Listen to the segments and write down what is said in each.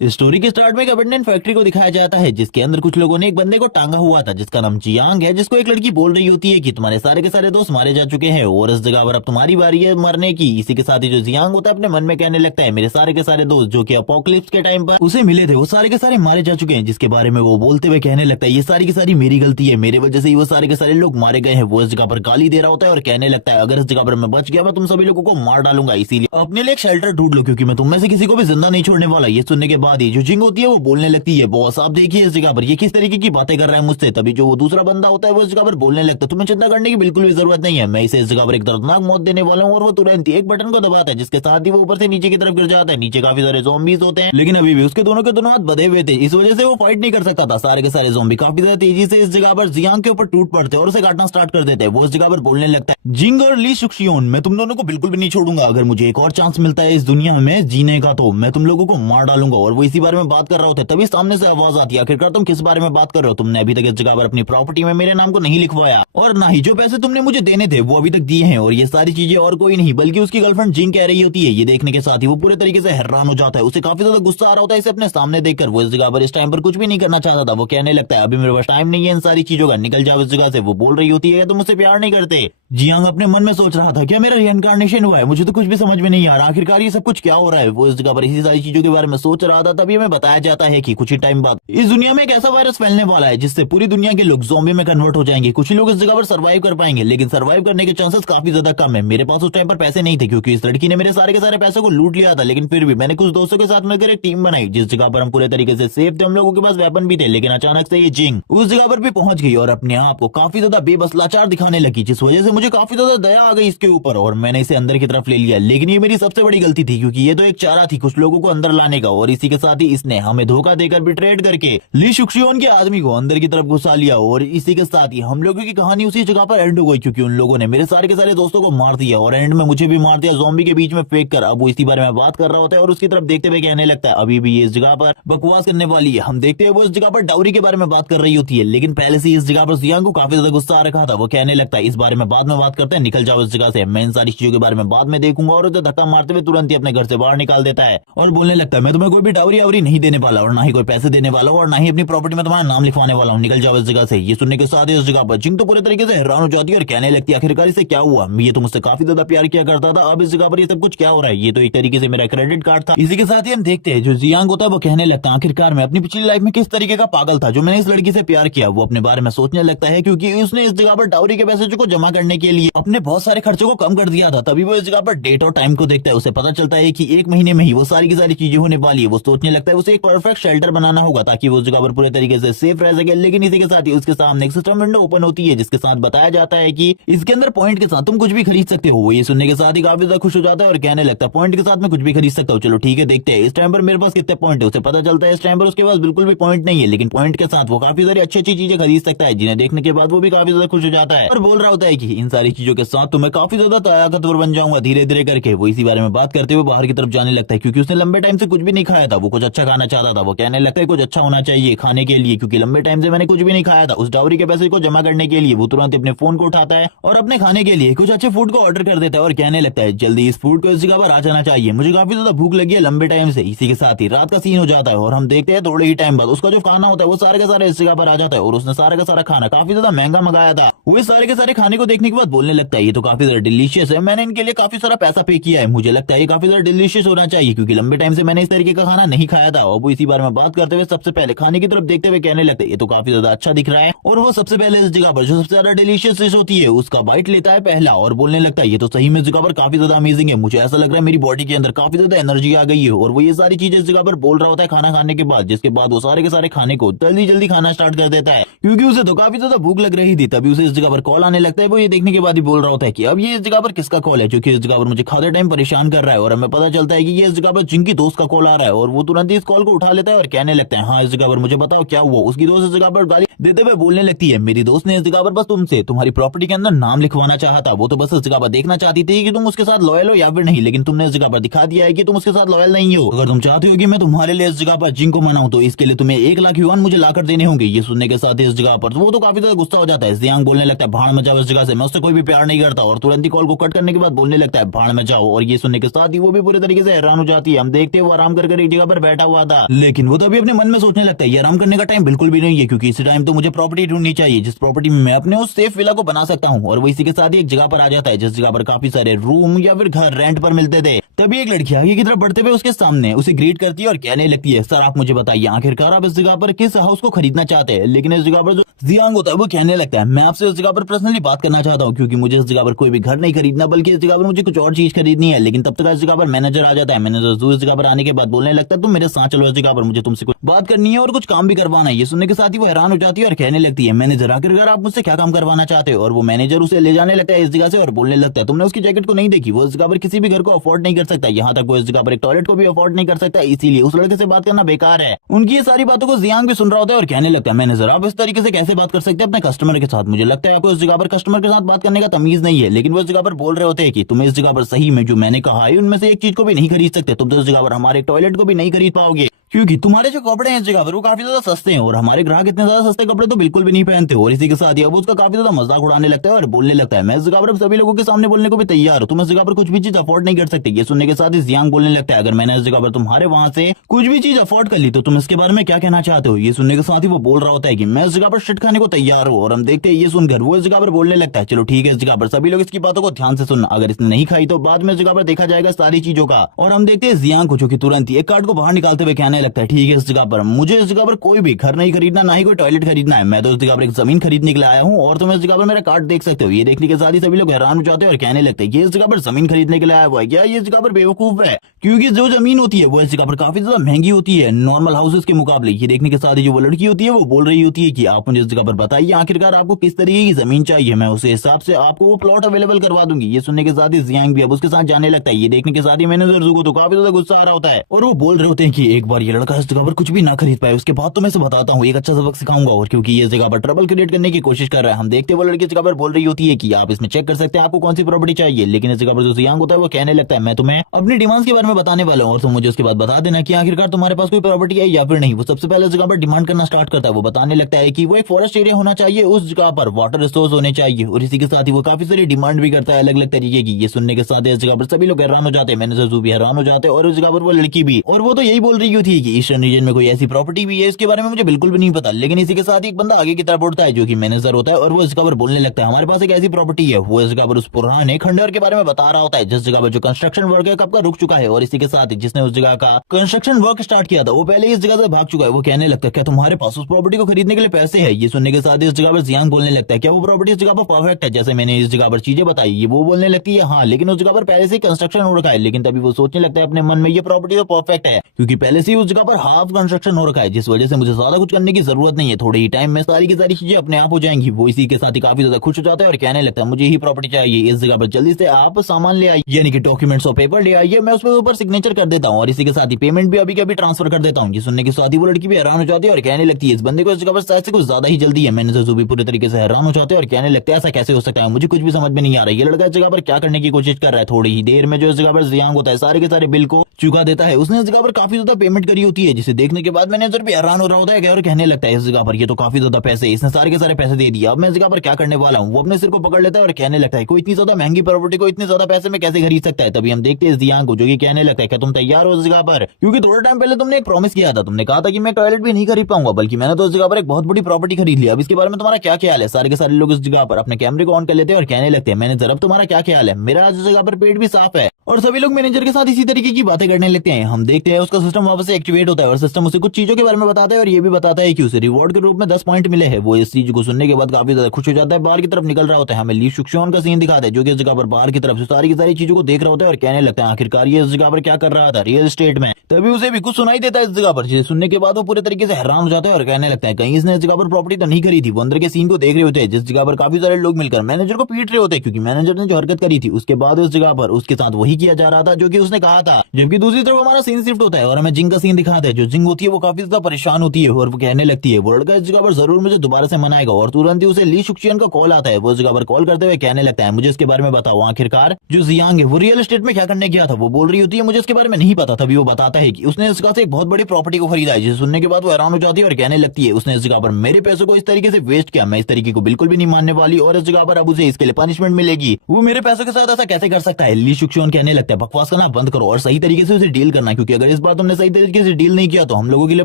इस स्टोरी के स्टार्ट में एक अबंडेंट फैक्ट्री को दिखाया जाता है जिसके अंदर कुछ लोगों ने एक बंदे को टांगा हुआ था जिसका नाम जियांग है, जिसको एक लड़की बोल रही होती है कि तुम्हारे सारे के सारे दोस्त मारे जा चुके हैं और इस जगह पर अब तुम्हारी बारी है मरने की। इसी के साथ ही जो जियांग होता है अपने मन में कहने लगता है मेरे सारे के सारे दोस्त जो कि अपोकलिप्स के टाइम पर उसे मिले थे वो सारे के सारे मारे जा चुके हैं, जिसके बारे में वो बोलते हुए कहने लगता है ये सारी की सारी मेरी गलती है, मेरे वजह से ही वो सारे के सारे लोग मारे गए हैं। वो इस जगह पर गाली दे रहा होता है और कहने लगता है अगर इस जगह पर मैं बच गया मैं तुम सभी लोगों को मार डालूंगा, इसीलिए अपने लिए एक शेल्टर ढूंढ लो क्योंकि मैं तुम में से किसी को भी जिंदा नहीं छोड़ने वाला। ये सुनने के बाद ही जो जिंग होती है वो बोलने लगती है बॉस आप देखिए इस जगह पर ये किस तरीके की बातें कर रहा है मुझसे। तभी जो वो दूसरा बंदा होता है वो इस जगह पर बोलने लगता है तुम्हें चिंता करने की बिल्कुल भी जरूरत नहीं है, मैं इसे इस जगह पर एक दर्दनाक मौत देने वाला हूँ। और वो तुरंत एक बटन को दबाता है जिसके साथ ही वो ऊपर से नीचे की तरफ गिर जाता है। नीचे काफी सारे ज़ॉम्बीज होते हैं लेकिन अभी भी उसके दोनों के दोनों हाथ बंधे हुए थे, इस वजह से वो फाइट नहीं कर सकता था। सारे के सारे ज़ॉम्बी काफी ज्यादा तेजी से इस जगह पर जियांग के ऊपर टूट पड़ते हैं और उसे काटना स्टार्ट कर देते हैं। वो इस जगह पर बोलने लगता है जिंग और ली शुक्शियोन मैं तुम दोनों को बिल्कुल भी नहीं छोड़ूंगा, अगर मुझे एक और चांस मिलता है इस दुनिया में जीने का तो मैं तुम लोगों को मार डालूंगा। और वो इसी बारे में बात कर रहा होता है तभी सामने से आवाज आती है आखिरकार तुम किस बारे में बात कर रहे हो, तुमने अभी तक इस जगह पर अपनी प्रॉपर्टी में मेरे नाम को नहीं लिखवाया और ना ही जो पैसे तुमने मुझे देने थे वो अभी तक दिए हैं। और ये सारी चीजें और कोई नहीं बल्कि उसकी गर्लफ्रेंड जिंग कह रही होती है। ये देखने के साथ ही वो पूरे तरीके से हैरान हो जाता है, उसे काफी ज्यादा गुस्सा आ रहा होता है इसे अपने सामने देखकर। वो इस जगह पर इस टाइम पर कुछ भी नहीं करना चाहता था, वो कहने लगता है अभी मेरे पास टाइम नहीं है इन सारी चीजों का, निकल जाओ इस जगह से। वो बोल रही होती है तुम मुझसे प्यार नहीं करते। जियांग अपने मन में सोच रहा था क्या मेरा रिइंकार्नेशन हुआ है, मुझे तो कुछ भी समझ में नहीं आ रहा आखिरकार ये सब कुछ क्या हो रहा है। वो इस जगह पर इसी सारी चीजों के बारे में सोच रहा था तभी हमें बताया जाता है कि कुछ ही टाइम बाद इस दुनिया में एक ऐसा वायरस फैलने वाला है जिससे पूरी दुनिया के लोग ज़ॉम्बी में कन्वर्ट हो जाएंगे। कुछ ही लोग इस जगह पर सर्वाइव कर पाएंगे लेकिन सर्वाइव करने के चांसेस काफी ज्यादा कम है। मेरे पास उस टाइम पर पैसे नहीं थे क्योंकि इस लड़की ने मेरे सारे के सारे पैसों को लूट लिया था, लेकिन फिर भी मैंने कुछ दोस्तों के साथ मिलकर एक टीम बनाई जिस जगह पर हम पूरे तरीके से सेफ थे, हम लोगों के पास वेपन भी थे। लेकिन अचानक से ये जिंग उस जगह पर भी पहुंच गई और अपने आप को काफी ज्यादा बेबस लाचार दिखाने लगी, जिस वजह से मुझे काफी ज्यादा दया आ गई इसके ऊपर और मैंने इसे अंदर की तरफ ले लिया। लेकिन ये मेरी सबसे बड़ी गलती थी क्योंकि ये तो एक चारा थी कुछ लोगों को अंदर लाने का और इसी के साथ ही इसने हमें धोखा देकर बिट्रेड करके ली शुक्शियोन के आदमी को अंदर की तरफ घुसा लिया। और इसी के साथ ही हम लोगों की कहानी उसी जगह पर एंड हो गई क्योंकि उन लोगों ने मेरे सारे के सारे दोस्तों को मार दिया और एंड में मुझे भी मार दिया ज़ॉम्बी के बीच में फेंक कर। अब वो इसी बारे में बात कर रहा होता है और उसकी तरफ देखते हुए कहने लगता है अभी भी ये इस जगह पर बकवास करने वाली है। हम देखते हैं वो इस जगह पर डाउरी के बारे में बात कर रही होती है लेकिन पहले से इस जगह पर जियांग को काफी ज्यादा गुस्सा आ रखा था। वो कहने लगता है इस बारे में बाद में बात करते हैं, निकल जाओ इस जगह से, मैं इन सारी चीजों के बारे में बाद में देखूंगा। और उसे धक्का मारते हुए तुरंत ही अपने घर से बाहर निकाल देता है और बोलने लगता है मैं तुम्हें कोई भी डाउरी आवरी नहीं देने वाला और ना ही कोई पैसे देने वाला हूँ और ना ही अपनी प्रॉपर्टी में तुम्हारा नाम लिखवाने वाला हूँ, निकल जाओ इस जगह से। ये सुनने के साथ इस जगह पर जिंग तो पूरे तरीके से हैरान हो जाती है और कहने लगती है आखिरकार इसे क्या हुआ, ये तो मुझसे काफी ज्यादा प्यार किया करता था, अब इस जगह पर ये सब कुछ क्या हो रहा है, ये तो एक तरीके से मेरा क्रेडिट कार्ड था। इसी के साथ ही हम देखते हैं जो जियांग होता है वो कहने लगता है आखिरकार मैं अपनी पिछली लाइफ में किस तरीके का पागल था जो मैंने इस लड़की से प्यार किया। वो अपने बारे में सोचने लगता है क्योंकि उसने इस जगह पर डाउरी के पैसे को जमा करने के लिए अपने बहुत सारे खर्चों को कम कर दिया था। तभी वो इस जगह पर डेट और टाइम को देखता है, उसे पता चलता है कि एक महीने में ही वो सारी की सारी चीजें होने वाली है। वो सोचने लगता है उसे एक परफेक्ट शेल्टर बनाना होगा ताकि वो जगह पर पूरे तरीके से सेफ रह सके। लेकिन इसी के साथ ही उसके सामने एक सिस्टम विंडो ओपन होती है जिसके साथ बताया जाता है कि इसके अंदर पॉइंट के साथ तुम कुछ भी खरीद सकते हो। वो ये सुनने के साथ ही काफी ज्यादा खुश हो जाता है और कहने लगता है पॉइंट के साथ मैं कुछ भी खरीद सकता हूँ, चलो ठीक है देखते हैं इस टाइम पर मेरे पास कितने पॉइंट है। उसे पता चलता है इस टाइम पर उसके पास बिल्कुल भी पॉइंट नहीं है लेकिन पॉइंट के साथ वो काफी सारी अच्छी अच्छी चीजें खरीद सकता है जिन्हें देखने के बाद वो भी काफी ज्यादा खुश हो जाता है और बोल रहा होता है कि इन सारी चीजों के साथ तो मैं काफी ज्यादा ताकतवर बन जाऊंगा धीरे धीरे करके। वो इसी बारे में बात करते हुए बाहर की तरफ जाने लगता है क्योंकि उसने लंबे टाइम से कुछ भी नहीं खाया था, वो कुछ अच्छा खाना चाहता था। वो कहने लगता है कुछ अच्छा होना चाहिए खाने के लिए क्योंकि लंबे टाइम से मैंने कुछ भी नहीं खाया था। उस डाउरी के पैसे को जमा करने के लिए वो तुरंत अपने फोन को उठाता है और अपने खाने के लिए कुछ अच्छे फूड को ऑर्डर कर देता है और कहने लगता है जल्दी इस फूड को इस जगह पर आ जाना चाहिए, मुझे काफी ज्यादा भूख लगी है लंबे टाइम से। इसी के साथ ही रात का सीन हो जाता है और हम देखते हैं थोड़े ही टाइम बाद उसका जो खाना होता है वो सारे के सारे इस जगह पर आ जाता है और उसने सारा का सारा खाना काफी ज्यादा महंगा मंगाया था। वो इस सारे के सारे खाने को देखने के बाद बोलने लगता है ये तो काफी ज्यादा डिलीशियस है, मैंने इनके लिए काफी सारा पैसा पे किया है, मुझे लगता है ये काफी ज्यादा डिलीशियस होना चाहिए क्योंकि लंबे टाइम से मैंने इस तरीके का खाना नहीं खाया था। और वो इसी बारे में बात करते हुए सबसे पहले खाने की तरफ देखते हुए कहने लगते हैं ये तो काफी ज्यादा अच्छा दिख रहा है और वो सबसे पहले इस जगह पर जो सबसे ज्यादा डिलीशियस डिश होती है उसका बाइट लेता है पहला और बोलने लगता है ये तो सही में इस जगह पर काफी ज्यादा अमेजिंग है, मुझे ऐसा लग रहा है मेरी बॉडी के अंदर काफी ज्यादा एनर्जी आ गई है। और वो ये सारी चीजें इस जगह पर बोल रहा होता है खाना खाने के बाद, जिसके बाद वो सारे के सारे खाने को जल्दी जल्दी खाना स्टार्ट कर देता है क्योंकि उसे तो काफी ज्यादा भूख लग रही थी। तभी उसे इस जगह पर कॉल आने लगता है। वो ये देखने के बाद ही बोल रहा होता है कि अब ये इस जगह पर किसका कॉल है क्योंकि इस जगह पर मुझे खाते टाइम परेशान कर रहा है और हमें पता चलता है कि ये इस जगह पर जिंग की दोस्त का कॉल आ रहा है और वो तुरंत ही इस कॉल को उठा लेता है और कहने लगता है हाँ इस जगह पर मुझे बताओ क्या हुआ। उसकी दोस्त इस जगह पर गाली देते हुए बोलने लगती है मेरी दोस्त ने इस जगह पर बस तुमसे तुम्हारी प्रॉपर्टी के अंदर नाम लिखवाना चाहा था, वो तो बस इस जगह पर देखना चाहती थी कि तुम उसके साथ लॉयल हो या फिर नहीं, लेकिन तुमने इस जगह पर दिखा दिया है कि तुम उसके साथ लॉयल नहीं हो। अगर तुम चाहते हो कि मैं तुम्हारे लिए इस जगह पर जिंग को मनाऊं तो इसके लिए तुम्हें 1 लाख युआन मुझे लाकर देने होंगे। ये सुनने के साथ इस जगह पर वो तो काफी ज्यादा गुस्सा हो जाता है। जियांग बोलने लगता है भाड़ मचाओ इस जगह से, मैं उससे कोई भी प्यार नहीं करता और तुरंत ही कॉल को कट करने के बाद बोलने लगता है भाड़ में जाओ। और ये सुनने के साथ ही वो भी पूरे तरीके से हैरान हो जाती है। हम देखते हैं वो आराम कर एक जगह पर बैठा हुआ था, लेकिन वो तभी अपने मन में सोचने लगता है ये आराम करने का टाइम बिल्कुल भी नहीं है, क्योंकि इसी टाइम तो मुझे प्रॉपर्टी ढूंढनी चाहिए जिस प्रॉपर्टी में मैं अपने उस सेफ विला को बना सकता हूँ। और वो इसी के साथ ही एक जगह पर आ जाता है जिस जगह पर काफी सारे रूम या फिर घर रेंट पर मिलते थे। तभी एक लड़की आगे की तरफ बढ़ते हुए उसके सामने उसे ग्रीट करती है और कहने लगती है सर आप मुझे बताइए आखिरकार आप इस जगह पर किस हाउस को खरीदना चाहते हैं। लेकिन इस जगह पर जो जियांग होता है वो कहने लगता है मैं आपसे इस जगह पर पर्सनली बात करना चाहता हूँ, क्योंकि मुझे इस जगह पर कोई भी घर नहीं खरीदना बल्कि इस जगह पर मुझे कुछ और चीज खरीदनी है। लेकिन तब तक इस जगह पर मैनेजर आ जाता है। मैनेजर जो इस जगह पर आने के बाद बोलने लगता है तुम मेरे साथ चलो, इस जगह पर मुझे तुमसे कुछ बात करनी है और कुछ काम भी करवाना है। ये सुनने के साथ ही वो हैरान हो जाती है और कहने लगती है मैनेजर आखिरकार आप मुझसे क्या काम करवाना चाहते हो। और वो मैनेजर उसे ले जाने लगता है इस जगह से और बोलने लगता है तुमने उसकी जैकेट को नहीं देखी, वो इस जगह पर किसी भी घर को अफोर्ड नहीं कर सकता, यहाँ तक वो इस जगह पर एक टॉयलेट को भी अफोर्ड नहीं कर सकता, इसीलिए उस लड़के से बात करना बेकार है। उनकी ये सारी बातों को जियांग भी सुन रहा होता है और कहने लगता है मैनेजर आप इस तरीके से कैसे बात कर सकते हैं अपने कस्टमर के साथ, मुझे लगता है आपको इस जगह पर कस्टमर के साथ बात करने का तमीज नहीं है। लेकिन वो इस जगह पर बोल रहे होते हैं कि तुम इस जगह पर सही में जो मैंने कहा है उनमें से एक चीज को भी नहीं खरीद सकते, तुम तो इस जगह पर हमारे टॉयलेट को भी नहीं खरीद पाओगे, क्योंकि तुम्हारे जो कपड़े हैं इस जगह पर वो काफी ज्यादा सस्ते हैं और हमारे ग्राहक इतने ज्यादा सस्ते कपड़े तो बिल्कुल भी नहीं पहनते। और इसी के साथ ही अब उसका काफी ज्यादा मजाक उड़ाने लगता है और बोलने लगता है मैं इस जगह पर सभी लोगों के सामने बोलने को भी तैयार हूं, तुम इस जगह पर कुछ भी चीज अफोर्ड नहीं कर सकते। ये सुनने के साथ ही जियांग बोलने लगता है अगर मैंने इस जगह पर तुम्हारे वहां से कुछ भी चीज अफोर्ड कर ली तो तुम इसके बारे में क्या कहना चाहते हो। ये सुनने के साथ ही वो बोल रहा होता है कि मैं इस जगह पर शिट खाने को तैयार हूँ। और हम देखते हैं ये सुनकर वो इस जगह पर बोलने लगता है चलो ठीक है इस जगह पर सभी लोग इसकी बातों को ध्यान से सुनना, अगर इसने नहीं खाई तो बाद में इस जगह पर देखा जाएगा सारी चीजों का। और हम देखते हैं जियांग को जो कि तुरंत ही एक कार्ड को बाहर निकालते हुए कहने लगता है ठीक है इस जगह पर मुझे इस जगह पर कोई भी घर नहीं खरीदना, ना ही कोई टॉयलेट खरीदना है, मैं तो इस जगह पर एक जमीन खरीदने के लिए आया हूँ और तुम इस जगह पर मेरा कार्ड देख सकते हो। ये देखने के साथ ही सभी लोग हैरान हो जाते हैं और कहने लगते हैं ये इस जगह पर जमीन खरीदने के लिए आया हुआ है क्या, ये इस जगह पर बेवकूफ है, क्योंकि जो जमीन होती है वो इस जगह पर काफी ज्यादा महंगी होती है नॉर्मल हाउसेस के मुकाबले। ये देखने के साथ ही जो वो लड़की होती है वो बोल रही होती है कि आप मुझे इस जगह पर बताइए आखिरकार आपको किस तरीके की जमीन चाहिए, मैं उस हिसाब से आपको वो प्लॉट अवेलेबल करवा दूंगी। ये सुनने के साथ ही जियांग भी अब उसके साथ जाने लगता है। ये देखने के साथ ही मैनेजर को तो काफी ज्यादा गुस्सा आ रहा होता है और वो बोल रहे होते हैं कि एक बार ये लड़का इस जगह पर कुछ भी ना खरीद पाए उसके बाद तो मैं बताता हूँ एक अच्छा सबक सिखाऊंगा, और क्योंकि ये जगह पर ट्रबल क्रिएट करने की कोशिश कर रहा है। हम देखते हैं वो लड़की इस जगह पर बोल रही होती है कि आप इसमें चेक कर सकते हैं आपको कौन सी प्रॉपर्टी चाहिए। लेकिन इस जगह पर जो जियांग होता है वो कहने लगता है मैं तुम्हें अपनी डिमांड्स के बारे में बताने वाला हूँ और तुम मुझे उसके बाद बता देना कि आखिरकार तुम्हारे पास कोई प्रॉपर्टी है या फिर नहीं। वो सबसे पहले इस जगह पर डिमांड करना स्टार्ट करता है। वो बताने लगता है कि वो एक फॉरेस्ट एरिया होना चाहिए, उस जगह पर वाटर रिसोर्स होने चाहिए और इसी के साथ ही वो काफी सारी डिमांड भी करता है अलग अलग तरीके की। ये सुनने के साथ इस जगह पर सभी लोग हैरान हो जाते हैं, मैनेजर भी हैरान हो जाते हैं और उस जगह पर वो लड़की भी। और वो तो यही बोल रही थी कि ईस्टर्न रीजन में कोई ऐसी प्रॉपर्टी भी है इसके बारे में मुझे बिल्कुल भी नहीं पता। लेकिन इसी के साथ एक बंदा आगे की तरफ उठता है जो कि मैनेजर होता है और वो इस जगह पर बोलने लगता है हमारे पास एक ऐसी प्रॉपर्टी है। वो इस जगह पर उस पुराने खंडहर के बारे में बता रहा होता है जिस जगह पर जो कंस्ट्रक्शन वर्क है कब का रुक चुका है और इसी के साथ ही जिसने उस जगह का कंस्ट्रक्शन वर्क स्टार्ट किया था वो पहले इस जगह से भाग चुका है। वो कहने लगता है क्या तुम्हारे पास उस प्रॉपर्टी को खरीदने के लिए पैसे है। ये सुनने के साथ इस जगह पर जियांग बोलने लगता है क्या वो प्रॉपर्टी इस जगह पर परफेक्ट है जैसे मैंने इस जगह पर चीजें बताई। ये वो बोलने लगती है हाँ, लेकिन उस जगह पर पहले से कंस्ट्रक्शन हो रखा है। लेकिन तभी वो सोचने लगता है अपने मन में ये प्रॉपर्टी तो परफेक्ट है क्योंकि पहले से ही उस जगह पर हाफ कंस्ट्रक्शन हो रखा है, जिस वजह से मुझे ज्यादा कुछ करने की जरूरत नहीं है, थोड़े ही टाइम में सारी की सारी चीजें अपने आप हो जाएंगी। वो इसी के साथ ही काफी ज्यादा खुश हो जाता है और कहने लगता है मुझे ही प्रॉपर्टी चाहिए, इस जगह पर जल्दी से आप सामान ले आइए, यानी कि डॉक्यूमेंट्स और पेपर ले आइए, मैं उसके ऊपर सिग्नेचर कर देता हूँ और इसी के साथ ही पेमेंट भी अभी के अभी ट्रांसफर कर देता हूँ। ये सुनने के साथ ही वो लड़की भी हैरान हो जाती है और कहने लगती है इस बंदे को इस जगह पर शायद से कुछ ज्यादा ही जल्दी है। मैनेजर भी पूरी तरीके से हैरान हो जाते हैं और कहने लगते हैं ऐसा कैसे हो सकता है, मुझे कुछ भी समझ में नहीं आ रहा है, ये लड़का इस जगह पर क्या करने की कोशिश कर रहा है। थोड़ी ही देर में जो इस जगह पर जियांग होता है सारे के सारे बिल को चुका देता है। उसने इस जगह पर काफी ज्यादा पेमेंट करी होती है जिसे देखने के बाद मैनेजर भी हैरान हो रहा होता है और कहने लगता है इस जगह पर ये तो काफी ज्यादा पैसे, इसने सारे के सारे पैसे दे दिए, अब मैं इस जगह पर क्या करने वाला हूँ। वो अपने सिर को पकड़ लेता है और कहने लगता है कोई इतनी ज्यादा महंगी प्रॉपर्टी को इतने ज्यादा पैसे में कैसे खरीद सकता है। तभी हम देखते हैं जियांग को जो कि कहने लगता है क्या तुम तैयार हो इस जगह पर, क्योंकि थोड़ा टाइम पहले तुमने एक प्रॉमिस किया था, तुमने कहा था कि मैं टॉयलेट भी नहीं खरीद पाऊंगा, बल्कि मैंने तो इस जगह पर एक बहुत बड़ी प्रॉपर्टी खरीद लिया। अब इसके बारे में तुम्हारा क्या ख्याल है। सारे के सारे लोग इस जगह पर अपने कैमरे को ऑन कर लेते हैं और कहने लगते हैं मैनेजर अब तुम्हारा क्या ख्याल है। मेरा आज इस जगह पर पेट भी साफ है और सभी लोग मैनेजर के साथ इसी तरीके की बातें करने लगते हैं। हम देखते हैं उसका सिस्टम वापस से एक्टिवेट होता है और सिस्टम उसे कुछ चीजों के बारे में बताता है और ये भी बताता है कि उसे रिवॉर्ड के रूप में 10 पॉइंट मिले हैं। वो इस चीज को सुनने के बाद काफी ज्यादा खुश हो जाता है, बाहर की तरफ निकल रहा होता है। हमें ली शुक्शॉन का सीन दिखाता है जो कि इस जगह पर बाहर की तरफ से सारी की सारी चीजों को देख रहा होता है और कहने लगता है आखिरकार ये इस जगह पर क्या कर रहा था रियल एस्टेट में। तभी उसे भी कुछ सुनाई देता है इस जगह पर, जिसे सुनने के बाद वो पूरे तरीके से हैरान हो जाता है और कहने लगता है कहीं इसने इस जगह पर प्रॉपर्टी तो नहीं खरीदी। वो अंदर के सीन को देख रहे होते हैं जिस जगह पर काफी सारे लोग मिलकर मैनेजर को पीट रहे होते हैं क्योंकि मैनेजर ने जो हरकत करी थी उसके बाद उस जगह पर उसके साथ वही किया जा रहा था जो कि उसने कहा था, जबकि जबकि दूसरी तरफ हमारा सीन शिफ्ट होता है और हमें जिंग का सीन दिखाते हैं। जो जिंग होती है वो काफी ज्यादा परेशान होती है और वो कहने लगती है वो लड़का इस जगह पर जरूर मुझे दोबारा से मनाएगा और तुरंत ही उसे ली शुक्शियन का कॉल आता है। वो इस जगह पर कॉल करते हुए कहने लगता है मुझे इसके बारे में बताओ। आखिरकार जो जियांग है वो रियल एस्टेट में क्या करने गया था वो बोल रही होती है मुझे इसके बारे में नहीं पता। तभी वो बताता है कि उसने इस जगह से एक बहुत बड़ी प्रॉपर्टी को खरीदा है। जिसे सुनने के बाद वो हैरान हो जाती है और कहने लगती है उसने इस जगह पर मेरे पैसों को इस तरीके से वेस्ट किया, मैं इस तरीके को बिल्कुल भी नहीं मानने वाली और इस जगह पर अब उसे इसके लिए पनिशमेंट मिलेगी। वो मेरे पैसों के साथ ऐसा कैसे कर सकता है। ली शुक्शियन कहने लगता है बकवास करना बंद करो और सही तरीके से उसे डील करना, क्योंकि अगर इस बार तुमने सही तरीके से डील नहीं किया तो हम लोगों के लिए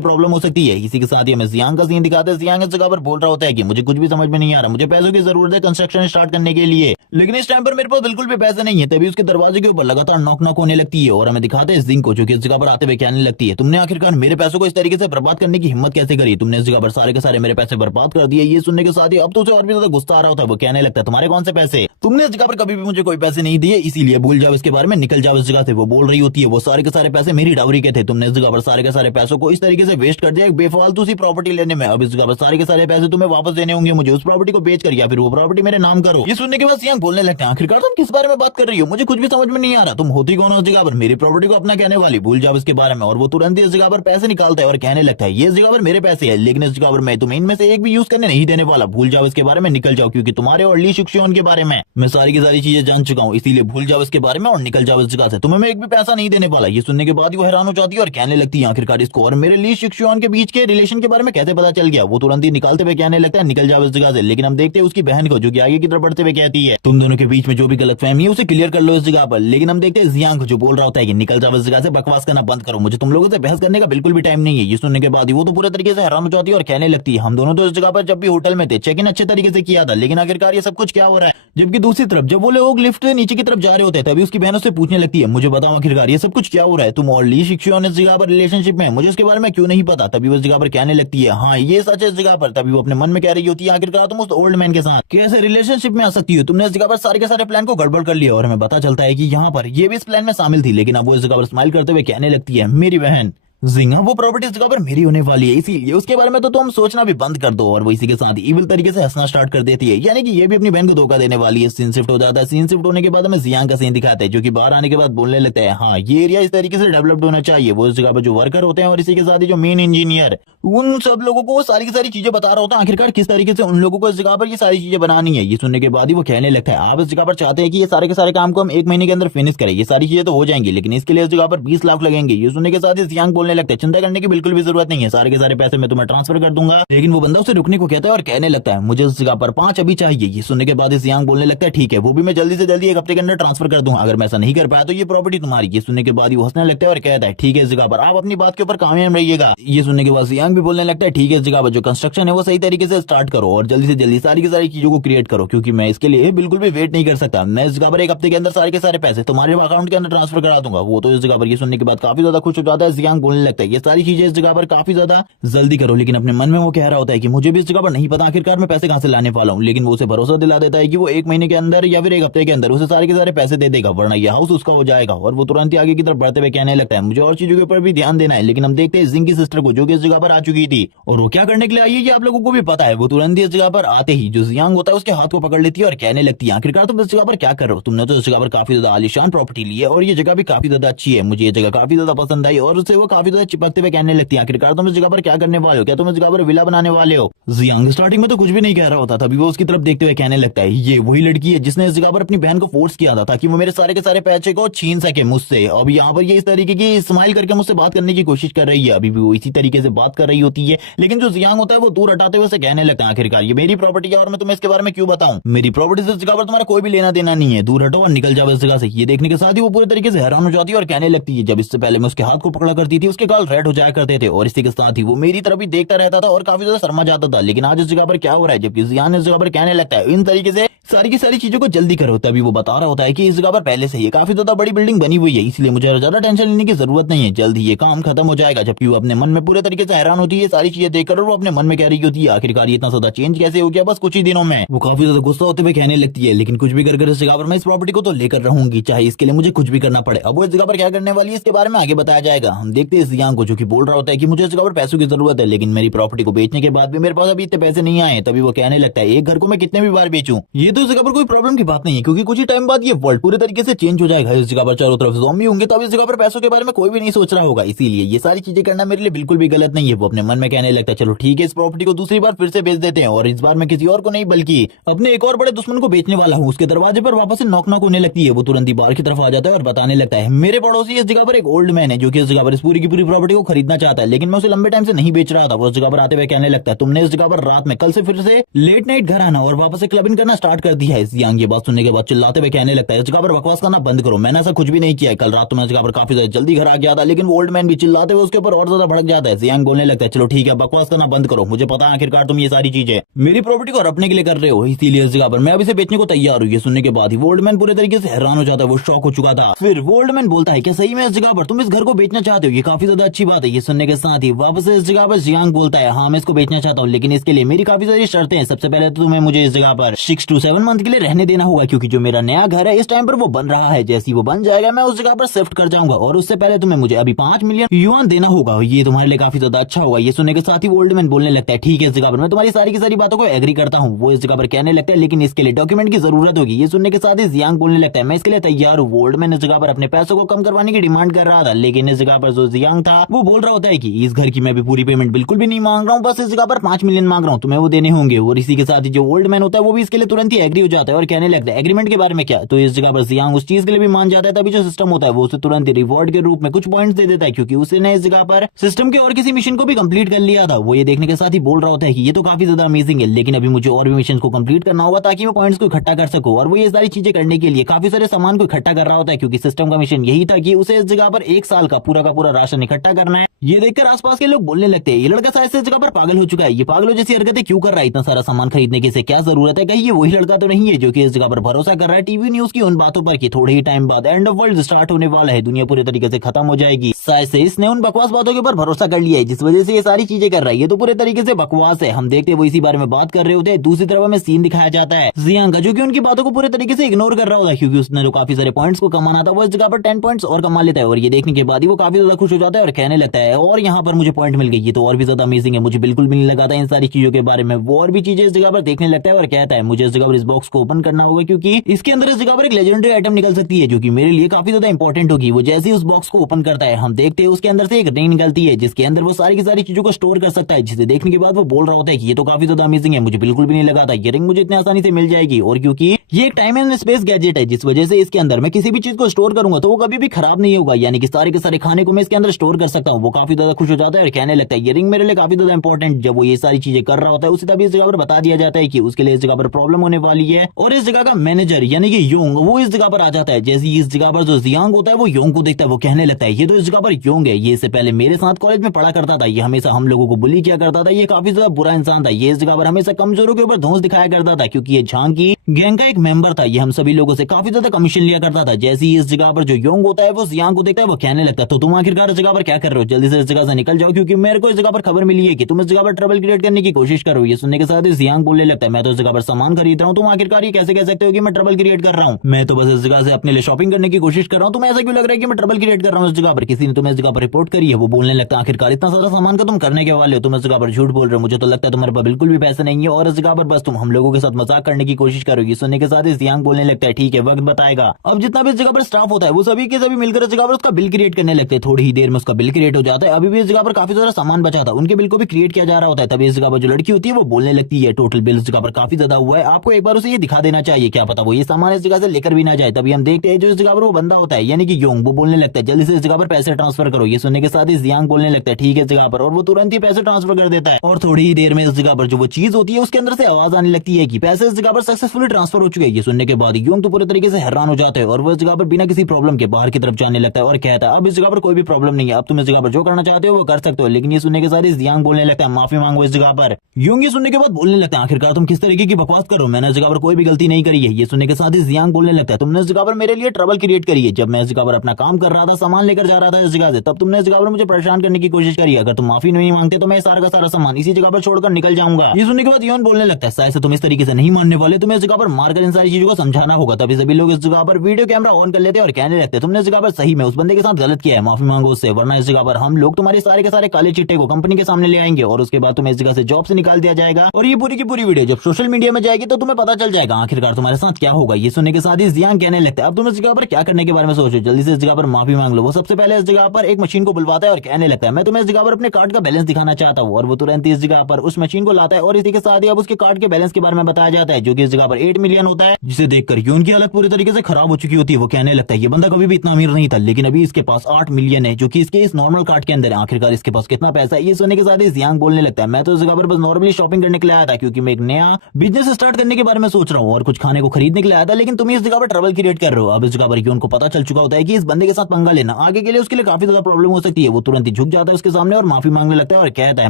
प्रॉब्लम हो सकती है। इसी के साथ ही हमें जियांग का सीन दिखाते हैं। जियांग इस जगह पर बोल रहा होता है कि मुझे कुछ भी समझ में नहीं आ रहा, मुझे पैसों की जरूरत है कंस्ट्रक्शन स्टार्ट करने के लिए, लेकिन इस टाइम पर मेरे पास बिल्कुल भी पैसे नहीं है। तभी उसके दरवाजे के ऊपर लगातार नॉक नॉक होने लगती है और हमें दिखाते हैं जिंग को जो कि इस जगह पर आते हुए कहने लगती है तुमने आखिरकार मेरे पैसों को इस तरीके से बर्बाद करने की हिम्मत कैसे करी, तुमने इस जगह पर सारे के सारे मेरे पैसे बर्बाद कर दिए। ये सुनने के साथ ही अब तो उसे और भी ज्यादा गुस्सा आ रहा होता है। वो कहने लगता है तुम्हारे कौन से पैसे, तुमने इस जगह पर कभी भी मुझे कोई पैसे नहीं दिए, इसीलिए भूल जाओ इसके बारे में, निकल जाओ इस जगह से। वो बोल रही होती है वो सारे के सारे पैसे मेरी डाउरी के थे, तुमने इस जगह पर सारे के सारे पैसों को इस तरीके से वेस्ट कर दिया बेफालतू सी प्रॉपर्टी लेने में। अब इस जगह पर सारे के सारे पैसे तुम्हें वापस देने होंगे, मुझे उस प्रॉपर्टी को बेच कर या फिर वो प्रॉपर्टी मेरे नाम करो। ये सुनने के बाद सियांग बोलने लगता है आखिरकार तुम किस बारे में बात कर रही हो, मुझे कुछ भी समझ में नहीं आ रहा, तुम होती कौन हो उस जगह पर, मेरी प्रॉपर्टी को अपना कहने वाली, भूल जाओ इसके बारे में। और वो तुरंत ही इस जगह पर पैसे निकालता है और कहने लगता है ये इस जगह पर मेरे पैसे है, लेकिन इस जगह पर मैं तुम्हें इनमें से एक भी यूज करने नहीं देने वाला, भूल जाओ इसके बारे में, निकल जाओ, क्योंकि तुम्हारे और ली शुक्शियन के बारे में मैं सारी की सारी चीजें जान चुका हूँ, इसीलिए भूल जाओ इसके बारे में और निकल जाओ इस जगह से, तुम्हें मैं एक भी पैसा नहीं देने वाला। ये सुनने के बाद ही वो हैरान हो जाती है और कहने लगती है आखिरकार इसको और मेरे ली शुक्शियन के बीच के रिलेशन के बारे में कैसे पता चल गया। वो तुरंत ही निकालते हुए कहने लगता है निकल जाओ इस जगह से, लेकिन हम देखते हैं उसकी बहन को जो कि आगे की तरफ बढ़ते हुए कहती है तुम दोनों के बीच में जो भी गलतफहमी है उसे क्लियर कर लो इस जगह पर। लेकिन हम देखते हैं जियांग जो बोल रहा होता है कि निकल जाओ इस जगह से, बकवास करना बंद करो, मुझे तुम लोगों से बहस करने का बिल्कुल भी टाइम नहीं है। ये सुनने के बाद ही वो तो पूरे तरीके से हैरान हो जाती है और कहने लगती है हम दोनों तो इस जगह पर जब भी होटल में थे चेक इन अच्छे तरीके से किया था, लेकिन आखिरकार ये सब कुछ क्या हो रहा है। जबकि दूसरी तरफ जब वो लोग लिफ्ट से नीचे की तरफ जा रहे होते हैं तभी उसकी बहन उससे पूछने लगती है मुझे बताओ आखिरकार ये सब कुछ क्या हो रहा है, तुम और ली शुक्शियन इस जगह पर रिलेशनशिप में, मुझे इसके बारे में क्यों नहीं पता। तभी वो इस जगह पर कहने लगती है हाँ ये सच है इस जगह पर। तभी वो अपने मन में कह रही होती है आखिरकार तुम उस ओल्ड मैन के साथ कैसे रिलेशनशिप में आ सकती हो, तुमने इस जगह पर सारे के सारे प्लान को गड़बड़ कर लिया। और हमें पता चलता है कि यहाँ पर ये भी इस प्लान में शामिल थी, लेकिन अब वो इस जगह पर स्माइल करते हुए कहने लगती है मेरी बहन जिंगा वो प्रॉपर्टी इस जगह पर मेरी होने वाली है, इसीलिए उसके बारे में तो तुम सोचना भी बंद कर दो। और वो इसी के साथ इविल तरीके से हंसना स्टार्ट कर देती है, यानी कि ये भी अपनी बहन को धोखा देने वाली है। सीन शिफ्ट हो जाता है। सीन शिफ्ट होने के बाद हमें जियांग का सीन दिखाते हैं जो कि बाहर आने के बाद बोलने लगता है हाँ ये एरिया इस तरीके से डेवलप्ड होना चाहिए। वो इस जगह पर जो वर्कर होते हैं और इसी के साथ ही जो मेन इंजीनियर उन सब लोगों को सारी की सारी चीजें बता रहा होता है आखिरकार किस तरीके से उन लोगों को इस जगह पर ये सारी चीजें बनानी है। ये सुनने के बाद ही वो कहने लगता है आप इस जगह पर चाहते हैं कि ये सारे के सारे काम को हम 1 महीने के अंदर फिनिश करें, ये सारी चीजें तो हो जाएंगी, लेकिन इसके लिए इस जगह पर 20 लाख लगेंगे। ये सुनने के साथ ही जियांग बोलने लगता है चिंता करने की बिल्कुल भी जरूरत नहीं है, सारे के सारे पैसे मैं तुम्हें ट्रांसफर कर दूंगा। लेकिन वो बंदा उसे रुकने को कहता है और कहने लगता है मुझे इस जगह पर 5 अभी चाहिए। ये सुनने के बाद जियांग बोलने लगता है ठीक है वो भी मैं जल्दी से जल्दी 1 हफ्ते के अंदर ट्रांसफर कर दूंगा, अगर मैं ऐसा नहीं कर पाया तो ये प्रॉपर्टी तुम्हारी। ये सुनने के बाद ही वो हंसने लगता है और कहता है ठीक है इस जगह पर आप अपनी बात के ऊपर कामयाब रहिएगा। ये सुनने के बाद जियांग भी बोलने लगता है ठीक है इस जगह पर जो कंस्ट्रक्शन है वो सही तरीके से स्टार्ट करो और जल्दी से जल्दी सारी की सारी चीजों को क्रिएट करो, क्योंकि मैं इसके लिए बिल्कुल भी वेट नहीं कर सकता। मैं इस जगह पर 1 हफ्ते के अंदर सारे के सारे पैसे तुम्हारे अकाउंट के अंदर ट्रांसफर करा दूंगा। वो तो इस जगह पर ये सुनने के बाद काफी ज्यादा खुश हो जाता है। जियांग बोलने लगता है ये सारी चीजें इस जगह पर काफी ज्यादा जल्दी करो, लेकिन अपने मन में वो कह रहा होता है कि मुझे भी इस जगह पर नहीं पता आखिरकार मैं पैसे कहां से लाने वाला हूं। लेकिन वो उसे भरोसा दिला देता है कि वो 1 महीने के अंदर या फिर 1 हफ्ते के अंदर उसे सारे के सारे पैसे दे देगा, वरना ये हाउस उसका हो जाएगा। और वो तुरंत ही आगे की तरफ बढ़ते हुए कहने लगता है मुझे और चीजों के ऊपर भी ध्यान देना है। लेकिन हम देखते हैं जिंग की सिस्टर को जो कि इस जगह पर आ चुकी थी और वो क्या करने के लिए आई है ये आप लोगों को भी पता है। वो तुरंत ही इस जगह पर आते ही जो जियांग होता है उसके हाथ को पकड़ लेती है और कहने लगती है आखिरकार तुम इस जगह पर क्या कर रहे हो, तुमने तो इस जगह पर काफी ज्यादा आलीशान प्रॉपर्टी ली है और ये जगह भी काफी ज्यादा अच्छी है, मुझे ये जगह काफी ज्यादा पसंद आई। और उससे वो काफी ज्यादा चिपकते हुए कहने लगती है आखिरकार तुम इस जगह पर क्या करने वाले हो, क्या तुम इस जगह पर विला बनाने वाले हो। जियांग स्टार्टिंग में तो कुछ भी नहीं कह रहा होता, तभी वो उसकी तरफ देखते हुए कहने लगता है ये वही लड़की है जिसने इस जगह पर अपनी बहन को फोर्स किया था ताकि वो मेरे सारे के सारे पैसे को छीन सके मुझसे। अब यहाँ पर ये इस तरीके की स्माइल करके मुझसे बात करने की कोशिश कर रही है, अभी भी वो इसी तरीके से बात कर रही होती है। लेकिन जो जियांग होता है वो दूर हटाते हुए उसे कहने लगता है आखिरकार ये मेरी प्रॉपर्टी है और मैं तुम्हें इसके बारे में क्यों बताऊं, मेरी प्रॉपर्टी से इस जगह पर तुम्हारा कोई भी लेना देना नहीं है, दूर हटो और निकल जाओ इस जगह से। ये देखने के साथ ही वो पूरे तरीके से हैरान हो जाती है और कहने लगती है जब इससे पहले मैं उसके हाथ को पकड़ा करती थी उसके गाल रेड हो जाया करते थे और इसी के साथ ही वो मेरी तरफ ही देखता रहता था और काफी ज्यादा शर्मा जाता था। लेकिन आज इस जगह पर क्या हो रहा है, जबकि जियांग इस जगह पर कहने लगता है इन तरीके से सारी की सारी चीजों को जल्दी करो। तभी वो बता रहा होता है कि इस जगह पर पहले से ही काफी ज्यादा बड़ी बिल्डिंग बनी हुई है, इसलिए मुझे ज्यादा टेंशन लेने की जरूरत नहीं है, जल्द ही ये काम खत्म हो जाएगा। जबकि वो अपने मन में पूरे तरीके से हैरान होती है सारी चीजें देखकर और वो अपने मन में कह रही होती है आखिरकार ये इतना ज्यादा चेंज कैसे हो गया बस कुछ ही दिनों में। वो काफी ज्यादा गुस्सा होते हुए कहने लगती है लेकिन कुछ भी कर इस जगह पर मैं इस प्रॉपर्टी को तो लेकर रहूंगी, चाहे इसके लिए मुझे कुछ भी करना पड़े। अब वो इस जगह पर क्या करने वाली है इसके बारे में आगे बताया जाएगा। हम देखते हैं जियांग को जो कि बोल रहा होता है कि मुझे इस जगह पर पैसों की जरूरत है, लेकिन मेरी प्रॉपर्टी को बेचने के बाद भी मेरे पास अभी इतने पैसे नहीं आए। तभी वो कहने लगता है एक घर को मैं कितने भी बार बेचूं ये तो इस जगह पर कोई प्रॉब्लम की बात नहीं है, क्योंकि कुछ ही टाइम बाद ये वर्ल्ड पूरे तरीके से चेंज हो जाएगा। इस जगह पर चारों तरफ ज़ॉम्बी होंगे, तो अब इस जगह पर पैसों के बारे में कोई भी नहीं सोच रहा होगा। इसीलिए ये सारी चीजें करना मेरे लिए बिल्कुल भी गलत नहीं है। वो अपने मन में कहने लगता है, चलो ठीक है, इस प्रॉपर्टी को दूसरी बार फिर से बेच देते हैं, और इस बार मैं किसी और को नहीं बल्कि अपने एक और बड़े दुश्मन को बेचने वाला हूँ। उसके दरवाजे पर वापस से नॉक नॉक होने लगती है। वो तुरंत ही बाहर की तरफ आ जाता है और बताने लगता है, मेरे पड़ोसी इस जगह पर एक ओल्ड मैन है जो कि इस जगह पर इस पूरी की पूरी प्रॉपर्टी को खरीदना चाहता है, लेकिन मैं उसे लंबे टाइम से नहीं बेच रहा था। वो उस जगह पर आते हुए कहने लगता है, तुमने इस जगह पर रात में कल से फिर से लेट नाइट घर आना और वापस से क्लबिंग करना स्टार्ट कर दिया है। जियांग ये बात सुनने के बाद चिल्लाते हुए कहने लगता है, इस जगह पर बकवास करना बंद करो, मैंने ऐसा कुछ भी नहीं किया है। कल रात तो मैं इस जगह पर काफी ज्यादा जल्दी घर आ गया था, लेकिन वो ओल्ड मैन भी चिल्लाते हुए उसके ऊपर और ज्यादा भड़क जाता है। जियांग बोलने लगता है, चलो ठीक है, बकवास करना बंद करो, मुझे पता है आखिरकार तुम ये सारी चीजें मेरी प्रॉपर्टी को रखने के लिए कर रहे हो, इसीलिए इस जगह पर मैं अब इसे बेचने को तैयार हूँ। ये सुनने के बाद ही ओल्ड मैन पूरे तरीके से हैरान हो जाता है, वो शॉक हो चुका था। फिर ओल्ड मैन बोलता है, क्या सही में इस जगह पर तुम इस घर को बेचना चाहते हो? ये काफी ज्यादा अच्छी बात है। ये सुनने के साथ ही वापस इस जगह पर जियांग बोलता है, हाँ मैं इसको बेचना चाहता हूँ, लेकिन इसके लिए मेरी काफी सारी शर्तें हैं। सबसे पहले तो तुम्हें मुझे इस जगह पर 6 to 7 मंथ के लिए रहने देना होगा, क्योंकि जो मेरा नया घर है इस टाइम पर वो बन रहा है। जैसे ही वो बन जाएगा मैं उस जगह पर शिफ्ट कर जाऊंगा, और उससे पहले तुम्हें मुझे अभी 5 मिलियन युआन देना होगा। ये तुम्हारे लिए काफी ज्यादा अच्छा होगा। ये सुनने के साथ ही ओल्ड मैन बोलने लगता है, ठीक है, इस जगह पर मैं तुम्हारी सारी की सारी बातों को एग्री करता हूँ। वो इस जगह पर कहने लगता है, लेकिन इसके लिए डॉक्यूमेंट की जरूरत होगी। ये सुनने के साथ ही जियांग बोलने लगता है, मैं इसके लिए तैयार हूँ। ओल्ड मैन इस जगह पर अपने पैसों को कम करवाने की डिमांड कर रहा था, लेकिन इस जगह पर जो जियांग था वो बोल रहा होता है कि इस घर की मैं भी पूरी पेमेंट बिल्कुल भी नहीं मांग रहा हूँ, बस इस जगह पर 5 मिलियन मांग रहा हूँ, तुम्हें वो देने होंगे। और इसी के साथ ही जो ओल्ड मैन होता है वो भी इसके लिए तुरंत ही एग्री हो जाता है और कहने लगता है, एग्रीमेंट के बारे में क्या? तो इस जगह पर जियांग उस चीज के लिए भी मान जाता है। तभी जो सिस्टम होता है वो उसे तुरंत ही रिवॉर्ड के रूप में कुछ पॉइंट्स दे देता है, क्योंकि उसने इस जगह पर सिस्टम के और किसी मिशन को भी कंप्लीट कर लिया था। वो ये देखने के साथ ही बोल रहा होता है कि ये तो काफी ज्यादा अमेजिंग है, लेकिन अभी मुझे और भी मिशन को कंप्लीट करना होगा ताकि मैं पॉइंट्स को इकट्ठा कर सकूं। और वो ये सारी चीजें करने के लिए काफी सारे सामान को इकट्ठा कर रहा होता है, क्योंकि सिस्टम का मिशन यही था कि उसे इस जगह पर 1 साल का पूरा राशन इकट्ठा करना है। ये देखकर आसपास के लोग बोलने लगते हैं, ये लड़का शायद से इस जगह पर पागल हो चुका है, ये पागलों जैसी हरकतें क्यों कर रहा है? इतना सारा सामान खरीदने की इसे क्या जरूरत है? कहीं ये वही लड़का तो नहीं है जो कि इस जगह पर भरोसा कर रहा है टीवी न्यूज की उन बातों पर कि थोड़े ही टाइम बाद एंड ऑफ वर्ल्ड स्टार्ट होने वाला है, दुनिया पूरे तरीके से खत्म हो जाएगी। शायद से इसने उन बकवास बातों के ऊपर भरोसा कर लिया है, जिस वजह से ये सारी चीजें कर रहा है। ये तो पूरे तरीके से बकवास है। हम देखते हैं वो इसी बारे में बात कर रहे होते हैं। दूसरी तरफ हमें सीन दिखाया जाता है जियांग का, जो कि उनकी बातों को पूरे तरीके से इग्नोर कर रहा होता है, क्योंकि उसने जो काफी सारे पॉइंट्स को कमाना था वो इस जगह पर 10 पॉइंट्स और कमा लेता है। और ये देखने के बाद ही वो काफी ज्यादा खुश हो जाता है और कहने लगता है, और यहाँ पर मुझे पॉइंट मिल गई, ये तो और भी ज्यादा अमेजिंग है, मुझे बिल्कुल भी नहीं लगा था इन सारी चीजों के बारे में। वो और भी चीजें इस जगह पर देखने लगता है और कहता है, मुझे इस जगह पर इस बॉक्स को ओपन करना होगा, क्योंकि इसके अंदर इस जगह पर एक लेजेंडरी आइटम निकल सकती है, जो कि मेरे लिए काफी ज्यादा इंपॉर्टेंट होगी। वो जैसे ही उस बॉक्स को ओपन करता है, हम देखते हैं उसके अंदर से एक रिंग निकलती है, जिसके अंदर वो सारी की सारी चीजों को स्टोर कर सकता है। जिसे देखने के बाद वो बोल रहा होता है कि ये तो काफी ज्यादा अमेजिंग है, मुझे बिल्कुल भी नहीं लगा था ये रिंग मुझे इतनी आसानी से मिल जाएगी। और क्योंकि ये एक टाइम एंड स्पेस गैजेट है, जिस वजह से इसके अंदर मैं किसी भी चीज को स्टोर करूंगा तो वो कभी भी खराब नहीं होगा, यानी कि सारे के सारे खाने को मैं इसके अंदर स्टोर कर सकता हूँ। वो काफी ज्यादा खुश हो जाता है और कहने लगता है, ये रिंग मेरे लिए काफी ज्यादा इंपॉर्टेंट। जब वो ये सारी चीजें कर रहा होता है उसी तभी इस जगह पर बता दिया जाता है कि उसके लिए इस जगह पर प्रॉब्लम होने वाली है, और इस जगह का मैनेजर यानी कि योंग वो इस जगह पर आ जाता है। जैसे ही इस जगह पर जो जियांग होता है वो योंग को देखता है, वो कहने लगता है, ये तो इस जगह पर योंग है, ये इससे पहले मेरे साथ कॉलेज में पढ़ा करता था, ये हमेशा हम लोगों को बुली किया करता था, ये काफी ज्यादा बुरा इंसान था, ये इस जगह पर हमेशा कमजोरों के ऊपर धौंस दिखाया करता था, क्योंकि ये झांग की गैंग का एक मेंबर था, ये हम सभी लोगों से काफी ज्यादा कमीशन लिया करता था। जैसे ही इस जगह पर जो योंग होता है वो जियांग को देखता है, वो कहने लगता है, तो तुम आखिरकार इस जगह पर क्या कर रहे हो? जल्दी से इस जगह से निकल जाओ, क्योंकि मेरे को इस जगह पर खबर मिली है कि तुम इस जगह पर ट्रबल क्रिएट करने की कोशिश कर रहे हो। ये सुनने के साथ ही जियांग बोलने लगता है, मैं तो इस जगह पर सामान खरीद रहा हूँ, तुम आखिरकार ये कैसे कह सकते हो कि मैं ट्रबल क्रिएट कर रहा हूँ? मैं तो बस इस जगह से अपने लिए शॉपिंग करने की कोशिश कर रहा हूँ, तुम्हें ऐसा क्यों लग रहा है कि मैं ट्रबल क्रिएट कर रहा हूँ इस जगह पर? किसी ने तुम्हें इस जगह पर रिपोर्ट करी है? वो बोलने लगता है, आखिरकार इतना सारा सामान का तुम करने के वाले हो, तुम इस जगह पर झूठ बोल रहे हो, मुझे तो लगता है तुम्हारे पास बिल्कुल भी पैसे नहीं है और इस जगह पर बस तुम हम लोगों के साथ मजाक करने की कोशिश करोगी। सुनने के साथ ही जियांग बोलने लगता है, ठीक है, वक्त बताएगा। अब जितना भी इस जगह पर स्टाफ होता है वो सभी के सभी मिलकर इस जगह पर उसका बिल क्रिएट करने लगते हैं। थोड़ी ही देर में उसका बिल क्रिएट हो जाता है। अभी भी इस जगह पर काफी सारा सामान बचा था, उनके बिल को भी क्रिएट किया जा रहा होता है। तभी इस जगह पर जो लड़की होती है वो बोलने लगती है, टोटल बिल इस जगह पर काफी ज्यादा हुआ है, आपको एक बार उसे ये दिखा देना चाहिए, क्या पता वो ये सामान इस जगह से लेकर भी ना जाए। तभी हम देखते हैं जो इस जगह पर वो बंदा होता है यानी कि योंग, वो बोलने लगता है, जल्दी से इस जगह पर पैसे ट्रांसफर करो। ये सुनने के साथ ही जियांग बोलने लगता है, ठीक है इस जगह पर, और वो तुरंत ही पैसे ट्रांसफर कर देता है। और थोड़ी ही देर में इस जगह पर जो वो चीज होती है उसके अंदर से आवाज आने लगती है कि पैसे इस जगह पर सक्सेसफुली ट्रांसफर हो चुके हैं। ये सुनने के बाद योंग तो पूरे तरीके से हैरान हो जाते हैं और वो इस जगह पर बिना किसी प्रॉब्लम के बाहर की तरफ जाने लगता है और कहता है, अब इस जगह पर कोई भी प्रॉब्लम नहीं है, अब तुम इस जगह पर जो करना चाहते हो वो कर सकते हो। लेकिन ये सुनने के साथ ही जियांग बोलने लगता है, माफी मांगो इस जगह पर। योंग ये सुनने के बाद बोलने लगता है, आखिरकार तुम किस तरीके की बकवास करो, मैंने इस जगह पर कोई भी गलती नहीं करी है। ये सुनने के साथ ही जियांग बोलने लगता है, तुमने इस जगह पर मेरे लिए ट्रबल क्रिएट करी है, जब मैं इस जगह पर अपना काम कर रहा था, सामान लेकर जा रहा था इस जगह से, तब तुमने इस जगह पर मुझे परेशान करने की कोशिश करी। अगर तुम माफी नहीं मांगते तो मैं सारा का सारा सामान इसी जगह पर छोड़कर निकल जाऊंगा। ये सुनने के बाद योंग बोलने लगता है, शायद से तुम इस तरीके से नहीं मानने वाले, तुम्हें इस जगह जगह पर मारकर इन सारी चीजों को समझाना होगा। तभी सभी लोग इस जगह पर वीडियो कैमरा ऑन कर लेते हैं और कहने लगते हैं तुमने इस जगह पर सही में उस बंदे के साथ गलत किया है, माफी मांगो उससे, वरना इस जगह पर हम लोग तुम्हारे सारे के सारे काले चिट्टे को कंपनी के सामने ले आएंगे और उसके बाद तुम्हें इस जगह से जॉब से निकाल दिया जाएगा। और ये पूरी की पूरी वीडियो जब सोशल मीडिया में जाएगी तो तुम्हें पता चल जाएगा आखिरकार तुम्हारे साथ क्या होगा। ये सुनने के साथ ही जियांग कहने लगता है अब तुम इस जगह पर क्या करने के बारे में सोचो, जल्दी से इस जगह पर माफी मांग लो। वो सबसे पहले इस जगह पर एक मशीन को बुलवाता है और कहने लगता है मैं तुम्हें इस जगह पर अपने कार्ड का बैलेंस दिखाना चाहता हूँ। और वो तुरंत इस जगह पर उस मशीन को लाता है और इसी के साथ ही अब उसके कार्ड के बैलेंस के बारे में बताया जाता है जो कि इस जगह पर 8 मिलियन होता है, जिसे देखकर यून की हालत पूरी तरीके से खराब हो चुकी होती है। वो कहने लगता है ये बंदा कभी भी इतना अमीर नहीं था, लेकिन अभी इसके पास 8 मिलियन है जो कि इसके इस नॉर्मल कार्ड के अंदर है। आखिरकार इसके पास कितना पैसा है। ये सुनने के साथ ही जियांग बोलने लगता है मैं तो इस जगह पर बस नॉर्मली शॉपिंग करने के लिए आया था क्योंकि मैं एक नया बिजनेस स्टार्ट करने के बारे में सोच रहा हूँ और कुछ खाने को खरीदने के लिए आया था, लेकिन तुम इस जगह पर ट्रबल क्रिएट कर रहे हो। अब इस जगह पर यून को पता चल चुका होता है कि इस बंदे के साथ पंगा लेना आगे के लिए उसके लिए काफी ज्यादा प्रॉब्लम हो सकती है। वो तुरंत ही झुक जाता है उसके सामने और माफी मांगने लगता है और कहता है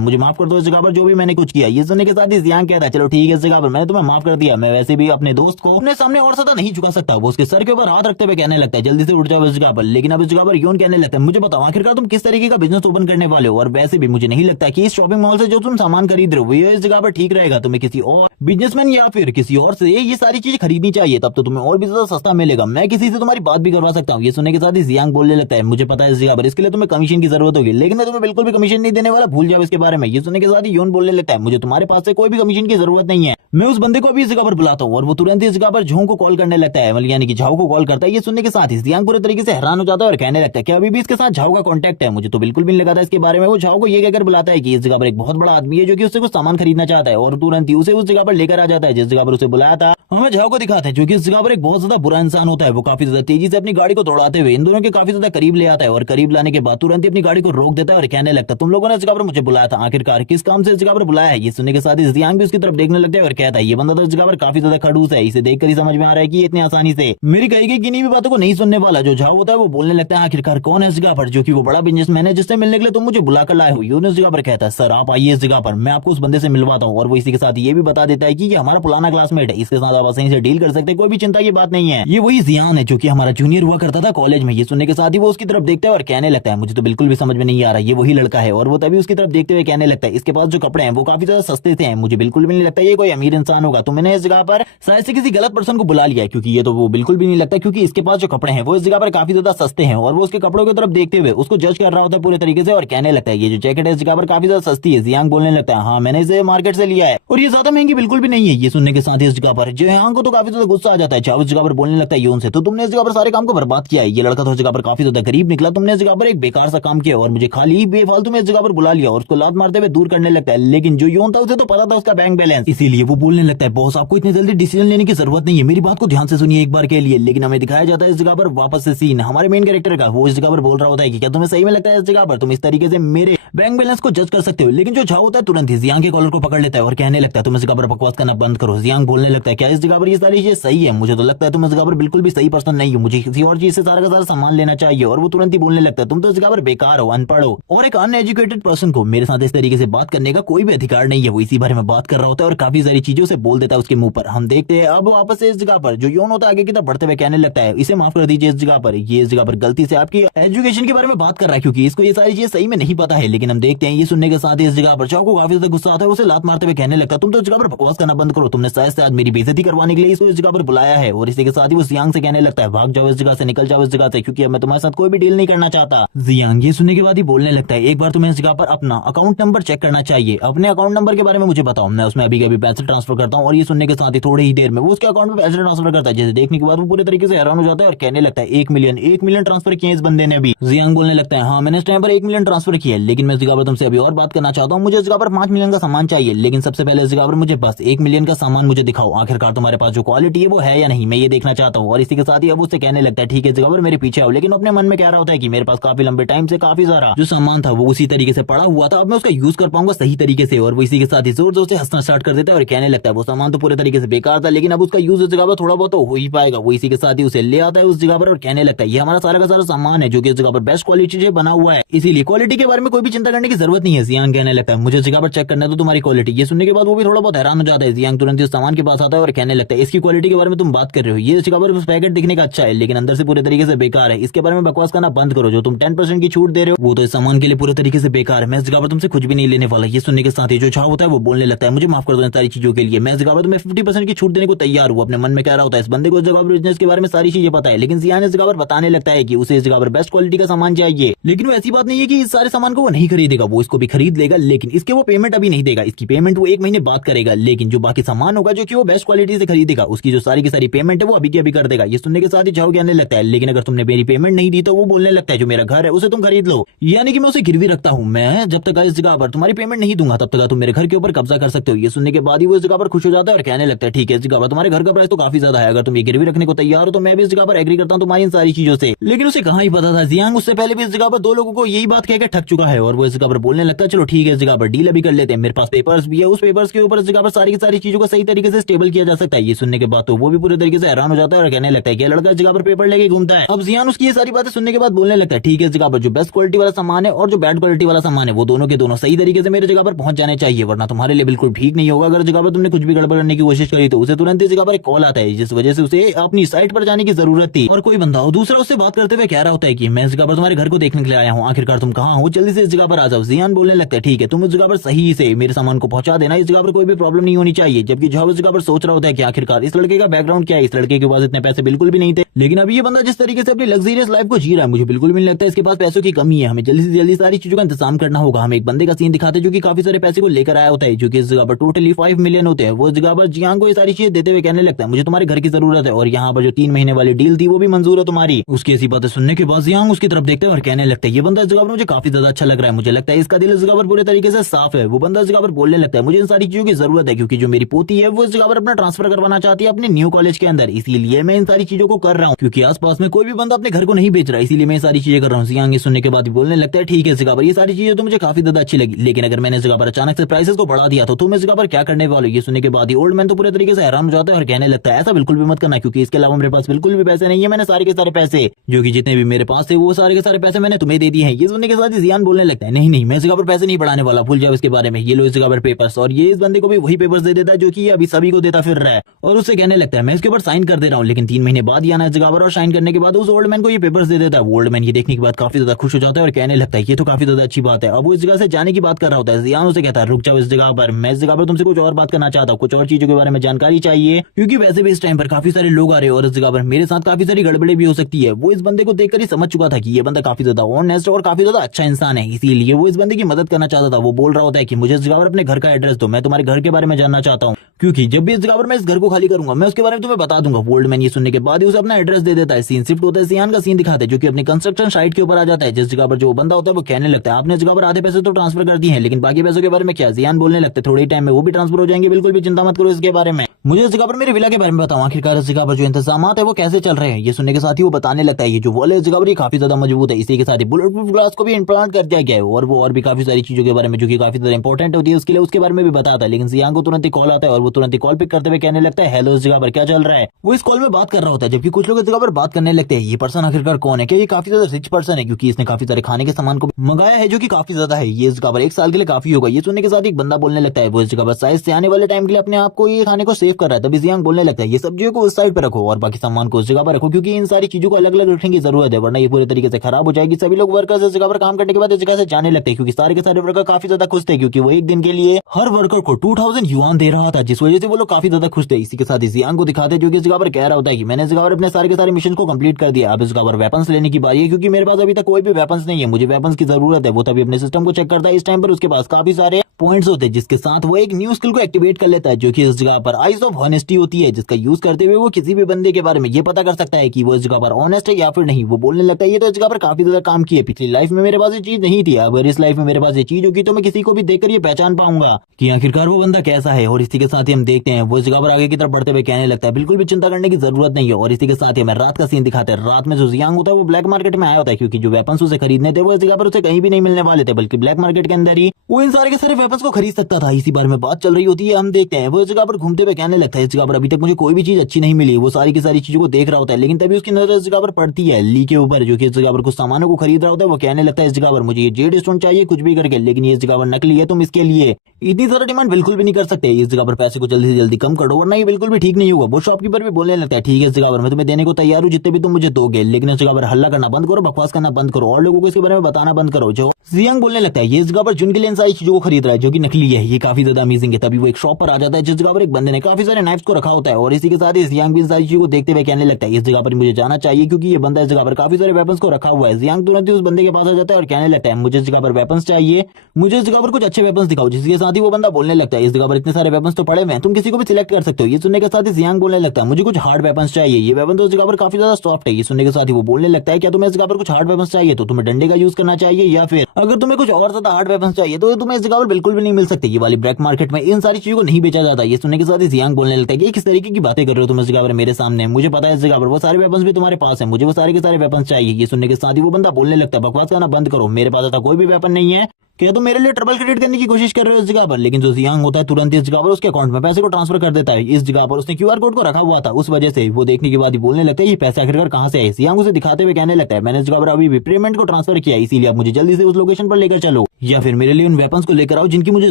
मुझे माफ कर दो इस जगह पर जो भी मैंने कुछ किया। ये सुनने के साथ ही जियांग कहता है चलो ठीक है इस जगह पर मैंने तुम्हें माफ कर दिया, मैं वैसे भी अपने दोस्त को अपने सामने और ज्यादा नहीं झुका सकता। वो उसके सर के ऊपर हाथ रखते हुए कहने लगता है जल्दी से उठ जाओ इस जगह पर। लेकिन अब इस जगह पर यून कहने लगता है मुझे बताओ आखिरकार तुम किस तरीके का बिजनेस ओपन करने वाले हो, और वैसे भी मुझे नहीं लगता कि इस शॉपिंग मॉल से जो तुम सामान खरीद रहे हो ये इस जगह पर ठीक रहेगा। तुम्हें किसी और बिजनेसमैन या फिर किसी और से ये सारी चीज खरीदनी चाहिए, तब तो तुम्हें और भी ज्यादा सस्ता मिलेगा। मैं किसी से तुम्हारी बात भी करवा सकता हूँ। ये सुनने के साथ ही जियांग बोलने लगता है मुझे पता है इस जगह पर इसके लिए तुम्हें कमीशन की जरूरत होगी, लेकिन मैं तुम्हें बिल्कुल भी कमीशन नहीं देने वाला, भूल जाओ इसके बारे में। ये सुनने के साथ ही यून बोलने लगता है मुझे तुम्हारे पास से कोई भी कमीशन की जरूरत नहीं है, मैं उस बंदे को अभी इस जगह पर बुलाता हूँ। और वो तुरंत ही इस जगह पर झोंग को कॉल करने लगता है, यानी कि झाओ को कॉल करता है। ये सुनने के साथ ही जियांग पूरे तरीके से हैरान हो जाता है और कहने लगता है कि अभी भी इसके साथ झाओ का कॉन्टैक्ट है, मुझे तो बिल्कुल भी नहीं लगा था इसके बारे में। वो झाओ को ये कहकर बुलाता है कि इस जगह पर एक बहुत बड़ा आदमी है जो कि उससे कुछ सामान खरीदना चाहता है और तुरंत ही उसे उस जगह पर लेकर आ जाता है जिस जगह पर उसे बुलाया था। हमें झाओ को दिखाते हैं जो कि इस जगह पर एक बहुत ज्यादा बुरा इंसान होता है। वो काफी ज्यादा तेजी से अपनी गाड़ी को दौड़ाते हुए इन दोनों के काफी ज्यादा करीब ले आता है और करीब लाने के बाद तुरंत ही अपनी गाड़ी को रोक देता है और कहने लगता है तुम लोगों ने इस जगह पर मुझे बुलाया था, आखिरकार किस काम से इस जगह पर बुलाया है। ये सुनने के साथ ही जियांग भी उसकी तरफ देखने लगता है और कहता है ये बंदा तो इस जगह पर काफी ज्यादा खड़ूस है, इसे देखकर ही समझ में आ रहा है कि इतनी आसानी से मेरी कही गई किन्हीं भी बातों को नहीं सुनने वाला। जो झाओ होता है वो बोलने लगता है आखिरकार कौन है इस जगह पर जो कि वो बड़ा बिजनेसमैन है जिससे मिलने के लिए तुम मुझे बुलाकर लाए हो। यून इस जगह पर कहता है सर आप आइए इस जगह पर, मैं आपको उस बंदे से मिलवाता हूँ। और वो इसी के साथ ये भी बता देता है कि ये हमारा पुराना क्लासमेट है, इसके साथ आप आसानी से डील कर सकते हैं, कोई भी चिंता की बात नहीं है। ये वही जियान है जो कि हमारा जूनियर हुआ करता था कॉलेज में। ये सुनने के साथ ही वो उसकी तरफ देखता है और कहने लगता है मुझे तो बिल्कुल भी समझ में नहीं आ रहा ये वही लड़का है। और वो तभी उसकी तरफ देखते हुए कहने लगता है इसके पास जो कपड़े हैं वो काफी ज्यादा सस्ते थे, मुझे बिल्कुल भी नहीं लगता ये कोई अमीर इंसान होगा, तो मैंने इस जगह पर शायद से किसी गलत पर्सन को बुला लिया है क्योंकि ये तो वो बिल्कुल भी नहीं लगता क्योंकि इसके पास जो कपड़े हैं वो इस जगह पर काफी ज्यादा सस्ते हैं। और वो उसके कपड़ों की तरफ देखते हुए उसको जज कर रहा होता है पूरे तरीके से और कहने लगता है ये जो जैकेट है इस जगह पर काफी ज्यादा सस्ती है। जियांग बोलने लगता है हाँ मैंने इसे मार्केट से लिया है और ये ज्यादा महंगी बिल्कुल भी नहीं है। ये सुनने के साथ ही इस जगह पर जियांग को तो काफी ज्यादा गुस्सा आ जाता है। चाव इस जगह पर बोलने लगता है यून से तो तुमने इस जगह पर सारे काम को बर्बाद किया है, ये लड़का तो इस जगह पर काफी ज्यादा गरीब निकला, तुमने इस जगह पर एक बेकार सा काम किया और मुझे खाली बेफालतू में इस जगह पर बुला लिया। और उसको लात मारते हुए दूर करने लगता है, लेकिन जो यून था उसे तो पता था उसका बैंक बैलेंस, इसीलिए वो बोलने लगता है बॉस आपको इतनी जल्दी डिसीजन लेने की जरूरत नहीं है, मेरी बात को ध्यान से सुनिए एक बार के लिए। लेकिन हमें दिखाया जाता है इस जगह पर वापस से सीन हमारे मेन कैरेक्टर का, वो इस जगह पर बोल रहा होता है कि क्या तुम्हें सही में लगता है इस जगह पर तुम इस तरीके से मेरे बैंक बैलेंस को जज कर सकते हो। लेकिन जो झाओ होता है तुरंत ही जियांग के कॉलर को पकड़ लेता है और कहने लगता है तुम इस जगह पर बकवास करना बंद करो। जियांग बोलने लगता है क्या इस जगह पर ये सारी चीजें सही है, मुझे तो लगता है तुम इस जगह पर बिल्कुल भी सही पर्सन नहीं हो, मुझे किसी और चीज से सारा का सारा सामान लेना चाहिए। और वो तुरंत ही बोलने लगता है तुम तो इस जगह पर बेकार हो, अनपढ़ हो और एक अनएजुकेटेड पर्सन को मेरे साथ इस तरीके से बात करने का कोई भी अधिकार नहीं है। वो इसी बारे में बात कर रहा होता है और काफी सारी चीजों से बोल देता है उसके मुंह पर। हम देखते हैं अब वापस से इस जगह पर जो यून होता है आगे की तरफ बढ़ते हुए कहने लगता है इसे माफ कर दीजिए, इस जगह पर ये इस जगह पर गलती से आपकी एजुकेशन के बारे में बात कर रहा है क्योंकि इसको ये सारी चीजें सही में नहीं पता है। लेकिन हम देखते हैं ये सुनने के साथ ही इस जगह पर चाव को काफी ज्यादा गुस्सा आता है, उसे लात मारते हुए कहने लगता तुम तो इस जगह पर बकवास करना बंद करो, तुमने शायद से आज मेरी बेइज्जती करवाने के लिए इसको इस जगह पर बुलाया है। और इसी के साथ ही वो जियांग से कहने लगता है भाग जाओ इस जगह से, निकल जाओ इस जगह से क्योंकि अब मैं तुम्हारे साथ कोई भी डील नहीं करना चाहता। जियांग ये सुनने के बाद ही बोलने लगता है एक बार तुम्हें इस जगह पर अपना अकाउंट नंबर चेक करना चाहिए, अपने अकाउंट नंबर के बारे में मुझे बताओ, मैं उसमें अभी अभी पैसे ट्रांसफर करता हूँ। और ये सुनने के साथ ही थोड़ी ही देर में वो उसके अकाउंट में पैसे ट्रांसफर करता है, जिसे देखने के बाद वो पूरे तरीके से हैरान हो जाता है और कहने लगता है 1 मिलियन ट्रांसफर किए इस बंदे ने अभी। जियांग बोलने लगता है हाँ मैंने इस टाइम पर 1 मिलियन ट्रांसफर किया, लेकिन मैं इस जगह पर तुमसे अभी और बात करना चाहता हूँ, मुझे इस जगह पर 5 मिलियन का सामान चाहिए, लेकिन सबसे पहले इस जगह पर मुझे बस 1 मिलियन का सामान मुझे दिखाओ, आखिरकार तुम्हारे पास जो क्वालिटी है वो है या नहीं, मैं ये देखना चाहता हूँ। और इसी के साथ ही अब उससे कहने लगता है ठीक है इस जगह पर मेरे पीछे आओ, लेकिन अपने मन में कह रहा होता है कि मेरे पास काफी लंबे टाइम से काफी सारा जो सामान था वो उसी तरीके से पड़ा हुआ था, अब मैं उसका यूज कर पाऊंगा सही तरीके से। और वो इसी के साथ ही जोर जोर से हंसना स्टार्ट कर देता है और कहने लगता है वो सामान तो पूरे तरीके से बेकार था, लेकिन अब उसका यूज उस जगह पर थोड़ा बहुत तो हो ही पाएगा। वो इसी के साथ ही उसे ले आता है उस जगह पर और कहने लगता है ये हमारा सारा का सारा सामान है जो कि इस जगह पर बेस्ट क्वालिटी से बना हुआ है, इसीलिए क्वालिटी के बारे में कोई भी चिंता करने की जरूरत नहीं है। जियांग कहने लगता है मुझे इस जगह पर चेक करना है तो तुम्हारी क्वालिटी। ये सुनने के बाद वो भी थोड़ा बहुत हैरान हो जाता है। जियांग तुरंत इस सामान के पास आता है और कहने लगता है इसकी क्वालिटी के बारे में तुम बात कर रहे हो, ये इस जगह पर पैकेट दिखने का अच्छा है लेकिन अंदर से पूरे तरीके से बेकार है, इसके बारे में बकवास करना बंद करो, जो तुम 10% की छूट दे रहे हो वो तो इस सामान के लिए पूरे तरीके से बेकार है, मैं इस जगह पर तुमसे कुछ भी नहीं लेने वाला। ये सुनने के साथ ही जो झाओ होता है वो बोलने लगता है मुझे माफ कर दो इन सारी चीजों के लिए, मैं इस जगह पर तुम्हें 50% की की छूट देने को तैयार हूँ। अपने मन में कह रहा होता है इस बंदे को इस जगह पर बिजनेस के बारे में सारी चीजें पता है, लेकिन जियान इस जगह पर बताने लगता है कि उसे इस जगह पर बेस्ट क्वालिटी का सामान चाहिए। लेकिन वो ऐसी बात नहीं है कि इस सारे सामान को वो नहीं खरीदेगा, वो इसको भी खरीद लेगा, लेकिन इसके वो पेमेंट अभी नहीं देगा। इसकी पेमेंट वो 1 महीने बाद करेगा, लेकिन जो बाकी सामान होगा जो कि वो बेस्ट क्वालिटी से खरीदेगा उसकी जो सारी की सारी पेमेंट है वो अभी की अभी कर देगा। ये सुनने के साथ ही झाओ आने लगता है, लेकिन अगर तुमने मेरी पेमेंट नहीं दी तो वो बोलने लगता है जो मेरा घर है उसे तुम खरीद लो, यानी कि मैं उसे गिरवी रखता हूँ। मैं जब तक इस जगह पर तुम्हारी पेमेंट नहीं दूंगा तब तक तुम मेरे घर के ऊपर कब्जा कर सकते हो। ये सुनने के बाद ही वो इस जगह पर खुश हो जाता है और कहने लगता है ठीक है इस जगह पर तुम्हारे घर का प्राइस तो काफी ज्यादा है, अगर तुम ये गिरवी रखने को तैयार हो तो मैं भी इस जगह पर एग्री करता हूँ तुम्हारी इन सारी चीजों से। लेकिन उसे कहाँ ही पता था जियांग उससे पहले भी इस जगह पर 2 लोगों को यही बात कहकर ठग चुका है और वो इस जगह पर बोलने लगता है चलो ठीक है इस जगह पर डील अभी कर लेते हैं, मेरे पास पेपर्स भी है, उस पेपर्स के ऊपर इस जगह पर सारी की सारी चीजों को सही तरीके से स्टेबल किया जा सकता है। ये सुनने के बाद तो वो भी पूरे तरीके से हैरान हो जाता है और कहने लगता है कि लड़का इस जगह पर पेपर लेके घूमता है। अब जियान उसकी ये सारी बातें सुनने के बाद बोलने लगता है ठीक है इस जगह पर जो बेस्ट क्वालिटी वाला सामान है और जो बैड क्वालिटी वाला सामान है वो दोनों के दोनों सही तरीके से मेरे जगह पर पहुंच जाने चाहिए, वरना तुम्हारे लिए बिल्कुल ठीक नहीं होगा। अगर जगह पर तुमने कुछ भी गड़बड़ करने की कोशिश करी तो उसे तुरंत इस जगह पर एक कॉल आता है, जिस वजह से उसे अपनी साइट पर जाने की जरूरत थी और कोई बंदा हो दूसरा उससे बात करते हुए कह रहा होता है कि मैं इस जगह पर तुम्हारे घर को देखने के लिए आया हूँ, आखिरकार तुम कहाँ हो, जल्दी से इस जगह पर आ जाओ। जियान बोलने लगता है ठीक है तुम इस जगह पर सही से मेरे सामान को पहुंचा देना, इस जगह पर कोई भी प्रॉब्लम नहीं होनी चाहिए। जबकि जो इस जगह पर सोच रहा होता है कि आखिरकार इस लड़के का बैकग्राउंड क्या है, इस लड़के के पास इतने पैसे बिल्कुल भी नहीं थे, लेकिन अभी ये बंदा जिस तरीके से अपनी लग्जरियस लाइफ को जी रहा है मुझे बिल्कुल भी नहीं लगता इसके पास पैसों की कमी है। हमें जल्दी से जल्दी सारी चीजों का इंतजाम करना होगा। हम एक बंदे का सीन दिखाते हैं जो कि काफी सारे पैसे को लेकर आया होता है, जो कि इस जगह पर टोटली 5 मिलियन होते हैं। वो इस जगह पर जियांग को ये सारी चीजें देते हुए कहने लगता है मुझे तुम्हारे घर की जरूरत है और यहाँ पर जो 3 महीने वाली डील थी वो भी मंजूर है तुम्हारी। उसकी ऐसी बातें सुनने के बाद जियांग उसकी तरफ देखते हैं और कहने लगता है ये बंदा इस जगह पर मुझे काफी ज्यादा अच्छा लग रहा है, मुझे लगता है इसका दिल इस जगह पर पूरे तरीके से साफ है। वो बंदा इस जगह पर बोलने लगता है मुझे इन सारी चीजों की जरूरत है क्योंकि जो मेरी पोती है वो इस जगह पर अपना ट्रांसफर करवाना चाहती है अपने न्यू कॉलेज के अंदर, इसीलिए मैं इन सारी चीजों को कर रहा हूँ क्योंकि आसपास में कोई भी बंदा अपने घर को नहीं बेच रहा, इसीलिए मैं सारी चीजें कर रहा हूँ। जियांग ये सुनने के बाद बोलने लगता है ठीक है इस जगह पर ये सारी चीजें तो मुझे काफी ज्यादा अच्छी लगी, लेकिन अगर मैंने इस जगह पर अचानक से प्राइसेस को बढ़ा दिया तो तुम इस जगह पर क्या करने वाले हो। ये सुनने के बाद ही ओल्ड मैन तो पूरे तरीके से हैरान हो जाता है और कहने लगता है ऐसा बिल्कुल भी मत करना क्योंकि इसके अलावा मेरे पास बिल्कुल भी पैसे नहीं है, मैंने सारे के सारे पैसे जो कि जितने भी मेरे पास थे वो सारे के सारे पैसे मैंने तुम्हें दे दिए हैं। ये सुनने के साथ ही जियान बोलने लगता है नहीं नहीं मैं इस जगह पर पैसे नहीं बढ़ाने वाला, भूल जाओ इसके बारे में, ये लो इस जगह पर पेपर्स। और ये इस बंदे को भी वही पेपर्स दे देता है जो कि अभी सभी को देता फिर रहा है और उससे कहने लगता है मैं इसके ऊपर साइन कर दे रहा हूँ, लेकिन 3 महीने बाद ही आना इस जगह पर। और साइन करने के बाद उस ओल्ड मैन को ये पेपर्स दे देता है। ओल्ड मैन ये देखने के बाद काफी ज्यादा खुश हो जाता है और कहने लगता है ये तो काफी ज्यादा अच्छी बात है। अब वो इस जगह से जाने की बात कर रहा होता है, जियान उसे कहता है रुक जाओ इस जगह पर, मैं इस जगह पर तुमसे कुछ और बात करना चाहता हूँ, कुछ और चीजों के बारे में जानकारी चाहिए क्योंकि वैसे भी इस टाइम पर काफी सारे लोग आ रहे हैं और इस जगह पर मेरे साथ काफी सारी गड़बड़ी भी हो सकती है। वो इस बंदे को देखकर ही समझ चुका था कि ये बंदा काफी ज्यादा ऑनेस्ट और काफी ज्यादा अच्छा इंसान है, इसीलिए वो इस बंदे की मदद करना चाहता था। वो बोल रहा होता है कि मुझे इस जगह पर अपने घर का एड्रेस दो, मैं तुम्हारे घर के बारे में जानना चाहता हूँ क्योंकि जब भी इस जगह पर मैं इस घर को खाली करूंगा मैं उसके बारे में तुम्हें बता दूंगा। ओल्ड मैन ये सुनने के बाद ही उसे अपना एड्रेस दे देता है। सीन शिफ्ट होता है, जियान का सीन दिखाते हैं जो कि अपनी कंस्ट्रक्शन साइट के ऊपर आ जाता है, जिस जगह पर जो बंदा होता है वो कहने लगता है आपने इस जगह पर आधे पैसे तो ट्रांसफर कर दिए हैं लेकिन बाकी पैसों के बारे में क्या। जियान बोलने लगते हैं थोड़े ही टाइम में वो भी ट्रांसफर हो जाएंगे, बिल्कुल भी चिंता मत करो इसके बारे में, मुझे इस जगह पर मेरे विला के बारे में बताओ, आखिरकार इस जगह पर जो इंतजाम है वो कैसे चल रहे हैं। ये सुनने के साथ ही वो बताने लगता है ये जो वॉल है इस जगह पर ये काफी ज्यादा मजबूत है, इसी के साथ ही बुलेट प्रूफ ग्लास को भी इम्प्लांट कर दिया गया है और वो और भी काफी सारी चीजों के बारे में जो कि काफी ज्यादा इंपॉर्टेंट होती है उसके लिए उसके बारे में भी बताता है। लेकिन जियांग को तुरंत ही कॉल आता है और वो तुरंत ही कॉल पिक करते हुए कहने लगता है हेलो इस जगह पर क्या चल रहा है। वो इस कॉल में बात कर रहा होता है जबकि कुछ लोग इस जगह पर बात करने लगते हैं ये पर्सन आखिरकार कौन है, क्या ये काफी ज्यादा रिच पर्सन है क्योंकि इसने काफी सारे खाने के सामान को मंगाया है जो कि काफी ज्यादा है, ये इस जगह पर 1 साल के लिए काफी होगा। ये सुनने के साथ एक बंदा बोलने लगता है वो इस जगह पर साइज से आने वाले टाइम के लिए अपने आप को ये खाने को सेव कर रहा है। तभी जियांग बोलने लगता है ये सब्जियों को उस साइड पर रखो और बाकी सामान को उस जगह पर रखो क्योंकि इन सारी चीजों को अलग अलग रखने की जरूरत है वरना ये पूरे तरीके से खराब हो जाएगी। सभी लोग वर्कर्स इस जगह पर काम करने के बाद इस जगह से जाने लगते हैं क्योंकि सारे के सारे वर्कर काफी ज्यादा खुश थे क्योंकि वो एक दिन के लिए हर वर्कर को 2000 युआन दे रहा था, जिस वजह से वो लोग काफी ज्यादा खुश थे। इसी के साथ ही जियांग को दिखाते जो कि इस जगह पर कह रहा होता है कि मैंने इस जगह पर अपने सारे के सारे मिशन को कंप्लीट कर दिया, अब इस जगह पर वेपन्स लेने की बारी है क्योंकि मेरे पास अभी तक कोई भी वेपन्स नहीं है, मुझे वेपन्स की जरूरत है। वो तभी अपने सिस्टम को चेक करता है, इस टाइम पर उसके पास काफी सारे पॉइंट्स होते हैं जिसके साथ वो एक न्यू स्किल को एक्टिवेट कर लेता है जो कि इस जगह पर आइज ऑफ ऑनेस्टी होती है, जिसका यूज करते हुए वो किसी भी बंदे के बारे में ये पता कर सकता है कि वो इस जगह पर ऑनेस्ट है या फिर नहीं। वो बोलने लगता है ये तो इस जगह पर काफी ज्यादा काम की है, पिछली लाइफ में मेरे पास ये चीज नहीं थी, अगर इस लाइफ में मेरे पास ये चीज होगी तो मैं किसी को भी देखकर ये पहचान पाऊंगा कि आखिरकार वो बंदा कैसा है। और इसी के साथ ही हम देखते हैं वो इस जगह पर आगे की तरफ बढ़ते हुए कहने लगता है बिल्कुल भी चिंता करने की जरूरत नहीं है। और इसी के साथ ही हमें रात का सीन दिखाते हैं। रात में जो जियांग होता है वो ब्लैक मार्केट में आया होता है क्योंकि जो वेपन्स उसे खरीदने थे वो इस जगह पर उसे कहीं भी नहीं मिलने वाले थे बल्कि ब्लैक मार्केट के अंदर ही वो इन सारे के सारे वेपन्स को खरीद सकता था। इसी बारे में बात चल रही होती है, हम देखते हैं वो इस जगह पर घूमते हुए कहने लगता है इस जगह पर अभी तक मुझे कोई भी चीज अच्छी नहीं मिली। वो सारी की सारी चीजों को देख रहा होता है लेकिन तभी उसकी नजर इस जगह पर पड़ती है ली के ऊपर जो कि इस जगह पर कुछ सामानों को खरीद रहा होता है। वो कहने लगता है इस जगह पर मुझे ये जेड स्टोन चाहिए कुछ भी करके, लेकिन ये इस जगह पर नकली है, तुम इसके लिए इतनी सारा डिमांड बिल्कुल भी नहीं कर सकते, इस जगह पर पैसे को जल्दी से जल्दी कम करो वरना ये बिल्कुल भी ठीक नहीं होगा। वो शॉपकीपर भी बोलने लगता है ठीक है इस जगह पर मैं तुम्हें देने को तैयार हूँ जितने भी तुम मुझे दोगे, लेकिन इस जगह पर हल्ला करना बंद करो, बकवास करना बंद करो और लोगों को इसके बारे में बताना बंद करो। जो जियांग बोलने लगता है ये इस जगह पर जुन के लिए इन सारी चीजों को खरीद रहा है जो कि नकली है, ये काफी ज्यादा अमेजिंग है। तभी वो एक शॉप पर आ जाता है जिस जगह पर एक बंदे ने काफी सारे नाइफ्स को रखा होता है और इसी के साथ ही जियांग भी इन सारी चीजों को देखते हुए कहने लगता है इस जगह पर मुझे जाना चाहिए क्योंकि ये बंदा इस जगह पर काफी सारे वेपन्स को रखा हुआ है। जियांग तुरंत ही उस बंदे के पास आ जाता है और कहने लगता है मुझे इस जगह पर वेपन्स चाहिए, मुझे इस जगह पर कुछ अच्छे वेपन्स दिखाओ। जिसके साथ ही वो बंदा बोलने लगता है इस जगह पर इतने सारे वेपन्स तो पड़े हुए हैं, तुम किसी को भी सिलेक्ट कर सकते हो। ये सुनने के साथ ही जियांग बोलने लगता है मुझे कुछ हार्ड वेपन्स चाहिए, ये वेपन तो इस जगह पर काफी ज्यादा सॉफ्ट है। ये सुनने के साथ ही वो बोलने लगता है क्या तुम्हें इस जगह पर कुछ हार्ड वेपन्स चाहिए तो तुम्हें डंडे का यूज करना चाहिए, या फिर अगर तुम्हें कुछ और ज्यादा हार्ड वेपन्स चाहिए तो तुम्हें इस जगह पर बिल्कुल भी नहीं मिल सकती। ये वाली ब्लैक मार्केट में इन सारी चीजों को नहीं बेचा जाता। ये सुनने के साथ ही जियांग बोलने लगता है कि किस तरीके की बातें कर रहे हो तुम इस जगह पर मेरे सामने, मुझे पता है इस जगह पर वो सारे वेपन्स भी तुम्हारे पास है, मुझे वो सारे के सारे वेपन्स चाहिए। ये सुनने के साथ ही वो बंदा बोलने लगता है बकवास करना बंद करो, मेरे पास ऐसा कोई भी वेपन नहीं है, क्या तुम मेरे लिए ट्रबल क्रिएट करने की कोशिश कर रहे हो इस जगह पर। लेकिन जो जियांग होता है तुरंत इस जगह पर उसके अकाउंट में पैसे को ट्रांसफर कर देता है। इस जगह पर उसने क्यूआर कोड को रखा हुआ था, उस वजह से वो देखने के बाद ही बोलने लगता है ये पैसे आखिरकार कहां से आए। जियांग उसे दिखाते हुए कहने लगता है मैंने इस जगह पर अभी भी पेमेंट को ट्रांसफर किया, इसीलिए आप मुझे जल्दी से उस लोकेशन पर लेकर चलो या फिर मेरे लिए उन वेपन्स को लेकर आओ जिनकी मुझे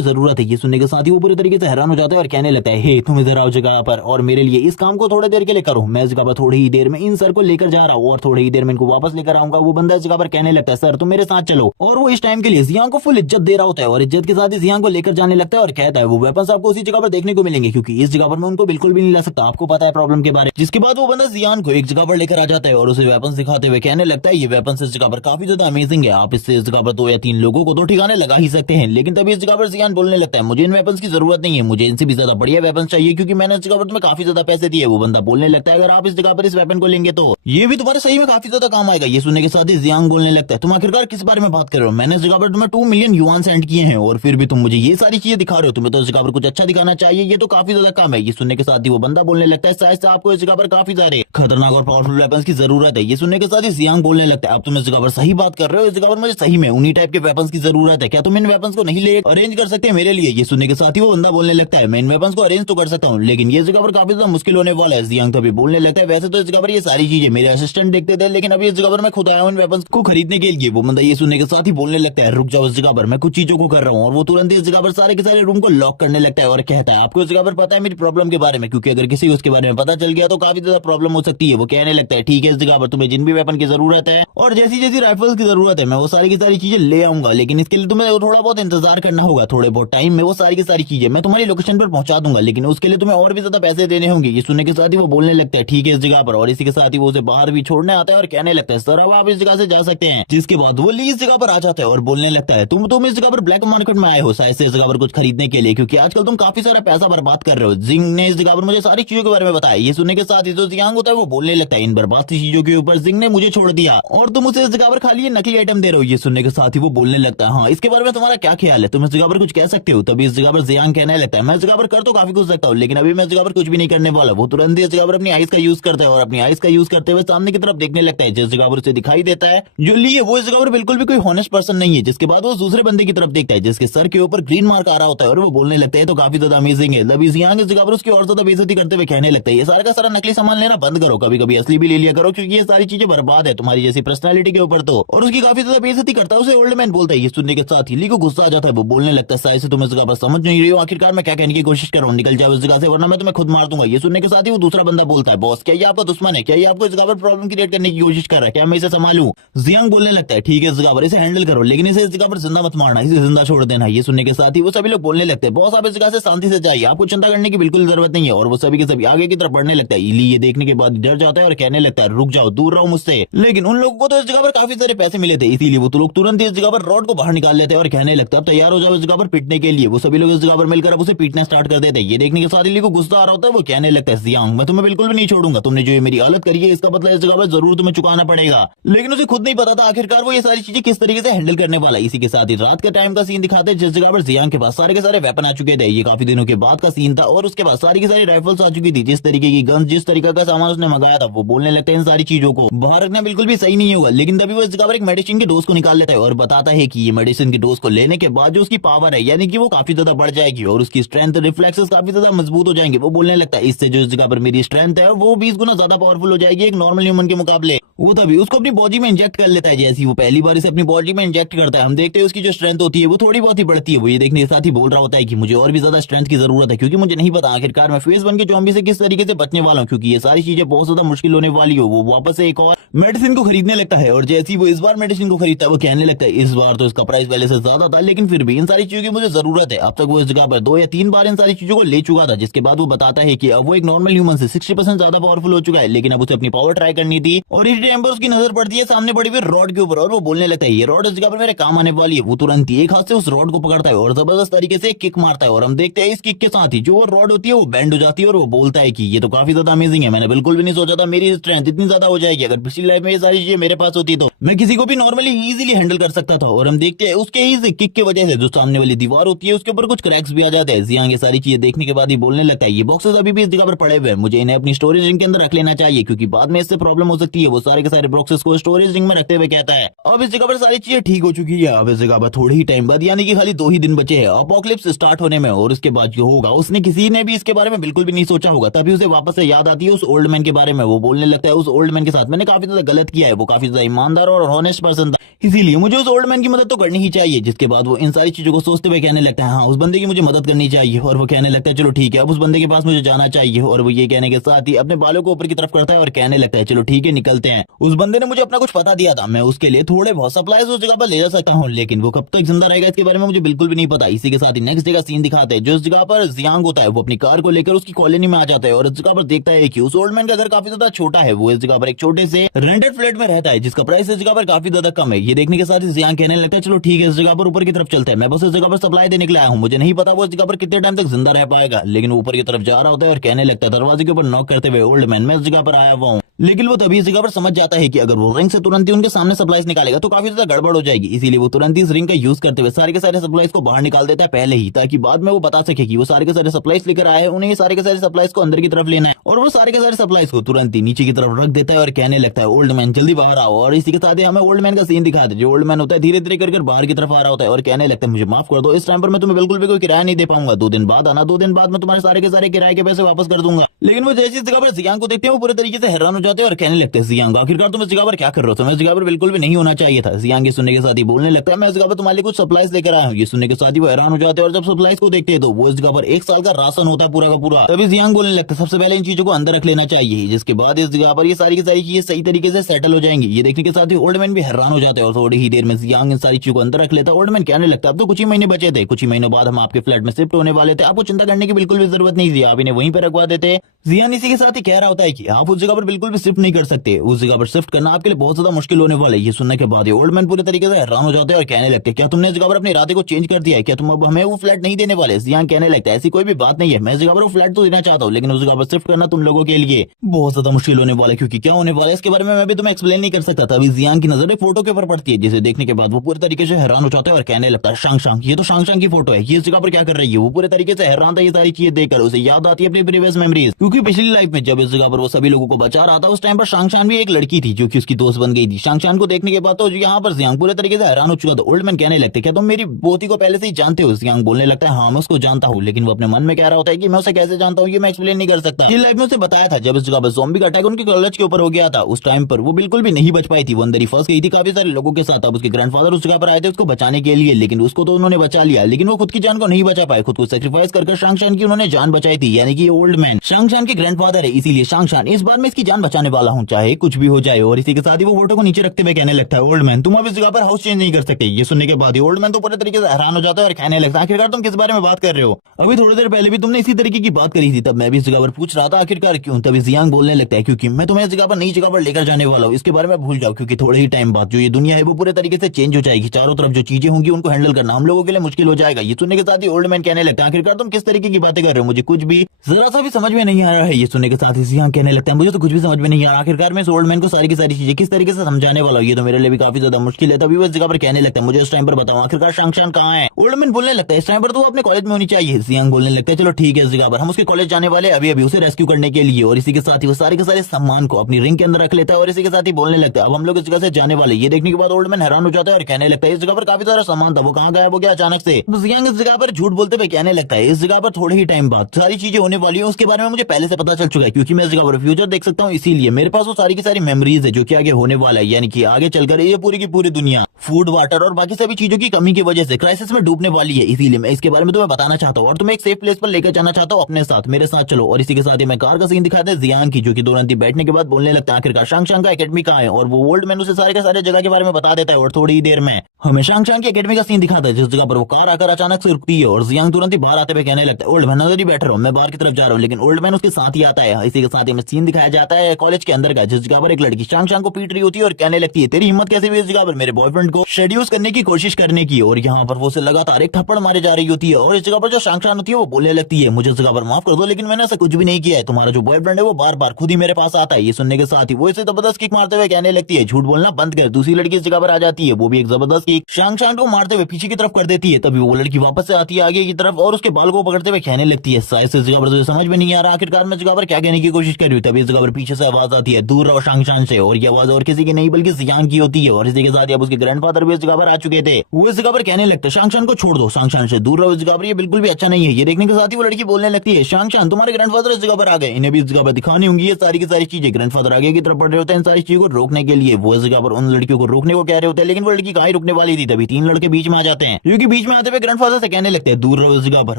जरूरत है। ये सुनने के साथ ही वो पूरे तरीके से हैरान हो जाता है और कहने लगता है हे तुम इधर आओ जगह पर और मेरे लिए इस काम को थोड़ी देर के लिए करो, मैं इस जगह पर थोड़ी ही देर में इन सर को लेकर जा रहा हूँ और थोड़ी ही देर में इनको वापस लेकर आऊंगा। वो बंदा इस जगह पर कहने लगता है सर तुम मेरे साथ चलो और वो इस टाइम के लिए जियांग को फुल इज्जत दे रहा होता है और इज्जत के साथ ही जियांग को लेकर जाने लगता है और कहता है वो वेपन्स आपको उसी जगह पर देखने को मिलेंगे क्योंकि इस जगह पर मैं उनको बिल्कुल भी नहीं ला सकता, आपको पता है प्रॉब्लम के बारे में। जिसके बाद वो बंदा जियांग को एक जगह पर लेकर आ जाता है और उसे वेपन्स दिखाते हुए कहने लगता है ये वेपन्स इस जगह पर काफी ज्यादा अमेजिंग है, आप इससे इस जगह पर 2 या 3 लोगों को तो ठिकाने लगा ही सकते हैं। लेकिन तभी इस जगह पर जियांग बोलने लगता है मुझे इन वेपन्स की जरूरत नहीं है, मुझे इनसे भी ज्यादा बढ़िया वेपन्स चाहिए क्योंकि मैंने इस जगह पर तुम्हें काफी ज्यादा पैसे दिए। वो बंदा बोलने लगता है अगर आप इस जगह पर इस वेपन को लेंगे तो ये भी तुम्हारे सही में काफी ज्यादा काम आएगा। ये सुनने के साथ ही जियांग बोलने लगता है तुम आखिरकार किस बारे में बात कर रहे हो, मैंने इस जगह पर तुम्हें 2 मिलियन युआन सेंड किए हैं और फिर भी तुम मुझे ये सारी चीजें दिखा रहे हो, तुम्हें तो इस जगह पर कुछ अच्छा दिखाना चाहिए, ये तो काफी ज्यादा काम है। ये सुनने के साथ ही वो बंदा बोलने लगता है शायद से आपको इस जगह पर काफी सारे खतरनाक और पावरफुल वेपन्स की जरूरत है। ये सुनने के साथ ही जियांग बोलने लगता है अब तुम इस जगह पर सही बात कर रहे हो, इस जगह पर मुझे सही में उन्हीं टाइप के वेपन्स की जरूरत है, क्या तुम इन वेपन्स को नहीं ले अरेंज कर सकते हैं मेरे लिए। ये सुनने के साथ ही वो बंदा बोलने लगता है मैं इन वेपन्स को अरेंज तो कर सकता हूँ लेकिन ये जगह पर काफी ज्यादा मुश्किल होने वाला है। जियांग तो अभी बोलने लगता है वैसे तो इस जगह पर ये सारी चीजें मेरे असिस्टेंट देखते थे लेकिन अभी इस जगह पर मैं खुद आया हूँ इन वेपन्स को खरीदने के लिए। वो बंदा ये सुनने के साथ ही बोलने लगता है रुक जाओ इस जगह पर मैं कुछ चीजों को कर रहा हूँ और वो तुरंत इस जगह पर सारे के सारे रूम को लॉक करने लगता है और कहता है आपको इस जगह पर पता है मेरी प्रॉब्लम के बारे में, क्योंकि अगर किसी को उसके बारे में पता चल गया तो काफी ज्यादा प्रॉब्लम हो सकती है। वो कहने लगता है ठीक है इस जगह पर तुम्हें जिन भी वेपन की जरूरत है और जैसी जैसी राइफल्स की जरूरत है मैं वो सारी की सारी चीजें ले आऊंगा, लेकिन इसके लिए तुम्हें थोड़ा बहुत इंतजार करना होगा, थोड़े बहुत टाइम में वो सारी की सारी चीजें मैं तुम्हारी लोकेशन पर पहुंचा दूंगा, लेकिन उसके लिए तुम्हें और भी ज्यादा पैसे देने होंगे। ये सुनने के साथ ही वो बोलने लगता है ठीक है इस जगह पर और इसी के साथ ही वो उसे बाहर भी छोड़ने आता है और कहने लगता है सर अब आप इस जगह से जा सकते हैं। जिसके बाद वो ली इस जगह पर आ जाता है और बोलने लगता है तुम इस जगह पर ब्लैक मार्केट में आए हो शायद से इस जगह पर कुछ खरीदने के लिए, क्योंकि आजकल तुम काफी सारा पैसा बर्बाद कर रहे हो। जिंग ने इस जगह पर मुझे सारी चीजों के बारे में बताया। ये सुनने के साथ ही जो जियांग होता है वो बोलने लगता है इन बर्बाद चीजों के ऊपर जिंग ने मुझे छोड़ दिया और तुम उसे इस जगह पर खाली नकली आइटम दे रहे हो। ये सुनने के साथ ही वो बोलने लगता है हाँ इसके बारे में तुम्हारा क्या ख्याल है, तुम इस जगह पर कुछ कह सकते हो। तभी इस जगह पर जियांग कहने लगता है मैं इस जगह पर कर तो काफी कुछ सकता हूँ लेकिन अभी मैं इस जगह पर कुछ भी नहीं करने वाला। वो तुरंत इस जगह पर अपनी आइस का यूज करता है और अपनी आइस का यूज करते हुए सामने की तरफ देखने लगता है जिस जगह पर उसे दिखाई देता है जो ली है वो इस जगह पर बिल्कुल भी कोई हॉनेस्ट पर्सन नहीं है। जिसके बाद वो दूसरे बंदे की तरफ देखता है जिसके सर के ऊपर ग्रीन मार्क आ रहा होता है और वो बोलने लगता है तो काफी ज्यादा अमेजिंग है। तभी जियांग इस जगह पर उसकी और ज्यादा बेइज्जती करते हुए कहने लगता है ये सारा का सारा नकली सामान लेना बंद करो, कभी कभी असली भी ले लिया करो क्योंकि ये सारी चीजें बर्बाद है तुम्हारी जैसी पर्सनैलिटी के ऊपर तो। और उसकी काफी ज्यादा बेइज्जती करता है उसे ओल्ड मैन बोलता है। ये सुनने के साथ ही ली को गुस्सा आ जाता है। वो बोलने लगता है शायद से तुम इस जगह पर समझ नहीं रही हो आखिरकार मैं क्या कहने की कोशिश कर रहा हूँ, निकल जाओ इस जगह से वरना मैं तुम्हें खुद मार दूंगा। ये सुनने के साथ ही वो दूसरा बंदा बोलता है बॉस क्या ये आपका दुश्मन है, क्या ये आपको इस जगह पर प्रॉब्लम क्रिएट करने की कोशिश कर रहा है, क्या मैं इसे संभालूं। जियांग बोलने लगता है ठीक है इस जगह पर इसे हैंडल करो लेकिन इसे इस जगह पर जिंदा मत मारना, इसे जिंदा छोड़ देना। ये सुनने के साथ ही वो सभी लोग बोलने लगते हैं बॉस आप इस जगह से शांति से जाइए, आपको चिंता करने की बिल्कुल जरूरत नहीं है। और वो सभी के सभी आगे की तरफ बढ़ने लगता है। इली ये देखने के बाद डर जाता है और कहने लगता है रुक जाओ दूर रहो मुझसे। लेकिन उन लोगों को तो इस जगह पर काफी सारे पैसे मिले थे इसीलिए वो तो लोग तुरंत इस जगह पर रॉड को बाहर निकाल लेते हैं और कहने लगता है तैयार हो जाओ इस जगह पर पीटने के लिए। वो सभी लोग इस जगह पर मिलकर अब उसे पीटना स्टार्ट कर देते हैं। ये देखने के साथ इली को गुस्सा आ रहा होता है। वो कहने लगता है जियांग मैं तुम्हें बिल्कुल भी नहीं छोड़ूंगा, तुमने जो ये मेरी हालत करी है इसका बदला इस जगह पर जरूर तुम्हें चुकाना पड़ेगा। लेकिन उसे खुद नहीं पता था आखिरकार वो ये सारी चीजें किस तरीके से हैंडल करने वाला। इसी के साथ ही रात के टाइम का सीन दिखाते हैं जिस जगह पर जियांग के पास सारे के सारे वेपन आ चुके थे। ये काफी दिनों के बाद का सीन था और उसके बाद सारी की सारी राइफल्स आ चुकी थी। जिस तरीके की गन जिस तरीके का सामान उसने मंगाया था वो बोलने लगता है इन सारी चीजों को बाहर रखना बिल्कुल भी सही नहीं होगा। लेकिन तभी वो इस जगह पर एक मेडिसिन की डोज को निकाल लेता है और बताता है कि ये मेडिसिन की डोज को लेने के बाद जो उसकी पावर है यानी कि वो काफी ज्यादा बढ़ जाएगी और उसकी स्ट्रेंथ रिफ्लेक्सेस काफी ज्यादा मजबूत हो जाएंगे। वो बोलने लगता है इससे जो इस जगह पर मेरी स्ट्रेंथ है वो 20 गुना ज्यादा पावरफुल हो जाएगी एक नॉर्मल ह्यूमन के मुकाबले। वो तभी उसको अपनी बॉडी में इंजेक्ट कर लेता है। जैसे वो पहली बार इसे अपनी बॉडी में इंजेक्ट करता है हम देखते हैं उसकी जो स्ट्रेंथ होती है वो थोड़ी बहुत ही बढ़ती है। वो ये देखने के साथ ही बोल रहा होता है कि मुझे और भी ज्यादा स्ट्रेंथ की जरूरत है, क्योंकि मुझे नहीं पता आखिरकार मैं फेज 1 के ज़ॉम्बी से किस तरीके से बचने वाला हूँ, क्योंकि ये सारी चीजें बहुत ज्यादा मुश्किल होने वाली हो। वो वापस से एक और मेडिसिन को खरीदने लगता है और जैसे ही वो इस बार मेडिसिन को खरीदता है वो कहने लगता है इस बार तो इसका प्राइस पहले से ज्यादा था, लेकिन फिर भी इन सारी चीजों की मुझे जरूरत है। अब तक वो इस जगह पर 2 या 3 बार इन सारी चीजों को ले चुका था, जिसके बाद वो बताता है कि अब वो एक नॉर्मल ह्यूमन से 60% ज्यादा पावरफुल हो चुका है, लेकिन अब उसे अपनी पावर ट्राई करनी थी। और इस टाइम पर उसकी नजर पड़ती है सामने पड़ी हुई रॉड के ऊपर और वो बोलने लगता है ये रॉड इस जगह पर मेरे काम आने वाली है। वो तुरंत ही एक हाथ से उस रॉड को पकड़ता है और जबरदस्त तरीके से किक मारता है और हम देखते हैं इस किक के साथ ही जो वो रॉड होती है वो बैंड हो जाती है और वो बोलता है कि ये तो काफी ज्यादा अमेजिंग है, मैंने बिल्कुल भी नहीं सोचा था मेरी स्ट्रेंथ इतनी ज्यादा हो जाएगी। अगर पिछली लाइफ में ये सारी चीजें मेरे पास होती तो मैं किसी को भी नॉर्मली इजीली हैंडल कर सकता था। और हम देखते हैं उसके इस किक की वजह से जो सामने वाली दीवार होती है उसके ऊपर कुछ क्रैक्स भी आ जाते हैं। जियांग ये सारी चीजें देखने के बाद ही बोलने लगता है ये बॉक्सेस अभी भी इस जगह पर पड़े हुए हैं, मुझे इन्हें अपनी स्टोरेज रिंग के अंदर रख लेना चाहिए क्योंकि बाद में इससे प्रॉब्लम हो सकती है। वो सारे के सारे बॉक्सेस को स्टोरेज रिंग में रखते हुए कहता है अब इस जगह पर सारी चीजें ठीक हो चुकी है। अब इस जगह पर थोड़े ही टाइम बाद यानी कि खाली 2 ही दिन बचे हैं अपोकलिप्स स्टार्ट होने में, और उसके बाद जो होगा उसने किसी ने भी इसके बारे में बिल्कुल भी नहीं सोचा होगा। तभी उसे वापस से याद आती है उस ओल्ड मैन के बारे में। वो बोलने लगता है उस ओल्ड मैन के साथ मैंने काफी ज्यादा गलत किया है, वो काफी ज्यादा ईमानदार और ऑनेस्ट पर्सन था, इसीलिए मुझे उस ओल्ड मैन की मदद तो करनी ही चाहिए। जिसके बाद वो इन सारी चीजों को सोचते हुए कहने लगता है हाँ उस बंदे की मुझे मदद करनी चाहिए। और वो कहने लगता है चलो ठीक है अब उस बंदे के पास मुझे जाना चाहिए। और वो ये कहने के साथ ही अपने बालों को ऊपर की तरफ करता है और कहने लगता है चलो ठीक है निकलते हैं। उस बंदे ने मुझे अपना कुछ पता दिया था, मैं उसके लिए थोड़े बहुत सप्लाईज उस जगह पर ले जा सकता हूँ, लेकिन वो कब तक जिंदा रहेगा इसके बारे में मुझे बिल्कुल भी नहीं पता। इसी के साथ ही नेक्स्ट डे का सीन दिखाते हैं जो इस जगह पर जियांग होता है वो अपनी कार को लेकर उसकी कॉलोनी में आ जाता है और इस जगह पर देखता है कि उस ओल्ड मैन का घर काफी ज्यादा छोटा है। वो इस जगह पर एक छोटे से रेंटेड फ्लैट में रहता है जिसका प्राइस इस जगह पर काफी ज्यादा कम है। ये देखने के साथ ही जियांग कहने लगता है चलो ठीक है इस जगह पर ऊपर की तरफ चलते हैं, मैं बस इस जगह पर सप्लाई देने के लिए आया हूँ, मुझे नहीं पता वो इस जगह पर कितने टाइम तक जिंदा रह पाएगा। लेकिन वो ऊपर की तरफ जा रहा होता है और कहने लगता है दरवाजे के ऊपर नॉक करते हुए ओल्ड मैन मैं इस जगह पर आया हुआ हूँ। लेकिन वो तभी इस जगह पर समझ जाता है कि अगर वो रिंग से तुरंत ही उनके सामने सप्लाईज निकालेगा तो काफी ज्यादा गड़बड़ हो जाएगी, इसीलिए वो तुरंत ही इस रिंग का यूज करते हुए सारे के सारे सप्लाईज को बाहर निकाल देता है पहले ही, ताकि बाद में वो बता सके कि वो सारे के सारे सप्लाईज लेकर आए हैं, उन्हें ये सारे के सारे सप्लाईज को अंदर की तरफ लेना है। और वो सारे के सारे सप्लाईज को तुरंत ही नीचे की तरफ रख देता है और कहने लगता है ओल्ड मैन जल्दी बाहर आओ। और इसी के साथ ही हमें ओल्ड मैन का सीन दिखाते हैं जो ओल्ड मैन होता है धीरे धीरे कर बाहर की तरफ आ रहा होता है और कहने लगता है मुझे माफ कर दो, इस टाइम पर मैं तुम्हें बिल्कुल भी कोई किराया नहीं दे पाऊंगा, 2 दिन बाद आना, 2 दिन बाद मैं तुम्हारे सारे के सारे किराए के पैसे वापस कर दूंगा। लेकिन वो जैसी जगह पर जियांग को देखते हैं वो पूरे तरीके से हैरान हो जाते हैं और कहने लगते हैं जियांग आखिरकार तुम इस जगह पर क्या कर रहे हो, तुम्हें इस जगह पर बिल्कुल भी नहीं होना चाहिए था। जियांग ये सुनने के साथ ही बोलने लगता है मैं इस जगह पर तुम्हारे लिए कुछ सप्लाईज लेकर आया हूँ। ये सुनने के साथ ही वो हैरान हो जाते हैं और जब सप्लाईज को देखते हैं तो वो इस जगह पर 1 साल का राशन होता है पूरा का पूरा। तभी जियांग बोलने लगता है सबसे पहले इन चीजों को अंदर रख लेना चाहिए, जिसके बाद इस जगह पर ये सारी की सारी चीजें सही तरीके से सेटल हो जाएंगी। ये देखने के साथ ही ओल्ड मैन भी हैरान हो जाते हैं और थोड़ी ही देर में जियांग इन सारी चीजों को अंदर रख लेता है। ओल्ड मैन कहने लगता है अब तो कुछ ही महीने बचे थे, कुछ ही महीनों बाद हम आपके फ्लैट में शिफ्ट होने वाले थे, आपको चिंता करने की बिल्कुल भी जरूरत नहीं थी, आप इन्हें वहीं पर रखवा देते। जियान इसी के साथ ही कह रहा होता है कि आप उस जगह पर बिल्कुल भी शिफ्ट नहीं कर सकते, उस जगह पर शिफ्ट करना आपके लिए बहुत ज्यादा मुश्किल होने वाला है। ये सुनने के बाद ओल्ड मैन पूरे तरीके से हैरान हो जाते हैं और कहने लगते हैं क्या तुमने इस जगह पर अपने इरादे को चेंज कर दिया है, क्या तुम अब हमें वो फ्लैट नहीं देने वाले। जियान कहने लगता है ऐसी कोई भी बात नहीं है, मैं इस जगह पर वो फ्लैट तो देना चाहता हूँ, लेकिन उस जगह पर शिफ्ट करना तुम लोगों के लिए बहुत ज्यादा मुश्किल होने वाला है, क्योंकि क्या होने वाला है इसके बारे में मैं भी तुम्हें एक्सप्लेन नहीं कर सकता। तभी जियान की नजर एक फोटो के ऊपर पड़ती है, जिसे देखने के बाद वो पूरे तरीके से हैरान हो जाता है और कहने लगता है शांग शांग ये तो शांग शांग की फोटो है, ये इस जगह पर क्या कर रही है। वो पूरे तरीके से हैरान था ये सारी चीजें देखकर, उसे याद आती है अपनी प्रीवियस मेमोरीज, क्योंकि पिछली लाइफ में जब इस जगह पर वो सभी लोगों को बचा रहा था उस टाइम पर शांगशान भी एक लड़की थी जो कि उसकी दोस्त बन गई थी। शांगशान को देखने के बाद तो यहाँ पर जियांग पूरे तरीके से हैरान हो चुका था। ओल्ड मैन कहने लगते क्या तुम मेरी पोती को पहले से ही जानते हो। जियांग बोलने लगता है हाँ मैं उसको जानता हूँ, लेकिन वो अपने मन में कह रहा होता है कि मैं उसे कैसे जानता हूँ ये मैं एक्सप्लेन नहीं कर सकता। ये लाइफ में उसे बताया था जब इस जगह पर ज़ॉम्बी का अटैक उनके कॉलेज के ऊपर हो गया था, उस टाइम पर वो बिल्कुल भी नहीं बच पाई थी, वो अंदर ही फंस गई थी काफी सारे लोगों के साथ। अब उसके ग्रैंडफादर उस जगह पर आए थे उसको बचाने के लिए, लेकिन उसको तो उन्होंने बचा लिया, लेकिन वो खुद की जान को नहीं बचा पाए, खुद को सेक्रीफाइस कर शांगशान की उन्होंने जान बचाई थी। यानी कि ओल्ड मैन शांगशान के ग्रैंडफादर है, इसीलिए शांगशान इस बार मैं इसकी जान बचाने वाला हूँ चाहे कुछ भी हो जाए। और इसी के साथ ही वो फोटो को नीचे रखते हुए कहने लगता है ओल्ड मैन तुम अब इस जगह पर हाउस चेंज नहीं कर सकते। ये सुनने के बाद ओल्ड मैन तो पूरे तरीके से हैरान हो जाता है और कहने लगता है आखिरकार तुम किस बारे में बात कर रहे हो, अभी थोड़ी देर पहले भी तुमने इसी तरीके की बात करी थी, तब मैं भी इस जगह पर पूछ रहा था आखिरकार क्यों। तभी जियांग बोलने लगता है क्योंकि मैं तुम्हें इस जगह पर नई जगह पर लेकर जाने वाला हूँ, इसके बारे में भूल जाओ, क्योंकि थोड़े ही टाइम बाद जो ये दुनिया है वो पूरे तरीके से चेंज हो जाएगी, चारों तरफ जो चीजें होंगी उनको हैंडल करना हम लोगों के लिए मुश्किल हो जाएगा। ये सुनने के साथ ही ओल्ड मैन कहने लगता है आखिरकार तुम किस तरीके की बातें कर रहे हो, मुझे कुछ भी जरा सा भी समझ में नहीं आ रहा है। ये सुनने के साथ ही जियांग कहने लगता है मुझे तो कुछ भी समझ में नहीं आ रहा, आखिरकार मैं इस ओल्ड मैन को सारी की सारी चीजें किस तरीके से समझाने वाला हूँ, ये तो मेरे लिए भी काफी ज्यादा मुश्किल है। तभी वो इस जगह पर कहने लगता है मुझे इस टाइम पर बताओ आखिरकार शांगशान कहाँ है। ओल्ड मैन बोलने लगता है इस टाइम पर तो वो अपने कॉलेज में होनी चाहिए। जियांग बोलने लगता है चलो ठीक है इस जगह पर हम उसके कॉलेज जाने वाले अभी अभी उसे रेस्क्यू करने के लिए। और इसी के साथ ही वो सारे के सारे सामान को अपनी रिंग के अंदर रख लेता है और इसी के साथ ही बोलने लगता है अब हम लोग इस जगह से जाने वाले। ये देखने के बाद ओल्ड मैन हैरान हो जाता है और कहने लगता है इस जगह पर काफी सारा सामान था वो कहाँ गायब हो गया अचानक से। जियांग इस जगह पर झूठ बोलते हुए कहने लगता है इस जगह पर थोड़े ही टाइम बाद सारी चीजें होने वाली है उसके बारे में मुझे पहले से पता चल चुका है, क्योंकि मैं इस जगह पर फ्यूचर देख सकता हूँ, इसीलिए इसीलिए मेरे पास वो सारी की सारी मेमोरीज है जो कि आगे होने वाला है, यानी कि आगे चलकर ये पूरी की पूरी दुनिया फूड, वाटर और बाकी सभी चीजों की कमी की वजह से क्राइसिस में डूबने वाली है। इसीलिए मैं इसके बारे में तुम्हें बताना चाहता हूँ और तुम्हें एक सेफ प्लेस पर लेकर जाना चाहता हूँ अपने साथ। मेरे साथ चलो। और इसी के साथ ही मैं कार का सीन दिखाते हैं जियांग की, जो कि दो रंती बैठने के बाद बोलने लगता है आखिरकार शांग शांग का एकेडमी कहाँ है, और वो ओल्ड मैन उसे सारे के सारे जगह के बारे में बता देता है। और थोड़ी ही देर में हमें शांग शांग की एकेडमी का सीन दिखाता है जिस जगह पर वो कार आकर अचानक से रुकती है और जियांग तुरंत ही बाहर आते हुए कहने लगता है ओल्ड मैन अंदर ही बैठ रहा हूँ, मैं बाहर की तरफ जा रहा हूँ। लेकिन ओल्ड मैन उसके साथ ही आता है। इसी के साथ ही हमें सीन दिखाया जाता है कॉलेज के अंदर का, जिस जगह पर एक लड़की शांग शांग को पीट रही होती है और कहने लगती है तेरी हिम्मत कैसे हुई इस जगह पर मेरे बॉयफ्रेंड को शेड्यूस करने की कोशिश करने की। और यहाँ पर वो उसे लगातार एक थप्पड़ मारे जा रही होती है। और इस जगह पर जो शांग शांग होती है वो बोलने लगती है मुझे इस जगह पर माफ कर दो, लेकिन मैंने ऐसा कुछ भी नहीं किया है, तुम्हारा जो बॉयफ्रेंड है वो बार बार खुद ही मेरे पास आता है। ये सुनने के साथ ही वो इसे जबरदस्त किक मारते हुए कहने लगती है झूठ बोलना बंद कर। दूसरी लड़की इस जगह पर आ जाती है, वो भी एक जबरदस्त किक शांग शांग को मारते हुए पीछे की तरफ कर देती है। तभी वो लड़की वापस से आती है आगे की तरफ और उसके बाल को पकड़ते हुए कहने लगती है शायद से इस जगह पर तुझे समझ में नहीं आ रहा आखिरकार मैं इस जगह पर क्या कहने की कोशिश कर रही हूँ। तभी इस जगह पर पीछे से आवाज आती है दूर रहो शांग शांग से, और ये आवाज और किसी की नहीं बल्कि जियांग की होती है। और इसी के साथ ही अब उसके ग्रैंडफादर भी इस जगह पर आ चुके थे। वो इस जगह पर कहने लगते शांग शांग को छोड़ दो, शांग शांग से दूर रहो, इस जगह पर ये बिल्कुल भी अच्छा नहीं है। ये देखने के साथ ही वो लड़की बोलने लगती है शांग शांग तुम्हारे ग्रैंडफादर इस जगह पर आ गए, इन्हें भी इस जगह पर दिखानी होंगी ये सारी की सारी चीजें। ग्रैंडफादर आगे की तरफ बढ़ रहे होते हैं इन सारी चीजों को रोकने के लिए। वो इस जगह पर उन लड़कियों को रोकने को कह रहे होते हैं, लेकिन वो लड़की कहाँ ही रुकने वाली थी। तभी तीन लड़के बीच में आ जाते हैं, क्योंकि बीच में आते हुए ग्रैंडफादर से कहने लगते हैं दूर रहो इस जगह पर।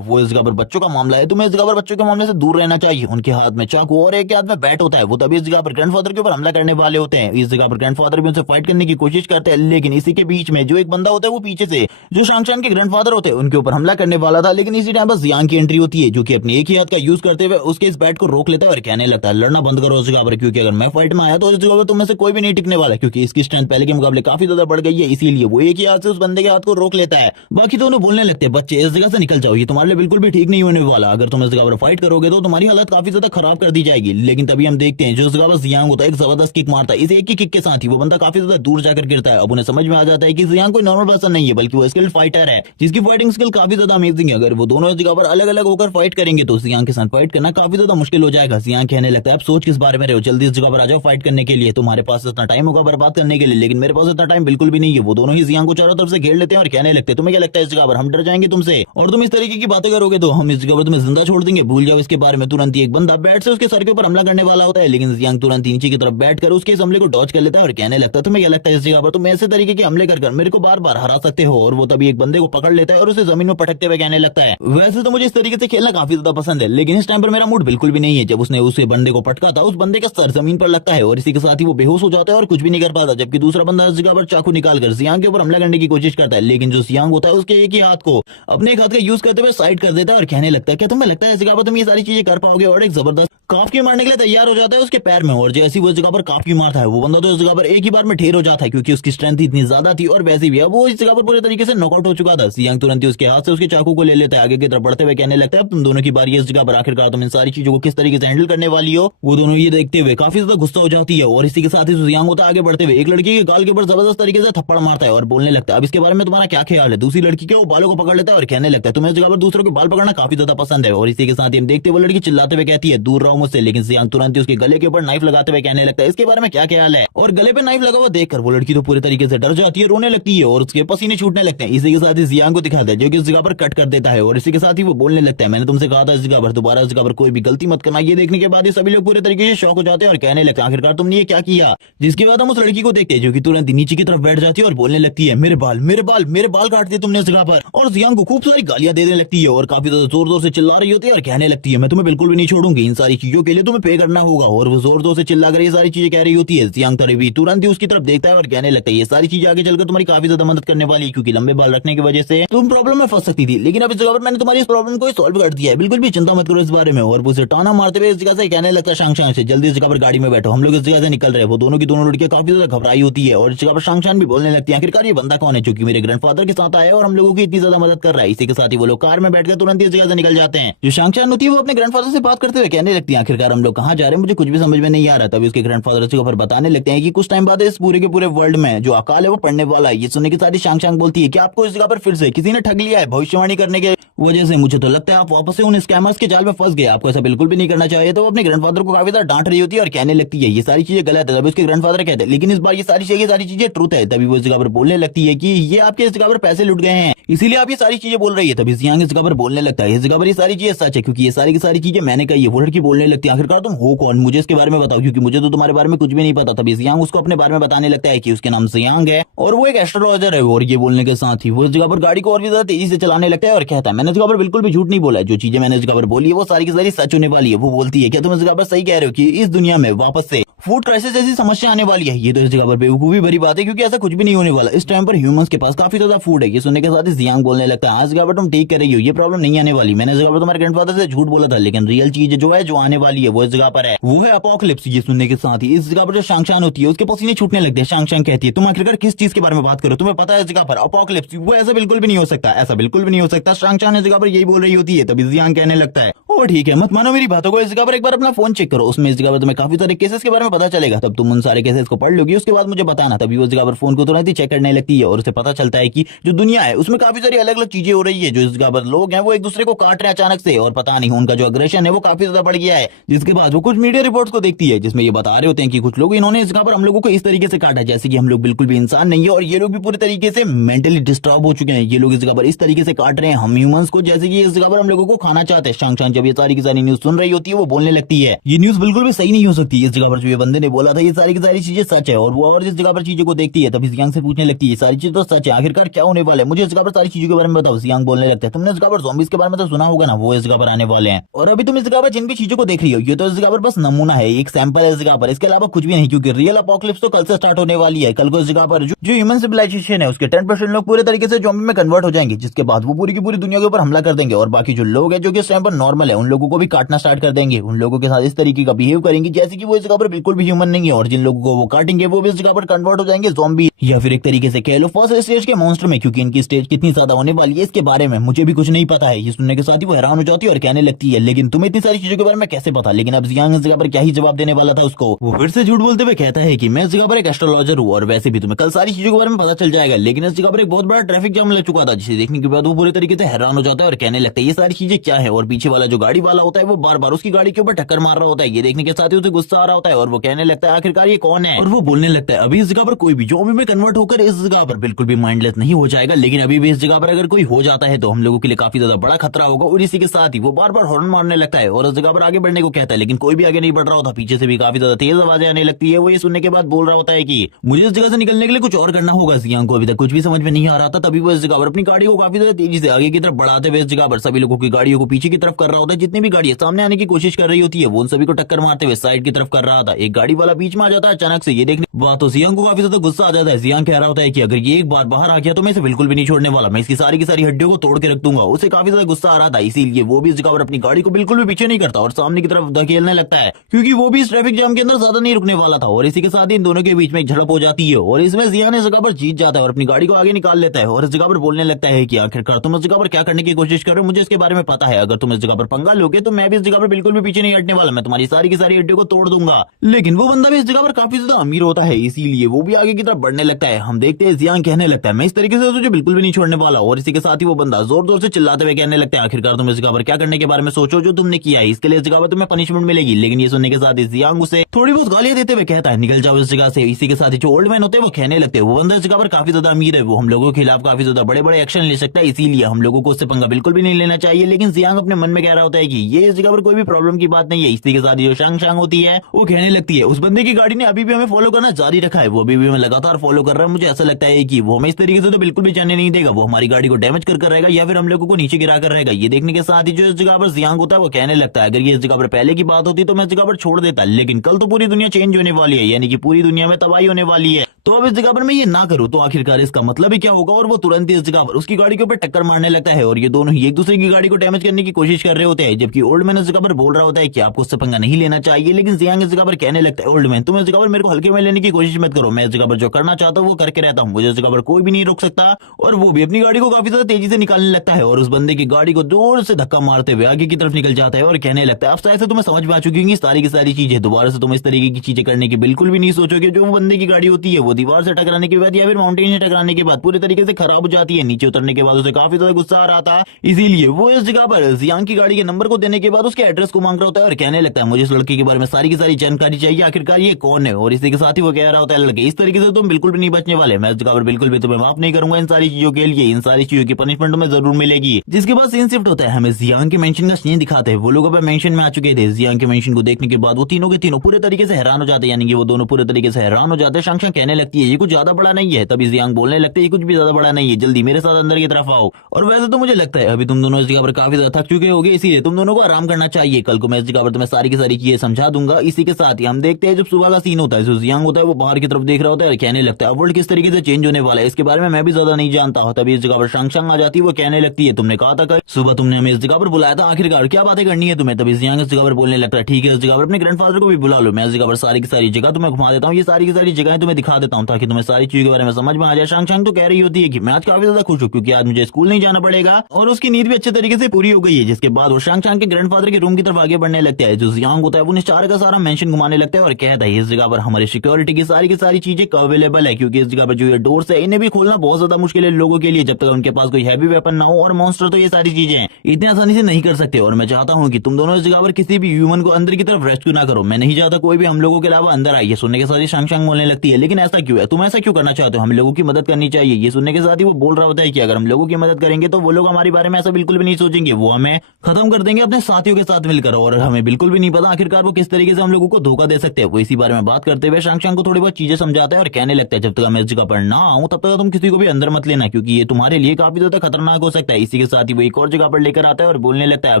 वो इस जगह पर बच्चों का मामला है, तुम्हें इस जगह पर बच्चों के मामले से दूर रहना चाहिए। उनके हाथ में चाकू और एक के हाथ में बैट होता है। वो तभी इस जगह पर ग्रैंडफादर के ऊपर हमला करने वाले होते हैं। इस जगह पर ग्रैंडफादर भी उनसे फाइट करने की कोशिश करते हैं, लेकिन इसी के बीच में जो एक बंदा होता है वो पीछे से जो शांग शांग के ग्रैंडफादर होते हैं उनके ऊपर हमला करने वाला था। लेकिन इसी टाइम पर जियांग की एंट्री होती है, जो कि अपने एक ही हाथ का यूज करते हुए उसके इस बैट को रोक लेता है और कहने लगता है लड़ना बंद करो इस जगह पर, क्योंकि अगर मैं फाइट में आया तो इस जगह पर तुम में से कोई भी नहीं टिकने वाला, क्योंकि इसकी स्ट्रेंथ पहले के मुकाबले काफी ज्यादा बढ़ गई है। इसीलिए वो एक ही हाथ से उस बंदे के हाथ को रोक लेता है। बाकी दोनों बोलने लगते हैं बच्चे इस जगह से निकल जाओ, ये तुम्हारे लिए बिल्कुल भी ठीक नहीं होने वाला। अगर तुम इस जगह पर फाइट करोगे तो तुम्हारी हालत काफी ज्यादा खराब कर दी जाएगी। लेकिन तभी हम देखते हैं जो इस जगह पर जियांग होता है एक जबरदस्त किक मारता है। इस एक ही किक के साथ ही वो बंदा काफी ज्यादा दूर जाकर गिरता है। अब उन्हें समझ में आ जाता है कि जियांग कोई नॉर्मल पर्सन नहीं है, बल्कि वो स्किल्ड फाइटर है जिसकी फाइटिंग स्किल काफी ज्यादा अमेजिंग है। अगर वो दोनों इस जगह पर अलग अलग होकर फाइट करेंगे तो जियांग के साथ फाइट करना काफी ज्यादा मुश्किल हो जाएगा। जियांग कहने लगता है आप सोच किस बारे में रहे हो, जल्दी इस जगह पर आ जाओ फाइट करने के लिए, तुम्हारे पास इतना टाइम होगा बर्बाद करने के लिए, लेकिन मेरे पास इतना टाइम बिल्कुल भी नहीं है। वो दोनों ही जियांग को चारों तरफ से घेर लेते हैं और कहने लगते हैं तुम्हें क्या लगता है इस जगह पर हम डर जाएंगे तुमसे, और तुम इस तरीके की बातें करोगे तो हम इस जगह पर तुम्हें जिंदा छोड़ देंगे, भूल जाओ इसके बारे में। तुरंत ही एक बंदा बैट से उसके सर के ऊपर हमला करने वाला होता है, लेकिन जियांग तुरंत नीचे की तरफ बैठकर उसके इस हमले को डॉज कर लेता है और कहने लगता है तुम्हें क्या लगता है इस जगह पर तुम ऐसे तरीके के हमले कर मेरे को बार बार हरा सकते हो। और वो तभी एक बंदे को पकड़ लेता है और उसे जमीन में पटकते हुए कहने लगता है वैसे तो मुझे इस तरीके से खेलना काफी ज्यादा पसंद है, लेकिन इस टाइम पर मेरा मूड बिल्कुल भी नहीं है। जब उसने उसे बंदे को पटका था उस बंदे का सर जमीन पर लगता है और इसी के साथ ही वो बेहोश हो जाता है और कुछ भी नहीं कर पाता। जबकि दूसरा बंदा इस जगह पर चाकू निकालकर जियांग के ऊपर हमला करने की कोशिश करता है, लेकिन जो जियांग होता है उसके एक ही हाथ को अपने एक हाथ का यूज करते हुए साइड कर देता है और कहने लगता है क्या तुम्हें लगता है इस जगह पर तुम ये सारी चीजें कर पाओगे। और एक जबरदस्त काफ की मारने के लिए तैयार हो जाता है उसके पैर में, और जैसी वो इस जगह पर काफ की मारता है वो बंदा तो इस जगह पर एक ही बार में ढेर हो जाता है, क्योंकि उसकी स्ट्रेंथ इतनी ज्यादा थी। और वैसे भी वो इस जगह पर पूरे तरीके से नॉकआउट हो चुका था। जियांग तुरंत ही उसके हाथ से उसके चाकू को ले लेता है, आगे की तरफ बढ़ते हुए कहने लगता है अब तुम दोनों की बारी है इस जगह पर, आखिरकार तुम इन सारी चीजों को किस तरीके से हैंडल करने वाली हो। वो दोनों ये देखते हुए काफी ज्यादा गुस्सा हो जाती है और इसी के साथ ही जियांग होता है आगे बढ़ते हुए एक लड़की के गाल के ऊपर जबरदस्त तरीके से थप्पड़ मारता है और बोलने लगता है अब इसके बारे में तुम्हारा क्या ख्याल है। दूसरी लड़की के वो बालों को पकड़ लेता है और कहने लगता है तुम्हें इस जगह पर दूसरों के बाल पकड़ना काफी ज्यादा पसंद है। और इसी के साथ ही हम देखते हुए लड़की चिल्लाते हुए कहती है दूर रहो मुझसे, लेकिन जियांग तुरंत ही उसके गले के ऊपर नाइफ लगाते हुए कहने लगता है इसके बारे में क्या ख्याल है। और गले पे नाइफ लगा हुआ देखकर वो लड़की तो पूरे तरीके से डर जाती है, रोने लगती है और उसके पसीने छूटने लगते हैं। इसी के साथ ही जियांग को दिखाता है जो कि इस जगह पर कट कर देता है और इसी के साथ ही वो बोलने लगता है मैंने तुमसे कहा था इस जगह पर दोबारा इस जगह पर कोई भी गलती मत करना। ये देखने के बाद ही सभी लोग पूरे तरीके से शॉक हो जाते हैं और कहने लगते हैं आखिरकार तुमने ये क्या किया। जिसके बाद हम उस लड़की को देखते हैं जो कि तुरंत नीचे की तरफ बैठ जाती है और बोलने लगती है मेरे बाल मेरे बाल मेरे बाल काट दिए तुमने इस जगह पर। और जियांग को खूब सारी गालियां देने लगती है और काफी ज्यादा जोर जोर से चिल्ला रही होती है और कहने लगती है मैं तुम्हें बिल्कुल भी नहीं छोड़ूंगी, इन सारी चीजों के लिए तुम्हें पे करना होगा। और वो जोर जोर से चिल्ला कर ये सारी चीजें कह रही होती है। जियांग भी तुरंत ही उसकी तरफ देखता है और कहने लगता है ये सारी चीजें आगे चलकर तुम्हारी काफी ज्यादा मदद करने वाली है, क्योंकि लंबे बाल रखने की वजह से तुम प्रॉब्लम में फंस सकती थी, लेकिन अब इस जगह पर मैंने तुम्हारी इस प्रॉब्लम को सॉल्व कर दिया है, बिल्कुल भी चिंता मत करो इस बारे में। और उसे टाना मारते हुए इस जगह से कहने लगता है शांग शांग से जल्दी इस जगह पर गाड़ी में बैठो, हम लोग इस जगह से निकल रहे हैं। वो दोनों की दोनों लड़कियां काफी ज्यादा घबराई होती है और इस जगह पर शांग शांग भी बोलने लगती है आखिरकार ये बंदा कौन है जो कि मेरे ग्रैंडफादर के साथ आया और हम लोगों की इतनी ज्यादा मदद कर रहा है। इसी के साथ ही वो लोग कार में बैठकर तुरंत इस जगह से निकल जाते हैं। जो शांग शांग होती है वो अपने ग्रैंडफादर से बात करते हुए कहने लगती है आखिरकार हम लोग कहाँ जा रहे हैं, मुझे कुछ भी समझ में नहीं आ रहा। तभी उसके ग्रैंडफादर इस जगह पर बताने लगते हैं कि कुछ टाइम बाद इस पूरे के पूरे वर्ल्ड में जो अकाल है वो पड़ने वाला है। ये सुनने के साथ ही शांग शांग बोलती है कि आपको इस जगह पर फिर से किसी ने ठग लिया है भविष्यवाणी करने के वजह से, मुझे तो लगता है आप वापस से उन स्कैमर्स के जाल में फंस गए, आपको ऐसा बिल्कुल भी नहीं करना चाहिए। तो वो अपने ग्रैंडफादर को काफी ज्यादा डांट रही होती है और कहने लगती है ये सारी चीजें गलत है। तभी उसके ग्रैंडफादर कहते हैं लेकिन इस बार ये सारी चीजें ट्रूथ है। तभी वो इस जगह पर बोलने लगती है कि ये आपके इस जगह पर पैसे लुट गए हैं इसीलिए आप ये सारी चीजें बोल रही है। तभी जियांग इस जगह पर बोलने लगता है इस जगह पर ये सारी चीजें सच है क्योंकि ये सारी की सारी चीजें मैंने कही है। वो लड़की बोलने लगती है आखिरकार तुम हो कौन, मुझे इसके बारे में बताओ क्योंकि मुझे तो तुम्हारे बारे में कुछ भी नहीं पता। तभी जियांग उसको अपने बारे में बताने लगता है कि उसके नाम जियांग है और वो एक एस्ट्रोलॉजर है। और ये बोलने के साथ ही वो इस जगह पर गाड़ी को और भी ज्यादा तेजी से चलाने लगता है और कहता है मैंने इस जगह पर बिल्कुल भी झूठ नहीं बोला है, जो चीजें मैंने इस जगह पर बोली है वो सारी की सारी सच होने वाली है। वो बोलती है क्या तुम इस जगह पर सही कह रहे हो कि इस दुनिया में वापस से फूड क्राइसिस जैसी समस्या आने वाली है? ये तो इस जगह पर बेवकूफी भरी बात है क्योंकि ऐसा कुछ भी नहीं होने वाला। इस टाइम पर ह्यूमंस के पास काफी ज्यादा फूड है। ये सुनने के साथ ही जियांग बोलने लगता है आज जगह पर तुम ठीक कर रही हो, ये प्रॉब्लम नहीं आने वाली। मैंने इस जगह पर तुम्हारे ग्रैंडफादर से झूठ बोला था लेकिन रियल चीज जो है जो आने वाली है वो इस जगह पर है, वो है अपोकलिप्स। ये सुनने के साथ ही इस जगह पर जो शांगशान होती है उसके पसीने छूटने लगते हैं। शांगशान कहती है तुम आखिरकार किस चीज के बारे में बात करो, तुम्हें पता है इस जगह पर अपोकलिप्स, वो ऐसा बिल्कुल भी नहीं हो सकता, ऐसा बिल्कुल भी नहीं हो सकता। शांगशान इस जगह पर यही बोल रही होती है। तभी जियांग कहने लगता है ओ ठीक है मत मानो मेरी बातों को, इस जगह पर एक बार अपना फोन चेक करो, उसमें इस जगह पर तुम्हें काफी सारे केसेस के बारे में पता चलेगा, तब तुम उन सारे केसेस को पढ़ लोगी उसके बाद मुझे बताना। तभी वो इस जगह पर फोन को तुरंत ही चेक करने लगती है और उसे पता चलता है कि जो दुनिया है उसमें काफी सारी अलग अलग चीजें हो रही है। जो इस जगह पर लोग हैं वो एक दूसरे को काट रहे हैं अचानक से और पता नहीं उनका जो अग्रेशन है वो काफी ज्यादा बढ़ गया है। जिसके बाद वो कुछ मीडिया रिपोर्ट्स को देखती है जिसमें ये बता रहे होते हैं कि कुछ लोग इन्होंने इस जगह पर हम लोगों को इस तरीके से काटा जैसे कि हम लोग बिल्कुल भी इंसान नहीं है और ये लोग भी पूरी तरीके से मेंटली डिस्टर्ब हो चुके हैं। ये लोग इस जगह पर इस तरीके से काट रहे हैं हम ह्यूमंस को जैसे कि इस जगह पर हम लोगों को खाना चाहते हैं। शांगशान जब ये सारी की सारी न्यूज सुन रही होती है वो बोलने लगती है ये न्यूज बिल्कुल भी सही नहीं हो सकती। इस जगह पर जो ये बंदे ने बोला था ये सारी की सारी चीजें सच है और वो और इस जगह पर चीजों को देखती है। तभी जियांग से पूछने लगती है सारी चीज तो सच है, आखिरकार क्या होने वाला है, मुझे इस जगह पर सारी चीजों के बारे में बताओ। जियांग बोलने लगता है तुमने इस जगह पर ज़ॉम्बीज के बारे में तो सुना होगा ना, वो इस जगह पर आने वाले हैं और अभी तुम इस जगह पर जिन भी चीजों को देख रही हो ये तो इस जगह पर बस नमूना है, एक सैंपल है इस जगह पर, इसके अलावा कुछ भी नहीं क्योंकि रियल अपोकलिप्स तो कल से स्टार्ट होने वाली है। कल को इस जगह पर जो ह्यूमन सिविलाइजेशन है उसके 10% लोग पूरे तरीके से ज़ॉम्बी में कन्वर्ट हो जाएंगे जिसके बाद वो पूरी की पूरी दुनिया के ऊपर हमला कर देंगे और बाकी जो लोग हैं जो कि इस टाइम पर नॉर्मल है उन लोगों को भी काटना स्टार्ट कर देंगे। उन लोगों के साथ इस तरीके का बिहेव करेंगे जैसे कि वो इस जगह पर बिल्कुल भी ह्यूमन नहीं है और जिन लोगों को वो काटेंगे वो भी इस जगह पर कन्वर्ट हो जाएंगे ज़ॉम्बी या फिर एक तरीके से कह लो फर्स्ट स्टेज के मॉन्स्टर में, क्योंकि इनकी स्टेज कितनी ज्यादा होने वाली है इसके बारे में मुझे भी कुछ नहीं पता है। ये सुनने के साथ ही वो हैरान हो जाती है और कहने लगती है लेकिन तुम्हें इतनी सारी चीजों के बारे में कैसे पता। लेकिन अब जियांग इस जगह पर क्या ही जवाब देने वाला था उसको, वो फिर से झूठ बोलते हुए कहता है कि मैं इस जगह पर एक एस्ट्रोलॉजर हूँ और वैसे भी तुम्हें कल सारी चीजों के बारे में पता चल जाएगा। लेकिन इस जगह पर एक बहुत बड़ा ट्रैफिक जाम लग चुका था जिसे देखने के बाद वो पूरे तरीके से हैरान हो जाता है और कहने लगता है ये सारी चीजें क्या है और पीछे वाला जो गाड़ी वाला होता है वो बार बार उसकी गाड़ी के ऊपर टक्कर मार रहा होता है। ये देखने के साथ ही उसे गुस्सा आ रहा होता है और वो कहने लगता है आखिरकार ये कौन है और वो बोलने लगता है अभी इस जगह पर कोई भी ज़ॉम्बी में कन्वर्ट होकर इस जगह पर बिल्कुल भी माइंडलेस नहीं हो जाएगा, लेकिन अभी भी इस जगह पर अगर कोई हो जाता है तो हम लोगों के लिए काफी ज्यादा बड़ा खतरा होगा। और इसी के साथ ही वो बार बार हॉर्न मारने लगता है और उस जगह पर आगे बढ़ने को कहता है लेकिन कोई भी आगे नहीं बढ़ रहा होता। पीछे से भी काफी ज्यादा तेज आवाजें आने लगती है। वो ये सुनने के बाद बोल रहा होता है कि मुझे इस जगह से निकलने के लिए कुछ और करना होगा। जियांग को अभी तक कुछ भी समझ में नहीं आ रहा था। तभी वो इस जगह पर अपनी गाड़ी को काफी ज्यादा तेजी से आगे की तरफ बढ़ाते हुए इस जगह पर सभी लोगों की गाड़ियों को पीछे की तरफ कर रहा होता है। जितनी भी गाड़ियां सामने आने की कोशिश कर रही होती है वो उन सभी को टक्कर मारते हुए साइड की तरफ कर रहा था। एक गाड़ी वाला बीच में आ जाता है अचानक से। ये देखने बात तो जियांग को काफी ज्यादा गुस्सा आ जाता है। जियांग कह रहा होता है कि अगर ये एक बार बाहर आ गया तो मैं इसे बिल्कुल भी नहीं छोड़ने वाला, मैं इसकी सारी की सारी हड्डियों को तोड़ के रख दूंगा। उसे काफी ज्यादा गुस्सा आ रहा था इसीलिए वो भी इस जगह पर अपनी गाड़ी को बिल्कुल भी पीछे नहीं करता और सामने की तरफ धकेलने लगता है क्योंकि वो भी इस ट्रैफिक जाम के अंदर ज्यादा नहीं रुकने वाला था। और इसी के साथ ही इन दोनों के बीच में एक झड़प हो जाती है और इसमें जियांग इस जगह पर जीत जाता है और अपनी गाड़ी को आगे निकाल लेता है और इस जगह पर बोलने लगता है कि आखिरकार तुम इस जगह पर क्या करने की कोशिश कर रहे हो, मुझे इसके बारे में पता है। अगर तुम इस जगह पर पंगा लोगे तो मैं भी इस जगह पर बिल्कुल भी पीछे नहीं हटने वाला, मैं तुम्हारी सारी की सारी हड्डियों को तोड़ दूंगा। लेकिन वो बंदा भी इस जगह पर काफी ज्यादा अमीर होता है इसीलिए वो भी आगे की तरफ बढ़ने लगता है। हम देखते हैं जियांग कहने लगता है मैं इस तरीके से तुझे बिल्कुल भी नहीं छोड़ने वाला। और इसी के साथ ही वो बंदा जोर जोर से चिल्लाते हुए कहने लगता है आखिरकार तुम इस जगह पर क्या करने के बारे में सोचो, जो तुमने किया है इसके लिए इस जगह पर तुम्हें पनिशमेंट मिलेगी। लेकिन ये सुनने के साथ ही जियांग उसे थोड़ी बहुत गालियां देते हुए कहता है निकल जाओ इस जगह से। इसी के साथ ही जो ओल्ड मैन होते हैं वो कहने लगते हैं वो बंदा इस जगह पर काफी ज्यादा अमीर है, वो हम लोगों के खिलाफ काफी ज्यादा बड़े बड़े एक्शन ले सकता है, इसीलिए हम लोगों को उससे पंगा बिल्कुल भी नहीं लेना चाहिए। लेकिन जियांग अपने मन में कह रहा होता है कि ये इस जगह पर कोई भी प्रॉब्लम की बात नहीं है। इसी के साथ ही जो शांग होती है वो कहने लगती है उस बंदे की गाड़ी ने अभी भी हमें फॉलो करना जारी रखा है, वो अभी भी हमें लगातार फॉलो कर रहा है। मुझे ऐसा लगता है कि वो हमें इस तरीके से तो बिल्कुल भी जाने नहीं देगा, वो हमारी गाड़ी को डैमेज कर रहेगा या फिर हम लोगों को नीचे गिरा कर रहेगा। ये देखने के साथ ही जो इस जगह पर जियांग होता है वो कहने लगता है अगर ये इस जगह पर पहले की बात होती तो मैं इस जगह पर छोड़ देता, लेकिन कल तो पूरी दुनिया चेंज होने वाली है, यानी कि पूरी दुनिया में तबाही होने वाली है। तो अब इस जगह पर मैं ये ना करूं तो आखिरकार इसका मतलब ही क्या होगा। और वो तुरंत ही इस जगह पर उसकी गाड़ी के ऊपर टक्कर मारने लगता है और ये दोनों ही एक दूसरे की गाड़ी को डैमेज करने की कोशिश कर रहे होते हैं। जबकि ओल्ड मैन इस जगह पर बोल रहा होता है कि आपको उससे पंगा नहीं लेना चाहिए। लेकिन जियांग इस जगह पर कहने लगता है ओल्ड मैन तुम इस जगह पर मेरे को हल्के में लेने की कोशिश मत करो, मैं इस जगह पर जो करना चाहता हूँ वो करके रहता हूँ, मुझे इस जगह पर कोई भी नहीं रोक सकता। और वो भी अपनी गाड़ी को काफी ज्यादा तेजी से निकालने लगता है और उस बंदे की गाड़ी को जोर से धक्का मारते हुए आगे की तरफ निकल जाता है और कहने लगता है अब शायद से तुम्हें समझ में आ चुकी होंगी सारी की सारी चीजें, दोबारा से तुम इस तरीके की चीजें करने की बिल्कुल भी नहीं सोचोगे। जो बंदे की गाड़ी होती है वो दीवार से टकराने के बाद या फिर माउंटेन से टकराने के बाद पूरी तरीके से खराब हो जाती है। नीचे उतरने के बाद उसे काफी ज्यादा गुस्सा आ रहा था, इसीलिए वो इस जगह पर जियांग की गाड़ी के नंबर को देने के बाद उसके एड्रेस को मांग रहा होता है और कहने लगता है मुझे इस लड़के के बारे में सारी की सारी जानकारी चाहिए, आखिरकार ये कौन है। और इसी के साथ ही वो कह रहा होता है लड़के इस तरीके से तुम बिल्कुल भी नहीं बचने वाले, मैं इस जगह पर बिल्कुल भी तुम्हें माफ नहीं करूंगा इन सारी चीजों के लिए, इन सारी चीजों की पनिशमेंट तुम्हें जरूर मिलेगी। जिसके बाद सीन शिफ्ट होता है, हमें जियांग के मेंशन का सीन दिखाते हैं। वो लोग अब मेंशन में आ चुके थे। जियांग के मेंशन को देखने के बाद वो तीनों के तीनों पूरे तरीके से हैरान हो जाते हैं, यानी कि वो दोनों पूरे तरीके से हैरान हो जाते हैं। शांग कहने लगती है ये कुछ ज्यादा बड़ा नहीं है, तभी जियांग बोलने लगते है ये कुछ भी ज्यादा बड़ा नहीं है, जल्दी मेरे साथ अंदर की तरफ आओ। और वैसे तो मुझे लगता है अभी तुम दोनों इस जगह पर काफी ज्यादा थक चुके होगे, इसीलिए तुम दोनों को आराम करना चाहिए, कल को मैं इस जगह पर तुम्हें सारी की सारी चीजें समझा दूंगा। इसी के साथ ही हम देखते हैं जब सुबह का सीन होता है, जो जियांग होता है वो बाहर की तरफ देख रहा होता है और कहने लगता है वर्ल्ड किस तरीके से चेंज होने वाला है इसके बारे में मैं भी ज्यादा नहीं जानता हूं। तभी इस जगह पर शांग आ जाती है। वो कहने लगती है तुमने कहा था कल सुबह तुमने हमें इस जगह पर बुलाया था, आखिरकार क्या बातें करनी है तुम्हें। तभी जियांग इस जगह पर बोलने लगता है ठीक है इस जगह पर अपने ग्रैंडफादर को भी बुला लो, मैं इस जगह पर सारी की सारी जगह तुम्हें घुमा देता हूँ, ये सारी की सारी जगह तुम्हें दिखा देता हूँ ताकि तुम्हें सारी चीजों के बारे में समझ में आ जाए। शांग तो कह रही होती है कि मैं आज काफी ज्यादा खुश हूँ क्योंकि आज मुझे स्कूल नहीं जाना पड़ेगा और उसकी नींद भी अच्छे तरीके से पूरी हो गई है। जिसके बाद वो शांग के ग्रैंडफादर के रूम की तरफ आगे बढ़ने लगता है। जो जियांग होता है वो सारा का सारा मेंशन घुमाने लगता है और कहता है इस जगह पर हमारी सिक्योरिटी की सारी चीजें अवेलेबल है, क्योंकि इस जगह पर जो ये डोर्स है इन्हें भी खोलना बहुत ज्यादा मुश्किल है लोगों के लिए जब तक उनके पास कोई हैवी वेपन ना हो, और मॉन्स्टर तो ये सारी चीजें इतनी आसानी से नहीं कर सकते। और मैं चाहता हूँ कि तुम दोनों इस जगह पर किसी भी ह्यूमन को अंदर की तरफ रेस्क्यू ना करो, मैं नहीं चाहता कोई भी हम लोगों के अलावा अंदर आए। ये सुनने के साथ ही शांग बोलने लगती है लेकिन ऐसा क्यों है, तुम ऐसा क्यों करना चाहते हो, हम लोगों की मदद करनी चाहिए। ये सुनने के साथ ही वो बोल रहा होता है कि अगर हम लोगों की मदद करेंगे तो वो लोग हमारे बारे में ऐसा बिल्कुल भी नहीं सोचेंगे, वो हमें खत्म कर देंगे अपने साथियों के साथ मिलकर, और हमें बिल्कुल भी नहीं पता आखिरकार वो किस तरीके से हम लोगों को धोखा दे सकते हैं। वो इसी बारे में बात करते हुए शांग को थोड़ी बहुत चीजें समझाता है और कहने लगता है जब तक मैं इस जगह पर ना आऊं तब तक तुम किसी को भी अंदर मत लेना, क्योंकि ये तुम्हारे लिए काफी ज्यादा खतरनाक हो सकता है। इसी के साथ ही वो एक और जगह पर लेकर आता है और बोलने लगता है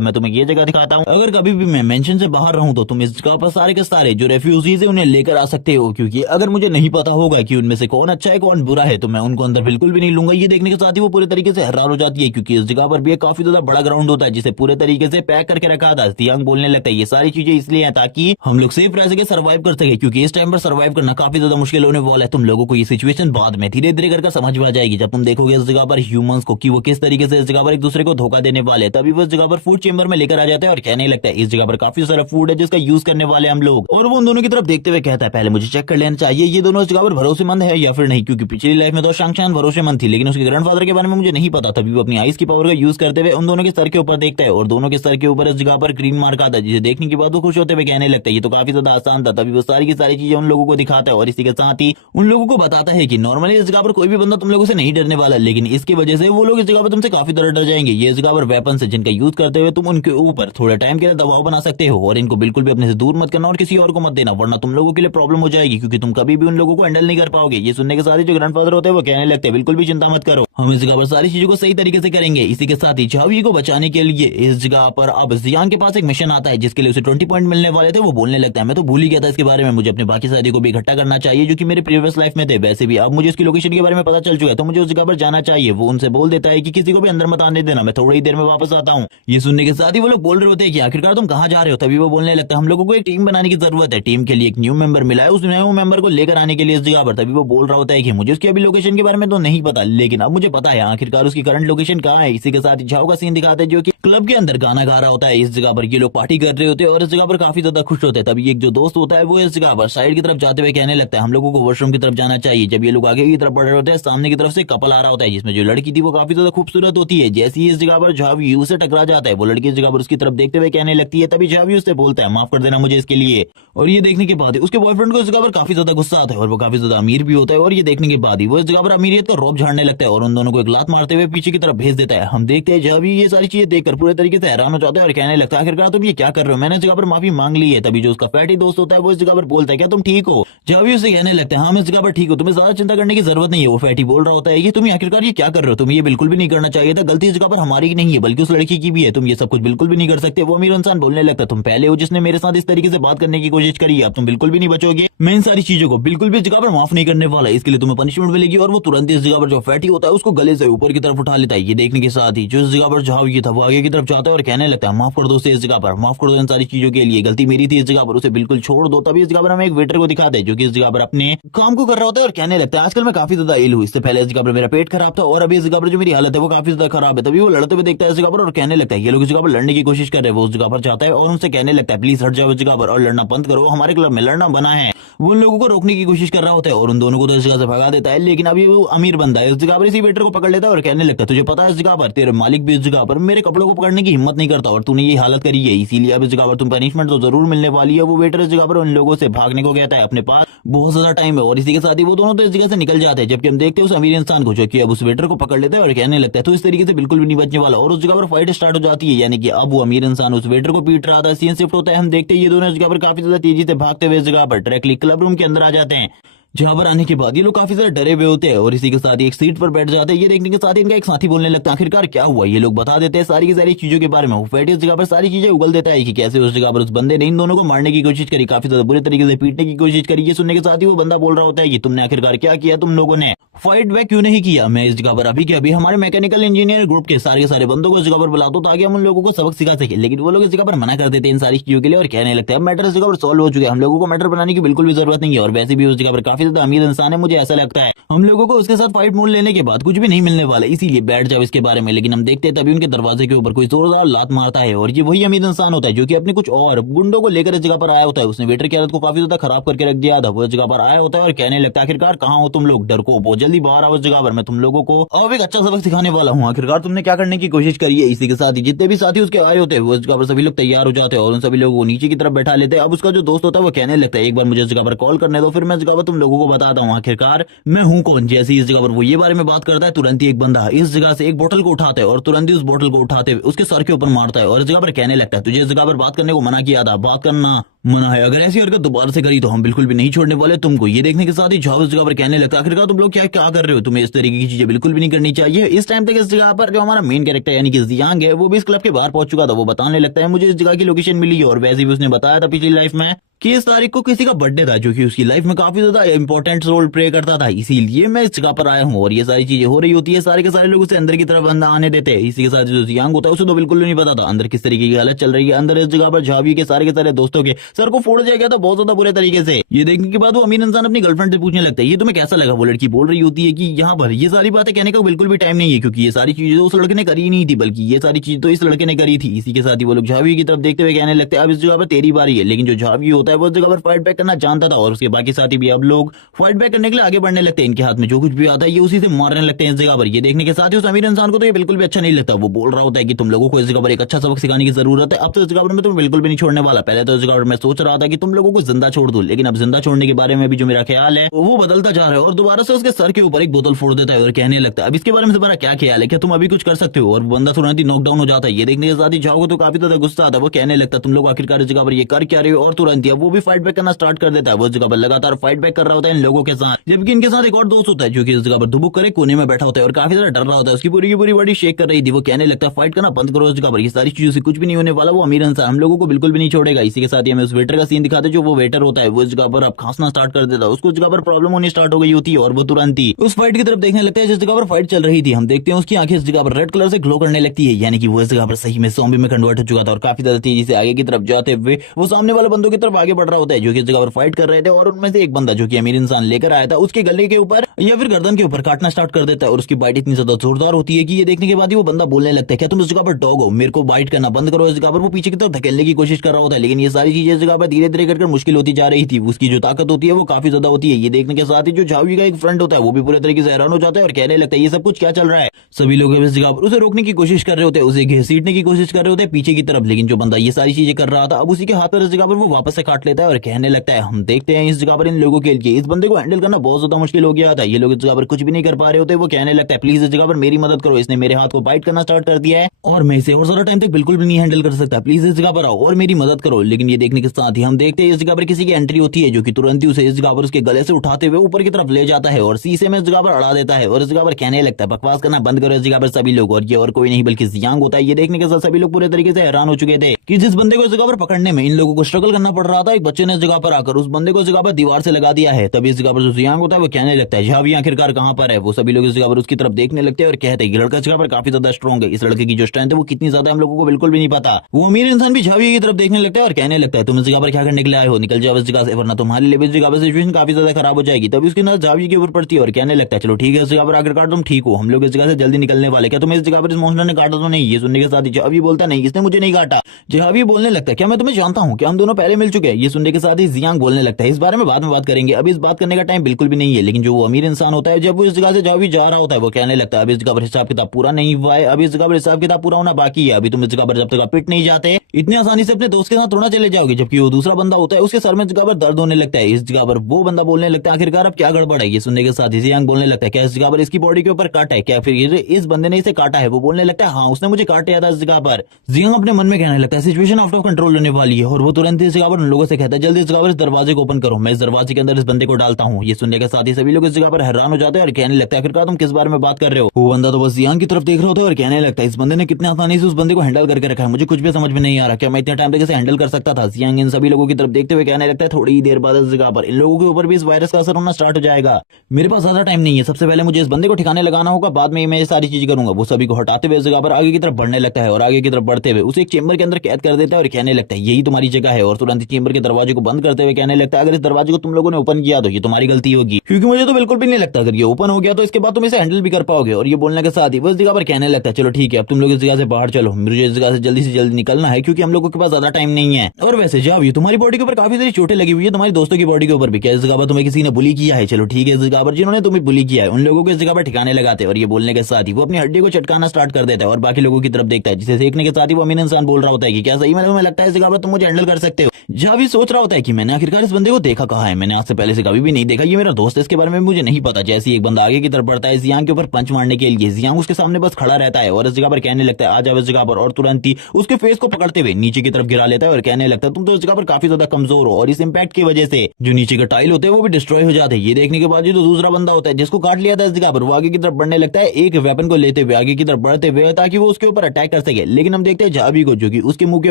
मैं तुम्हें ये जगह दिखाता हूँ, अगर कभी भी मैं मेंशन से बाहर रहूं तो तुम इस जगह पर सारे के सारे जो रेफ्यूजीज है उन्हें लेकर आ सकते हो, क्योंकि अगर मुझे नहीं पता होगा कि उनमें से कौन अच्छा है कौन बुरा है तो मैं उनको अंदर बिल्कुल भी नहीं लूंगा। ये देखने के साथ ही वो पूरे तरीके से हैरान हो जाती है, क्योंकि इस जगह पर भी काफी ज्यादा बड़ा ग्राउंड होता है जिसे पूरे तरीके से पैक करके रखा था। जियांग बोलने लगता है ये सारी चीजें इसलिए हैं ताकि हम लोग सेफ रह सके, सर्वाइव कर सके, क्योंकि इस टाइम पर सर्वाइव करना काफी ज्यादा मुश्किल होने वाला है। तुम लोगों को ये सिचुएशन बाद में धीरे धीरे करके समझ में आ जाएगी जब तुम देखोगे इस जगह पर ह्यूमंस को कि वो किस तरीके से इस जगह पर एक दूसरे को धोखा देने वाले हैं। तभी वो इस जगह पर फूड चेंबर में लेकर आ जाता है और कहने लगता है इस जगह पर काफी सारा फूड है जिसका यूज करने वाले हम लोग, और वो उन दोनों की तरफ देखते हुए कहता है पहले मुझे चेक कर लेना चाहिए ये दोनों इस जगह पर भरोसेमंद है या फिर नहीं, क्योंकि पिछली लाइफ में तो शांग भरोसेमंद थी लेकिन उसके ग्रैंडफादर के बारे में मुझे नहीं पता। तभी वो अपनी आइस की पावर का यूज करते हुए उन दोनों के सर के ऊपर देखता है और दोनों के सर के ऊपर इस जगह पर ग्रीन मार्क आता है, जिसे देखने के बाद वो खुश होते हुए कहने लगता है ये तो काफी ज्यादा आसान था। तभी वो सारी की सारी चीजें उन लोगों को दिखाता है और इसी के साथ ही उन लोगों को बताता है कि नॉर्मली इस जगह पर कोई भी बंदा तुम लोगों से नहीं डरने वाला, लेकिन इसकी वजह से वो लोग इस जगह पर तुमसे काफी तरह डर जाएंगे। ये इस जगह पर वेपन है जिनका यूज करते हुए तुम उनके ऊपर थोड़े टाइम के लिए दबाव बना सकते हो, और इनको बिल्कुल भी अपने से दूर मत करना और किसी और को मत देना, वरना तुम लोगों के लिए प्रॉब्लम हो जाएगी, क्योंकि तुम कभी भी उन लोगों को हैंडल नहीं कर पाओगे। ये सुनने के साथ ही जो ग्रैंडफादर होते हैं वो कहने लगते हैं बिल्कुल भी चिंता मत करो, हम इस जगह पर सारी चीजों को सही तरीके से करेंगे। इसी के साथ ही झावी को बचाने के लिए इस जगह पर अब जियांग के पास एक मिशन आता है जिसके लिए उसे 20 पॉइंट मिलने वाले थे। वो बोलने लगता है मैं तो भूल ही गया था इसके बारे में, मुझे अपने बाकी साथियों को भी इकट्ठा करना चाहिए जो कि मेरे प्रीवियस लाइफ में थे, वैसे भी अब मुझे उसकी लोकेशन के बारे में पता चल चुका है तो मुझे उस जगह पर जाना चाहिए। वो उनसे बोल देता है कि किसी को भी अंदर मत आने देना, मैं थोड़ी देर में वापस आता हूँ। ये सुनने के साथ ही वो लोग बोल रहे होते हैं कि आखिरकार तुम कहाँ जा रहे हो। तभी वो बोलने लगता है हम लोगों को एक टीम बनाने की जरूरत है, टीम के लिए एक न्यू मेंबर मिला है, उस न्यू मेंबर को लेकर आने के लिए इस जगह पर। तभी वो बोल रहा होता है कि मुझे उसकी अभी लोकेशन के बारे में तो नहीं पता, लेकिन अब मुझे पता है आखिरकार उसकी करंट लोकेशन कहाँ है। इसी के साथ झाओ का सीन दिखाते हैं जो कि क्लब के अंदर गाना गा रहा होता है। इस जगह पर ये लोग पार्टी कर रहे होते हैं और इस जगह पर काफी ज्यादा खुश होते हैं। तभी एक जो दोस्त होता है वो इस जगह पर साइड की तरफ जाते हुए कहने लगता है हम लोगों को वॉशरूम की तरफ जाना चाहिए। जब ये लोग आगे की तरफ बढ़ रहे होते हैं सामने की तरफ से कपल आ रहा होता है जिसमें जो लड़की थी वो काफी ज्यादा खूबसूरत होती है। जैसे ही इस जगह पर झावी उससे टकरा जाता है वो लड़की इस जगह पर उसकी तरफ देखते हुए कहने लगती है। तभी झावी उससे बोलता है माफ कर देना मुझे इसके लिए, और ये देखने के बाद उसके बॉयफ्रेंड को इस जगह पर काफी ज्यादा गुस्सा आता है और वो काफी ज्यादा अमीर भी होता है, और ये देखने के बाद ही वो इस जगह पर अमीरियत का रौब झाड़ने लगता है और उन दोनों को एक लात मारते हुए पीछे की तरफ भेज देता है। हम देखते हैं झावी ये सारी चीजें देखकर पूरे तरीके से हैरान हो जाता है और कहने लगता है आखिरकार तुम ये क्या कर रहे हो, मैंने इस जगह पर माफी मांग ली है। तभी जो उसका फैटी दोस्त होता है वो इस जगह पर बोलता है क्या तुम ठीक हो। झावी उससे कहने लगता है हाँ मैं इस जगह पर ठीक हूँ, तुम्हें ज्यादा चिंता करने की जरूरत नहीं है। वो फैटी बोल रहा होता है ये तुम आखिरकार ये क्या कर रहे हो, तुम ये बिल्कुल भी नहीं करना चाहिए था, गलती इस जगह पर हमारी ही नहीं है बल्कि उस लड़की की भी है, तुम ये सब कुछ बिल्कुल भी नहीं कर सकते। वो अमीर इंसान बोलने लगता तुम पहले हो जिसने मेरे साथ इस तरीके से बात करने की कोशिश करी है, अब तुम बिल्कुल भी नहीं बचोगे, मैं इन सारी चीजों को बिल्कुल भी इस जगह पर माफ नहीं करने वाला, इसके लिए तुम्हें पनिशमेंट मिलेगी। और वो तुरंत इस जगह पर जो फैटी होता है उसको गले से ऊपर की तरफ उठा लेता है। ये देखने के साथ ही जो इस जगह पर झावी था वो आगे की तरफ जाता है और कहने लगता है माफ कर दो उसे, इस जगह पर माफ कर दो, इन सारी चीजों के लिए गलती मेरी थी, इस जगह पर उसे बिल्कुल छोड़ दो। तभी इस जगह पर हमें एक वेटर को दिखाते हैं जो कि इस जगह पर अपने काम को कर रहा होता है और कहने लगता है आजकल मैं काफी ज्यादा इल हूँ, इससे पहले इस जगह पर मेरा पेट खराब था और अभी इस जगह पर जो मेरी हालत है वो काफी ज्यादा खराब है। तभी वो लड़ते हुए देखता है इस जगह पर और कहने लगता है ये लोग इस जगह पर लड़ने की कोशिश कर रहे हैं। वो उस जगह पर जाता है और उनसे कहने लगता है प्लीज हट जाओ इस जगह पर और लड़ना बंद करो, हमारे क्लब में लड़ना बना है। वो उन लोगों को रोकने की कोशिश कर रहा होता है और उन दोनों को तो इस जगह से भगा देता है। लेकिन अभी वो अमीर बंदा है इस जगह पर इसी वेटर को पकड़ लेता है और कहने लगता है तुझे पता है इस जगह पर तेरे मालिक भी इस जगह पर मेरे कपड़ों को पकड़ने की हिम्मत नहीं करता और तूने ये हालत करी है, इसीलिए अब इस जगह पर तुम पनिशमेंट तो जरूर मिलने वाली है। वो वेटर इस जगह पर उन लोगों से भागने को कहता है, अपने पास बहुत ज्यादा टाइम है और इसी के साथ ही वो दोनों तो इस जगह से निकल जाते हैं। जबकि हम देखते हैं उस अमीर इंसान को जो कि अब उस वेटर को पकड़ लेता है और कहने लगता है तो इस तरीके से बिल्कुल भी नहीं बचने वाला और उस जगह पर फाइट स्टार्ट हो जाती है। यानी कि अब वो अमीर इंसान उस वेटर को पीट रहा था, सीन शिफ्ट होता है, हम देखते हैं ये दोनों इस जगह पर काफी ज्यादा तेजी से भागते हुए इस जगह पर डायरेक्टली क्लब रूम के अंदर आ जाते हैं। जहां पर आने के बाद ये लोग काफी ज्यादा डरे हुए होते हैं और इसी के साथ ही एक सीट पर बैठ जाते हैं। ये देखने के साथ ही इनका एक साथी बोलने लगता है आखिरकार क्या हुआ, ये लोग बता देते हैं सारी की सारी चीजों के बारे में। वो फैटी इस जगह पर सारी चीजें उगल देता है कि कैसे उस जगह पर उस बंदे ने इन दोनों को मारने की कोशिश करी, काफी ज्यादा बुरे तरीके से पीटने की कोशिश करी। ये सुनने के साथ ही वो बंदा बोल रहा होता है कि तुमने आखिरकार क्या किया, तुम लोगों ने फाइट बैक क्यों नहीं किया। मैं इस जगह पर अभी के अभी हमारे मैकेनिकल इंजीनियर ग्रुप के सारे बंदों को इस जगह पर बुलाता हूं ताकि हम उन लोगों को सबक सिखा सके। लेकिन वो लोग इस जगह पर मना कर देते हैं इन सारी चीजों के लिए और कहने लगता है मैटर इस जगह पर सॉल्व हो चुका है, हम लोगों को मैटर बनाने की बिल्कुल भी जरूरत नहीं है। और वैसे भी उस जगह पर काफी ज्यादा अमीर इंसान है, मुझे ऐसा लगता है हम लोगों को उसके साथ फाइट मोड लेने के बाद कुछ भी नहीं मिलने वाला, इसीलिए बैठ जाओ इसके बारे में। लेकिन हम देखते हैं तभी उनके दरवाजे के ऊपर कोई जोरदार लात मारता है और ये वही अमीर इंसान होता है जो कि अपने कुछ और गुंडों को लेकर इस जगह पर आया होता है। उसने वेटर की हालत को काफी ज्यादा खराब करके रख दिया था। वो इस जगह पर आया होता है और कहने लगता है आखिरकार कहाँ हो तुम लोग, डरको जल्दी बाहर आओ इस जगह पर, मैं तुम लोगों को अब एक अच्छा सबक सिखाने वाला हूँ। आखिरकार तुमने क्या करने की कोशिश करी है। इसी के साथ ही जितने भी साथी उसके आए होते हैं वो इस जगह पर सभी लोग तैयार हो जाते हैं और उन सभी लोगों को नीचे की तरफ बैठा लेते हैं। अब उसका जो दोस्त होता है वो कहने लगता है एक बार मुझे इस जगह पर कॉल करने दो, फिर मैं इस जगह पर तुम लोगों को बताता हूँ आखिरकार मैं हूँ कौन। जैसे इस जगह पर वो ये बारे में बात करता है तुरंत ही एक बंदा इस जगह से एक बोतल को उठाता है और तुरंत ही उस बोतल को उठाते हुए उसके सर के ऊपर मारता है और इस जगह पर कहने लगता है तुझे इस जगह पर बात करने को मना किया था, बात करना मना है, अगर ऐसी हरकत दोबारा से करी तो हम बिल्कुल भी नहीं छोड़ने वाले तुमको। ये देखने के साथ ही झाव इस जगह पर कहने लगता है आखिरकार तुम लोग क्या क्या कर रहे हो, तुम्हें इस तरीके की चीजें बिल्कुल भी नहीं करनी चाहिए। इस टाइम तक इस जगह पर जो हमारा मेन कैरेक्टर यानी कि जियांग है वो भी इस क्लब के बाहर पहुंच चुका था। वो बताने लगता है मुझे इस जगह की लोकेशन मिली है और वैसे भी उसने बताया था पिछली लाइफ में कि इस तारीख को किसी का बर्थडे था जो कि उसकी लाइफ में काफी ज्यादा इंपॉर्टेंट रोल प्ले करता था, इसीलिए मैं इस जगह पर आया हूँ। और ये सारी चीजें हो रही होती है, सारे के सारे लोग उसे अंदर की तरफ आने देते हैं। इसी के साथ जो जियांग होता है उसे तो बिल्कुल नहीं पता था अंदर किस तरीके की हालत चल रही है। अंदर इस जगह पर झावी के सारे दोस्तों के सर को फोड़ दिया गया था बहुत ज्यादा बुरे तरीके से। ये देखने के बाद वो अमीर इंसान अपनी गर्लफ्रेंड से पूछने लगता है ये तुम्हें कैसा लगा। वो लड़की बोल रही होती है कि यहाँ पर ये सारी बातें कहने का बिल्कुल भी टाइम नहीं है क्योंकि ये सारी चीजें तो उस लड़के ने करी नहीं थी, बल्कि ये सारी चीज तो इस लड़के ने करी थी। इसी के साथ ही वो लोग झावी की तरफ देखते हुए कहने लगते हैं अब इस जगह पर तेरी बारी है। लेकिन जो झावी होता है वो इस जगह पर फाइट बैक करना जानता था और उसके बाकी साथी भी अब लोग फाइट बैक करने के लिए आगे बढ़ने लगते हैं। इनके हाथ में जो कुछ भी आता है ये उसी से मारने लगते हैं इस जगह पर। ये देखने के साथ ही उस अमीर इंसान को तो ये बिल्कुल भी अच्छा नहीं लगता। वो बोल रहा होता है कि तुम लोगों को इस जगह पर एक अच्छा सबक सिखाने की जरूरत है, अब तो इस जगह पर मैं तुम्हें बिल्कुल भी नहीं छोड़ने वाला। पहले तो इस जगह पर मैं सोच रहा था कि तुम लोगों को जिंदा छोड़ दूं, लेकिन अब जिंदा छोड़ने के बारे में भी जो मेरा ख्याल है वो बदलता जा रहा है। और दोबारा से उसके सर के ऊपर एक बोतल फोड़ देता है और कहने लगता है अब इसके बारे में तुम्हारा क्या ख्याल है, क्या तुम अभी कुछ कर सकते हो। और बंदा तुरंत ही नॉकडाउन हो जाता है। ये देखने के साथ ही जाओगे तो काफी ज्यादा गुस्सा आता है। वो कहने लगता है तुम लोग आखिरकार इस जगह पर ये कर क्या रहे हो, और तुरंत ही अब वो भी फाइट बैक करना स्टार्ट कर देता है। वो जगह पर लगातार फाइट बैक कर रहा होता है इन लोगों के साथ, जबकि इनके साथ एक और दोस्त होता है जो कि इस जगह पर दुबुक करे कोने में बैठा होता है और काफी ज्यादा डर रहा होता है। उसकी पूरी की पूरी बॉडी शेक कर रही थी। वो कहने लगता है फाइट करना बंद करो इस जगह पर, ये सारी चीजों से कुछ भी नहीं होने वाला। वो अमीर इंसान हम लोगों को बिल्कुल भी नहीं छोड़ेगा। इसी के साथ ही हमें उस वेटर का सीन दिखाते हैं। जो वो वेटर होता है वो इस जगह पर अब खांसना स्टार्ट कर देता है। उसको जगह पर प्रॉब्लम होनी स्टार्ट हो गई होती है और वो तुरंत ही उस फाइट की तरफ देखने लगता है जिस जगह पर फाइट चल रही थी। हम देखते हैं उसकी आंखें इस जगह पर रेड कलर से ग्लो करने लगती है, यानी कि वो इस जगह पर सही में ज़ॉम्बी में कन्वर्ट हो चुका था। और काफी ज्यादा तेजी से आगे की तरफ जाते हुए वो सामने वाले बंदों की तरफ आगे बढ़ रहा होता है जो कि इस जगह पर फाइट कर रहे थे। और उनमें से एक बंदा जो कि अमीर इंसान लेकर आया था उसके गले के ऊपर या फिर गर्दन के ऊपर काटना स्टार्ट कर देता है। और उसकी बाइट इतनी ज्यादा जोरदार होती है कि ये देखने के बाद ही वो बंदा बोलने लगता है क्या तुम इस जगह पर डॉग हो, मेरे को बाइट करना बंद करो इस जगह पर। वो पीछे की तरफ धकेलने की कोशिश कर रहा होता है, लेकिन ये सारी चीजें इस जगह पर धीरे धीरे करके मुश्किल होती जा रही थी। उसकी जो ताकत होती है वो काफी ज्यादा होती है। ये देखने के साथ ही जो झावी का एक फ्रेंड होता है वो भी पूरे तरीके से हैरान हो जाता है और कहने लगता है ये सब कुछ क्या चल रहा है। सभी लोग इस जगह पर उसे रोकने की कोशिश कर रहे होते हैं, उसे घसीटने की कोशिश कर रहे होते हैं पीछे की तरफ। लेकिन जो बंदा ये सारी चीजें कर रहा था अब उसी के हाथ पर इस जगह पर वो वापस से काट लेता है और कहने लगता है हम देखते हैं इस जगह पर इन लोगों के लिए इस बंदे को हैंडल करना बहुत ज्यादा मुश्किल हो गया था। ये लोग इस जगह पर कुछ भी नहीं कर पा रहे होते। वो कहने लगता है प्लीज इस जगह पर मेरी मदद करो, इसने मेरे हाथ को बाइट करना स्टार्ट कर दिया है और मैं इसे और ज्यादा टाइम तक बिल्कुल भी नहीं हैंडल कर सकता, प्लीज इस जगह पर आओ और मेरी मदद करो। लेकिन ये देखने के साथ ही हम देखते हैं इस जगह पर किसी की एंट्री होती है जो कि तुरंत ही उसे इस जगह पर उसके गले से उठाते हुए ऊपर की तरफ ले जाता है और शीशे में इस जगह पर अड़ा देता है और इस जगह पर कहने लगता है बकवास करना बंद करो इस जगह पर सभी लोग। और ये और कोई नहीं बल्कि जियांग होता है। ये देखने के साथ सभी लोग पूरे तरीके से हैरान हो चुके थे कि जिस बंदे को इस जगह पर पकड़ने में इन लोगों को स्ट्रगल करना पड़ रहा था, एक बच्चे ने इस जगह पर आकर उस बंदे को इस जगह पर दीवार से लगा दिया है। तभी इस जगह पर जो जियांग होता है वो कहने लगता है झावी आखिरकार कहां पर है। वो सभी लोग इस जगह पर उसकी तरफ देखने लगते हैं और कहते हैं कि लड़का इस जगह पर काफी ज्यादा स्ट्रॉन्ग है, इस लड़के की जो स्ट्रेंथ है वो कितनी ज्यादा हम लोगों को बिल्कुल भी नहीं पता। वो अमीर इंसान भी झावी की तरफ देखने लगता है और कहने लगता है तुम इस जगह पर क्या करने के लिए आए हो, निकल जाओ इस जगह से वरना तुम्हारे लिए इस जगह पर सिचुएशन काफी ज्यादा खराब हो जाएगी। तभी उसकी नजर झावी के ऊपर पड़ती है और कहने लगता है चलो ठीक है इस जगह पर आखिरकार तुम ठीक हो, हम लोग इस जगह से जल्दी निकलने वाले, क्या तुम्हें इस जगह पर इस मॉन्स्टर ने काटा तो नहीं। ये सुनने के साथ ही झावी बोलता नहीं इसने मुझे नहीं काटा। जिहावी बोलने लगता है, क्या मैं तुम्हें जानता हूँ, क्या हम दोनों पहले मिल चुके हैं। ये सुनने के साथ ही जियांग बोलने लगता है, इस बारे में बाद में बात करेंगे, अभी इस बात करने का टाइम बिल्कुल भी नहीं है। लेकिन जो वो अमीर इंसान होता है, जब वो इस जगह से जिहावी जा रहा होता है, वो कहने लगता है, अभी इस जगह पर हिसाब किताब पूरा नहीं हुआ है, अभी इस जगह पर हिसाब किताब पूरा होना बाकी है। अभी तुम इस जगह पर जब तक पिट नहीं जाते इतनी आसानी से अपने दोस्त के साथ थोड़ा चले जाओगे। जबकि वो दूसरा बंदा होता है, उसके सर में इस जगह पर दर्द होने लगता है। इस जगह पर वो बंदा बोलने लगता है, आखिरकार अब क्या गड़बड़ है। ये सुनने के साथ ही जियांग बोलने लगता है, क्या इस जगह पर इसकी बॉडी के ऊपर काटा है, क्या फिर इस बंदे ने इसे काटा है। वो बोलने लगता है, हाँ उसने मुझे काट दिया था इस जगह पर। जियांग अपने मन में कहने लगता है, सिचुएशन आउट ऑफ कंट्रोल होने वाली है। और वो तुरंत इस जगह पर उन लोगों से कहता है, जल्दी इस जगह पर इस दरवाजे को ओपन करो, मैं इस दरवाजे के अंदर इस बंदे को डालता हूँ। ये सुनने के साथ ही सभी लोग इस जगह पर हैरान हो जाते हैं और कहने लगता है, आखिरकार तुम किस बारे में बात कर रहे हो। वो बंदा तो बस जियांग की तरफ देख रहा होता है और कहने लगता है, इस बंदे ने कितने आसानी से उस बंदे को हैंडल करके रखा है, मुझे कुछ भी समझ में नहीं आ रहा, क्या मैं इतने टाइम तक इसे हैंडल कर सकता था। जियांग इन सभी लोगों की तरफ देखते हुए कहने लगता है, थोड़ी ही देर बाद इस जगह पर इन लोगों के ऊपर भी इस वायरस का असर होना स्टार्ट हो जाएगा। मेरे पास ज्यादा टाइम नहीं है, सबसे पहले मुझे इस बंदे को ठिकाने लगाना होगा, बाद में मैं ये सारी चीज करूंगा। वो सभी को हटाते हुए इस जगह पर आगे की तरफ बढ़ने लगता है और आगे की तरफ बढ़ते हुए उसे एक चेंबर के अंदर कैद कर देता है और कहने लगता है, यही तुम्हारी जगह है। और तुरंत चेंबर के दरवाजे को बंद करते हुए कहने लगता है, अगर इस दरवाजे को तुम लोगों ने ओपन किया तो ये तुम्हारी गलती होगी, क्योंकि मुझे तो बिल्कुल भी नहीं लगता अगर ये ओपन हो गया तो इसके बाद तुम इसे हैंडल भी कर पाओगे। और ये बोलने के साथ ही वो इस जगह पर कहने लगता है, चलो ठीक है, अब तुम लोग इस जगह से बाहर चलो, मुझे इस जगह से जल्दी निकलना है, क्योंकि हम लोगों के पास ज्यादा टाइम नहीं है। और वैसे जाओ, ये तुम्हारी बॉडी के ऊपर काफी सारी चोटें लगी हुई है, तुम्हारी दोस्तों की बॉडी के ऊपर भी, क्या इस जगह पर तुम्हें किसी ने बुली किया है। चलो ठीक है, इस जगह पर जिन्होंने तुम्हें बुली किया है उन लोगों को इस जगह पर ठिकाने लगाते हैं। और ये बोलने के साथ ही वो अपनी हड्डी को चटकाना स्टार्ट कर देता है और बाकी लोगों की तरफ देखता है, जिसे देखने के साथ ही वो अमीर इंसान बोल रहा होता है कि क्या सही में तुम्हें लगता है इस जगह पर तुम मुझे हैंडल कर सकते हो। जावी सोच रहा होता है कि मैंने आखिरकार इस बंदे को देखा कहाँ है, मैंने आज से पहले से कभी भी नहीं देखा, ये मेरा दोस्त है, इसके बारे में मुझे नहीं पता। जैसे एक बंदा आगे की तरफ बढ़ता है जियांग के ऊपर पंच मारने के लिए, जियांग उसके सामने बस खड़ा रहता है और इस जगह पर कहने लगता है, आ जाओ इस जगह पर। और तुरंत ही उसके फेस को पकड़ते हुए नीचे की तरफ गिरा लेता है और कहने लगता है, तुम तो इस जगह पर काफी ज्यादा कमजोर हो और इस इंपैक्ट की वजह से जो नीचे के टाइल होते हैं वो भी डिस्ट्रॉय हो जाते हैं। ये देखने के बाद जो दूसरा बंदा होता है जिसको काट लिया था इस जगह पर, वो आगे की तरफ बढ़ने लगता है एक वेपन को लेते हुए आगे की तरफ बढ़ते हुए, ताकि वो उसके ऊपर अटैक कर सके। लेकिन हम देखते हैं जावी को, जो कि उसके मुंह के